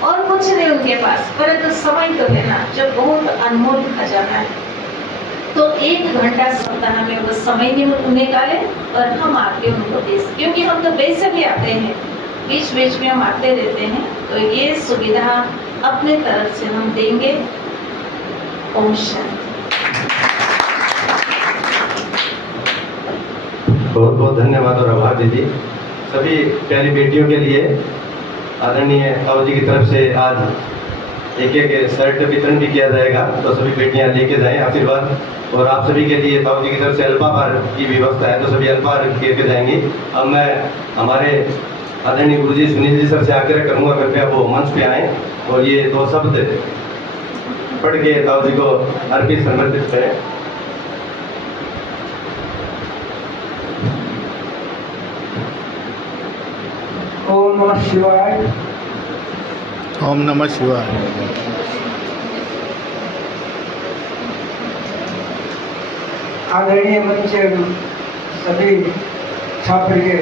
और कुछ नहीं उनके पास, परंतु समय तो है ना, जो बहुत अनमोल खजाना है। तो 1 घंटा सप्ताह में वो समय निकाले और हम आके उनको दे, क्योंकि हम तो वैसे भी आते हैं, बीच बीच में हम आते रहते हैं, तो ये सुविधा अपने तरफ से हम देंगे। ओम शांति। बहुत बहुत धन्यवाद और आभार दीदी। सभी प्यारी बेटियों के लिए आदरणीय ताऊ जी की तरफ से आज एक शर्ट वितरण भी किया जाएगा, तो सभी बेटियां लेके जाएं आशीर्वाद। और आप सभी के लिए ताऊ जी की तरफ से अल्पाहार की व्यवस्था है, तो सभी अल्पाहार लेके जाएंगे। अब मैं हमारे आदरणीय गुरुजी सुनील जी सर से आग्रह करूंगा, कृपया वो मंच पे आए और ये 2 शब्द पढ़ के ताऊ जी को अर्पित समर्पित करें। ओम नमः शिवाय। ओम नमः शिवाय। आदरणीय मंच सभी छात्र के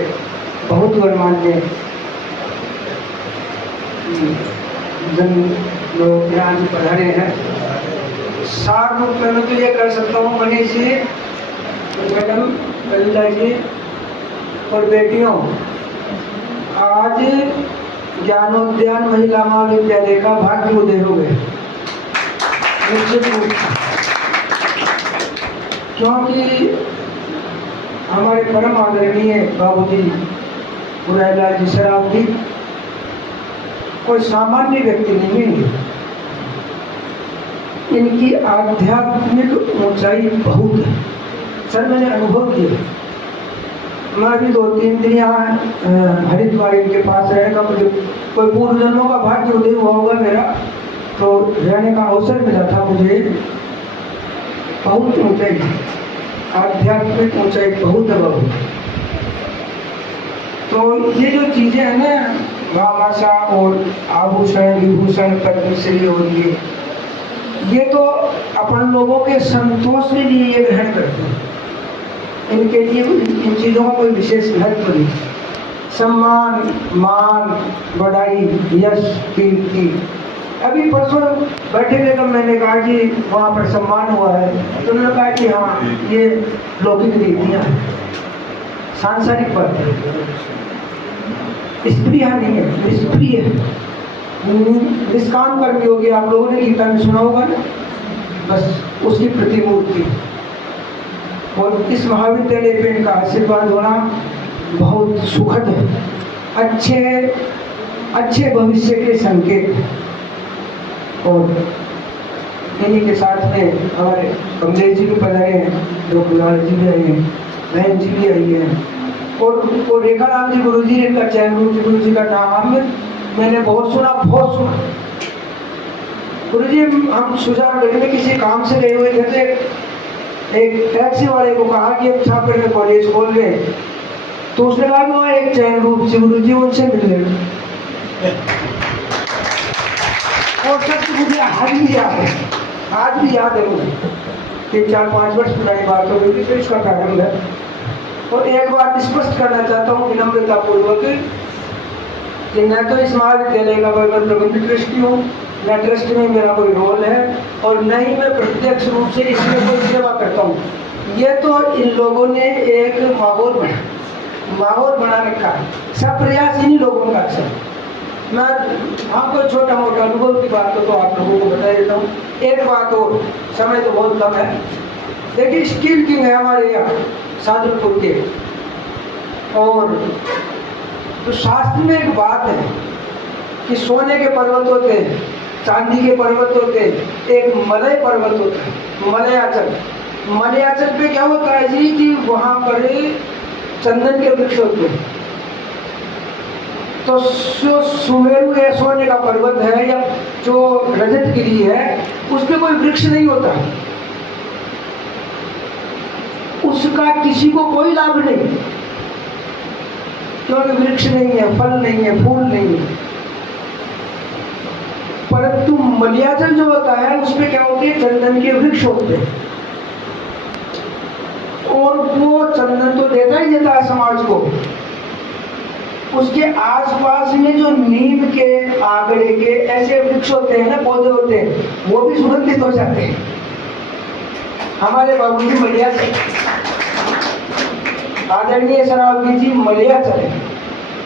बहुत गणमान्य जन लोग यहाँ पधारे हैं। सार रूप में मैं तो ये कर सकता हूँ, मनीष जी, मैडम, ललिता जी और बेटियों, आज ज्ञानोद्यान महिला महाविद्यालय का भाग्य उदय हो गए, निश्चित रूप से, क्योंकि हमारे परम आदरणीय बाबूजी मुरारीलाल जी सराफ जी कोई सामान्य व्यक्ति नहीं है। इनकी आध्यात्मिक ऊंचाई बहुत है, सर मैंने अनुभव किया। मैं अभी 2-3 दिन यहाँ हरिद्वार इनके पास रहने का, मुझे कोई पूर्व जन्मों का भाग्य उदय हुआ होगा मेरा, तो रहने का अवसर मिला था मुझे। बहुत ऊंचाई, आध्यात्मिक ऊंचाई बहुत है बाबू। तो ये जो चीजें हैं ना, भामाशा और आभूषण विभूषण पद्मश्री और ये तो अपन लोगों के संतोष के लिए ये ग्रहण करते हैं, इनके लिए इन चीज़ों का कोई विशेष महत्व नहीं। सम्मान, मान, बड़ाई, यश, कीर्ति। अभी परसों बैठे थे तो मैंने कहा कि वहाँ पर सम्मान हुआ है, तो उन्होंने कहा कि हाँ ये लौकिक रीतियाँ हैं, सांसारिक बात है, स्त्रिय नहीं है, निष्प्रिय है, निष्काम कर्मी होगी। आप लोगों ने गीता में सुना होगा ना, बस उसकी प्रतिमूर्ति। और इस महाविद्यालय पे इनका आशीर्वाद होना बहुत सुखद है, अच्छे भविष्य के संकेत। और इन्हीं के साथ में हमारे कमलेश जी भी पधारे हैं, जो गुलाल जी भी आए हैं। बहन जी भी आई है। और रेखा राम जी गुरु जी, इनका चैन गुरु जी का नाम मैंने बहुत सुना। गुरु जी हम सुजानगढ़ में किसी काम से गए हुए थे, एक टैक्सी वाले को कहा कि अब छापर में कॉलेज खोल रहे, तो उसने कहा कि वहाँ एक चैन रूप से गुरु जी उनसे मिल गए। और सच मुझे आज भी याद है मुझे 3-4-5 वर्ष पुरानी बात हो गई, तो इसका कारण है। और एक बात स्पष्ट करना चाहता हूँ विनम्रता पूर्वक कि न तो इस महाविद्यालय का कोई प्रबंध ट्रस्टी हूँ, न ट्रस्ट में मेरा कोई रोल है, और न ही मैं प्रत्यक्ष रूप से इसमें कोई सेवा करता हूँ। ये तो इन लोगों ने एक माहौल बना रखा है, सब प्रयास इन्हीं लोगों का है। मैं आपको छोटा मोटा अनुभव की बात तो आप लोगों को बता देता हूँ। एक बात और, समय तो बहुत कम है। देखिए स्टील किंग है हमारे यहाँ सादुलपुर के, और तो शास्त्र में एक बात है कि सोने के पर्वत होते हैं, चांदी के पर्वत होते हैं, एक मलय पर्वत होता है, मलयाचल पे क्या होता है जी कि वहां पर चंदन के वृक्ष होते हैं। तो जो सुमेरु है सोने का पर्वत है या जो रजतगिरी है, उस पे कोई वृक्ष नहीं होता, उसका किसी को कोई लाभ नहीं, क्योंकि वृक्ष नहीं है, फल नहीं है, फूल नहीं है। परंतु मलयाचल जो होता है उसमें क्या होते हैं, चंदन के वृक्ष होते हैं, और वो चंदन तो देता ही देता है समाज को। उसके आसपास में जो नीम के, आगरे के ऐसे वृक्ष होते हैं ना, पौधे होते हैं, वो भी सुगंधित हो जाते हैं। हमारे बाबूजी मलयाचल, आदरणीय सरावगी जी मलयाचल है,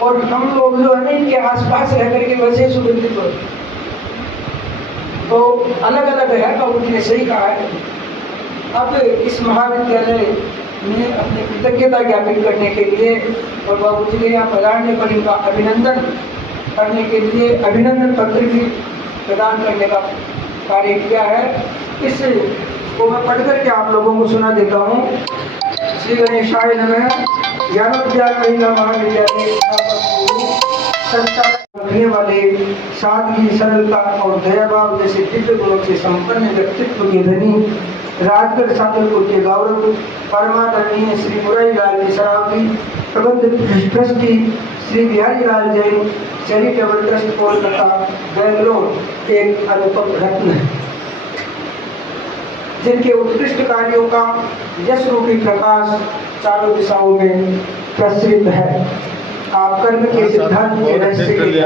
और हम लोग जो है ना इनके आसपास रह करके वैसे सुगंधित होते हैं। तो अलग अलग है, बाबूजी ने सही कहा है। अब इस महाविद्यालय में अपनी कृतज्ञता ज्ञापित करने के लिए और बाबूजी के यहाँ पधारने पर इनका अभिनंदन करने के लिए अभिनंदन पत्र भी प्रदान करने का कार्य किया है। इस को मैं पढ़ करके आप लोगों को सुना देता हूँ। श्री गणेशाय नमः। ज्ञानोद्यान महिला महाविद्यालय संचालक रखने वाले सादगी, सरलता और दयाभाव जैसे दिव्य गुणों से संपन्न व्यक्तित्व के धनी राजगढ़ सादुलपुर के गौरव परमादरणीय श्री मुरारीलाल जी सरावगी, प्रबंध trustee Shri Bihari Lal Jain, charitable trust Kolkata Bangalore एक अनुपम रत्न है, जिनके उत्कृष्ट कार्यों का यश रूपी प्रकाश चारों दिशाओं में प्रसरित है। आप कर्म के सिद्धांत के रहस्य के लिए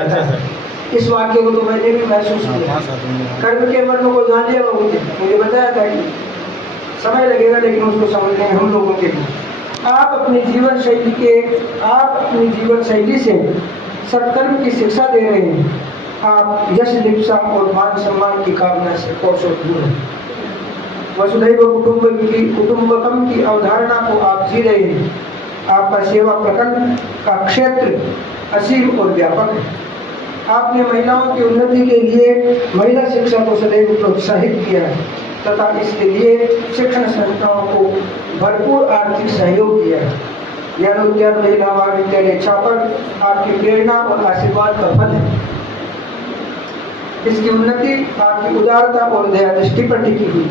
इस वाक्य को तो मैंने भी महसूस किया। कर्म के मर्म को जान लिया मुझे बताया था कि समय लगेगा, लेकिन उसको समझने में हम लोगों के आप अपनी जीवन शैली से सत्कर्म की शिक्षा दे रहे हैं। आप यश, लिप्सा और मान सम्मान की कामना से कोसों दूर हैं। वसुधैव कुटुंबकम की अवधारणा को आप जी रहे हैं। आपका सेवा प्रकरण का क्षेत्र असीम और व्यापक है। आपने महिलाओं की उन्नति के लिए महिला शिक्षा को सदैव प्रोत्साहित किया है तथा इसके लिए शिक्षण संस्थाओं को भरपूर आर्थिक सहयोग दिया है। ज्ञानोद्यान महिला महाविद्यालय छापर आपकी प्रेरणा और आशीर्वाद का फल है। इसकी उन्नति आपकी उदारता और दया दृष्टि पर टिकी हुई।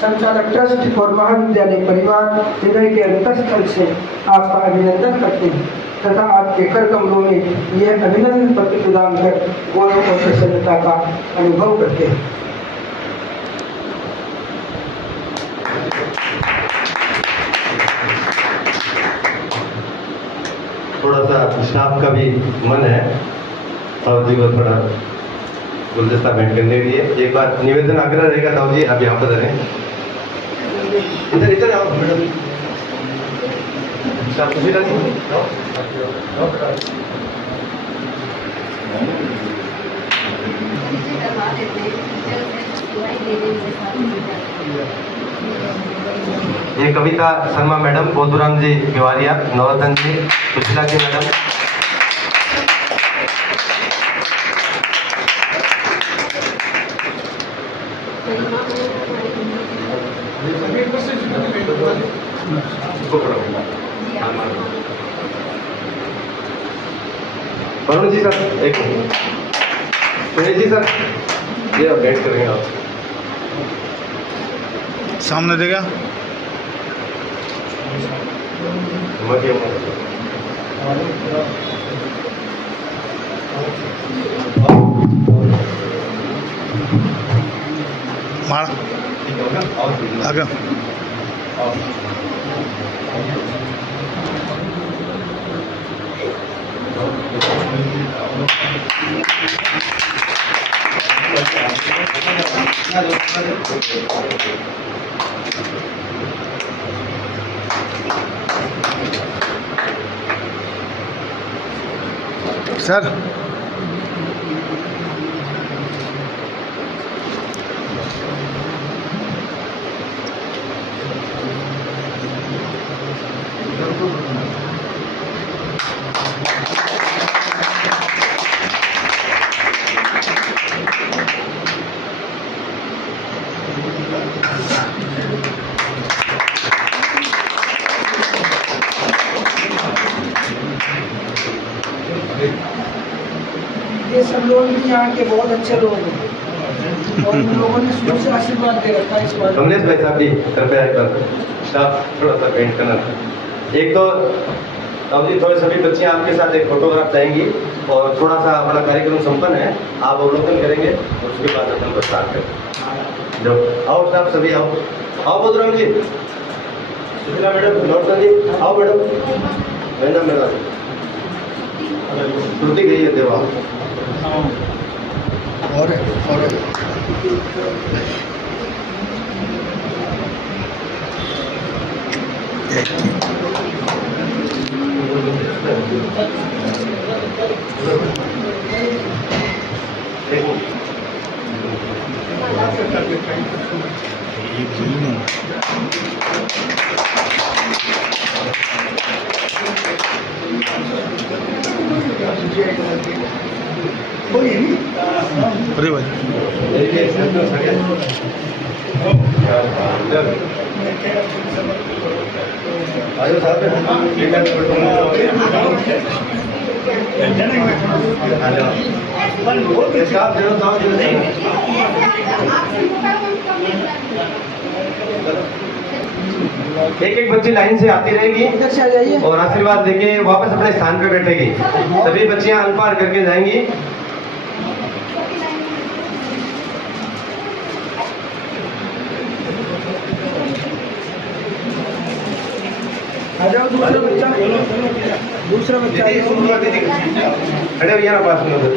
संचालक ट्रस्ट और महाविद्यालय परिवार हृदय के अंतस्थल से आपका अभिनंदन करते हैं तथा आपके कर कमलों में यह अभिनंदन पत्र प्रदान कर गौरव और प्रसन्नता का अनुभव करते हैं। थोड़ा सा स्टाफ का भी मन है और जी बस थोड़ा गुलदस्ता भेंट करने के लिए एक बार निवेदन आग्रह रहेगा। ताऊ जी आप यहाँ पर रहें, इधर आओ मैडम। ये कविता शर्मा मैडम, बोधुराम जी बिवारिया, नवरतन जी, सुशीला जी मैडम। वरुण जी सर, एक मिनट। सुनील जी सर, ये आप गाइड करेंगे आप। सामने देगा। मार आगे। सर ये सब लोग भी यहाँ के बहुत अच्छे लोग हैं और उन लोगों ने शुरू से आशीर्वाद दे रखा है इस बार। कमलेश भाई साहब भी कृपया एक बार स्टाफ थोड़ा सा पेंट करना। एक तो अब जी थोड़े सभी बच्चियाँ आपके साथ एक फोटोग्राफ चाहेंगी और थोड़ा सा हमारा कार्यक्रम संपन्न है, आप अवलोकन करेंगे और उसके बाद अपन स्टार्ट करें। जो आओ स्टाफ सभी आओ, आओ बदराम जी, सुशीला मैडम, नौटन जी, आओ मैडम, मैडम मैडम श्रुति गई है देवा और अरे भाई आयो एक एक बच्ची लाइन से आती रहेगी और आशीर्वाद देके वापस अपने स्थान पे बैठेगी। सभी बच्चियां अल्पार करके जाएंगी। आ जाओ दूसरा बच्चा, दूसरा बच्चा खड़े भैया ना पास में उधर।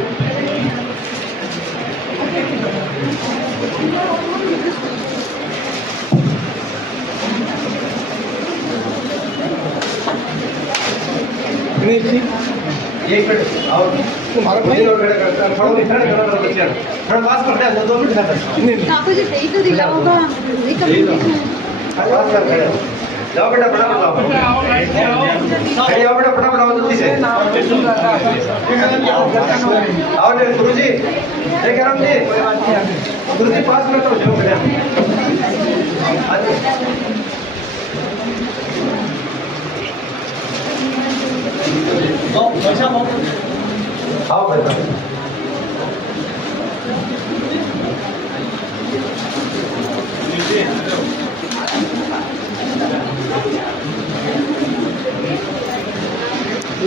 एक मिनट आओ, तुम्हारा भाई और खड़े करता है, थोड़ा खड़े करो बच्चे, थोड़ा पास कर दे, 2 मिनट खड़ा। आपको जो सही तो दिला होगा, पास कर खड़े जाओ बेटा, फटाफट आओ, खड़े आओ बेटा, फटाफट आओ जल्दी से। आओ जी गुरुजी, जय राम जी, गुरुजी पास में तो जाओ बेटा। आओ बेटा,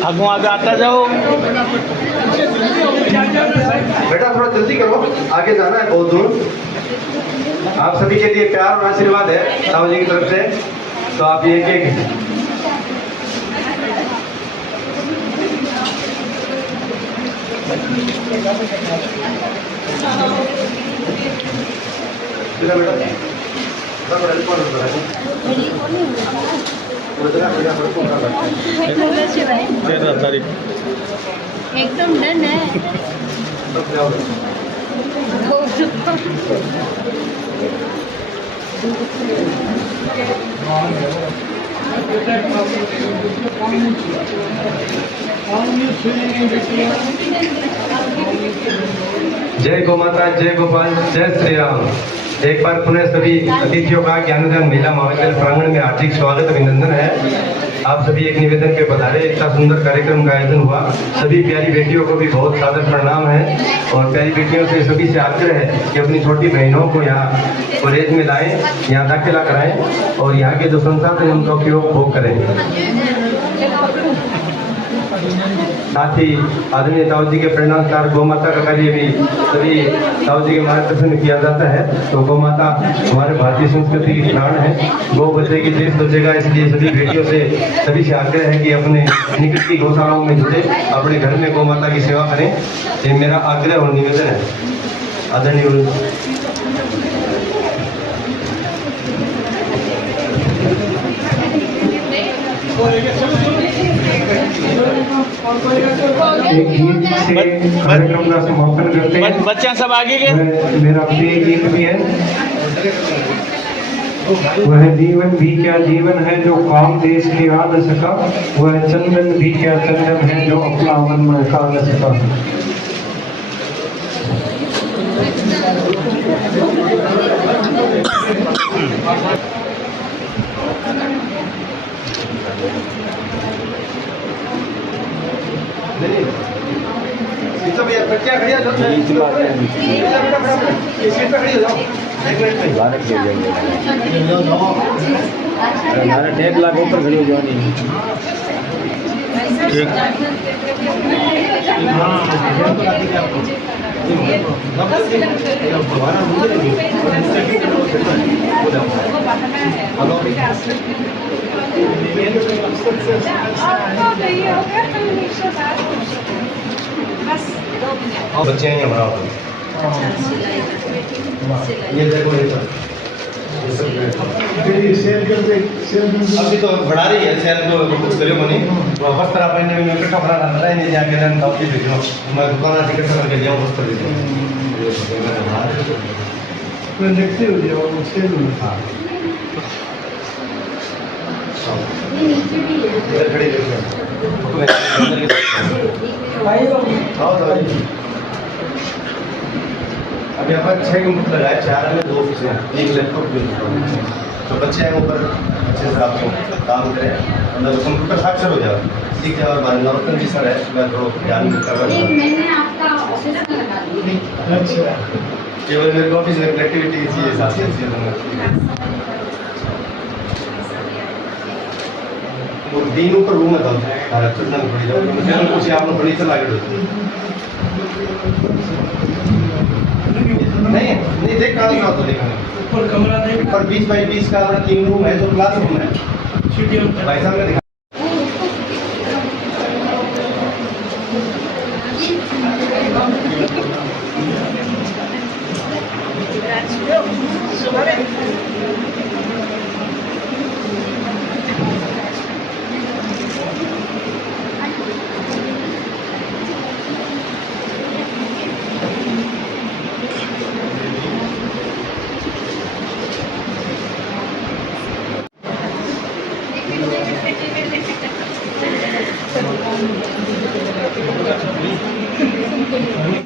आगू आगे आता जाओ बेटा, थोड़ा जल्दी करो, आगे जाना है बहुत दूर। आप सभी के लिए प्यार और आशीर्वाद है साहू जी की तरफ से, तो आप ये एक एकदम डन है। जय गौ माता, जय गोपाल, जय श्री राम। एक बार पुनः सभी अतिथियों का ज्ञानदान महिला महाविद्यालय प्रांगण में हार्दिक स्वागत अभिनंदन है। आप सभी एक निवेदन पे पधारे, इतना सुंदर कार्यक्रम का आयोजन हुआ। सभी प्यारी बेटियों को भी बहुत सादर प्रणाम है और प्यारी बेटियों से सभी से आग्रह है कि अपनी छोटी बहनों को यहाँ कॉलेज में लाएं, यहाँ दाखिला कराएं और यहाँ के जो संसाधन है उनका उपयोग खूब करें। साथ ही आदरणीय ताऊ जी के प्रेरणानुसार गौ माता का कार्य भी सभी ताऊ जी के मार्गदर्शन में किया जाता है। तो गौ माता हमारे भारतीय संस्कृति की प्राण है, गौ बचेगी देश बचेगा, इसलिए सभी बेटियों से सभी से आग्रह है कि अपने निकट की गौशालाओं में जुटे, अपने घर में गौ माता की सेवा करें। ये मेरा आग्रह और निवेदन है। आदरणीय एक गीत से कार्यक्रम का समापन करते हैं। बच्चे सब आगे गए। मेरा प्रिय गीत भी है, वह जीवन भी क्या जीवन है जो काम देश के आ न सका, वह चंदन भी क्या चंदन है जो अपना मन में खा न सका। भैया बच्चियाँ खड़ी हो जाओ, हमारा टेक लाख ऊपर खड़ी हो जानी। बच्चे हैं हमारा। ये देखो अभी तो बढ़ा रही है सेल को कुछ करियो बनी वस्त्र अपने में इकट्ठा बना रहा है नहीं जाके रन काफी भेजो मैं दुकान से इकट्ठा करके जाऊं वस्त्र दे मैं देखते हो जाओ सेल में। हां इधर खड़े भाई आओ तो अभी अपन 6 कंप्यूटर लगाए, 4 में 2 ऑफिस हैं, एक लैपटॉप भी तो बच्चे हैं ऊपर अच्छे से आप काम करें, मतलब कंप्यूटर साक्षर हो जाए, सीख जाए। और नरोत्तम जी सर है, मैं थोड़ा ध्यान कर रहा हूँ। मैंने आपका ऑफिस में लगा दिया। अच्छा, केवल मेरे ऑफिस में कनेक्टिविटी इसी हिसाब से वो 3 ऊपर रूम है, तो चुनना पड़ी जाओ कुछ आप लोग फर्नीचर लागे नहीं देख कहाँ गया तो देखा ऊपर कमरा देख, ऊपर 20 बाई 20 का अपना 3 रूम है, जो क्लास रूम है भाई साहब ने दिखा।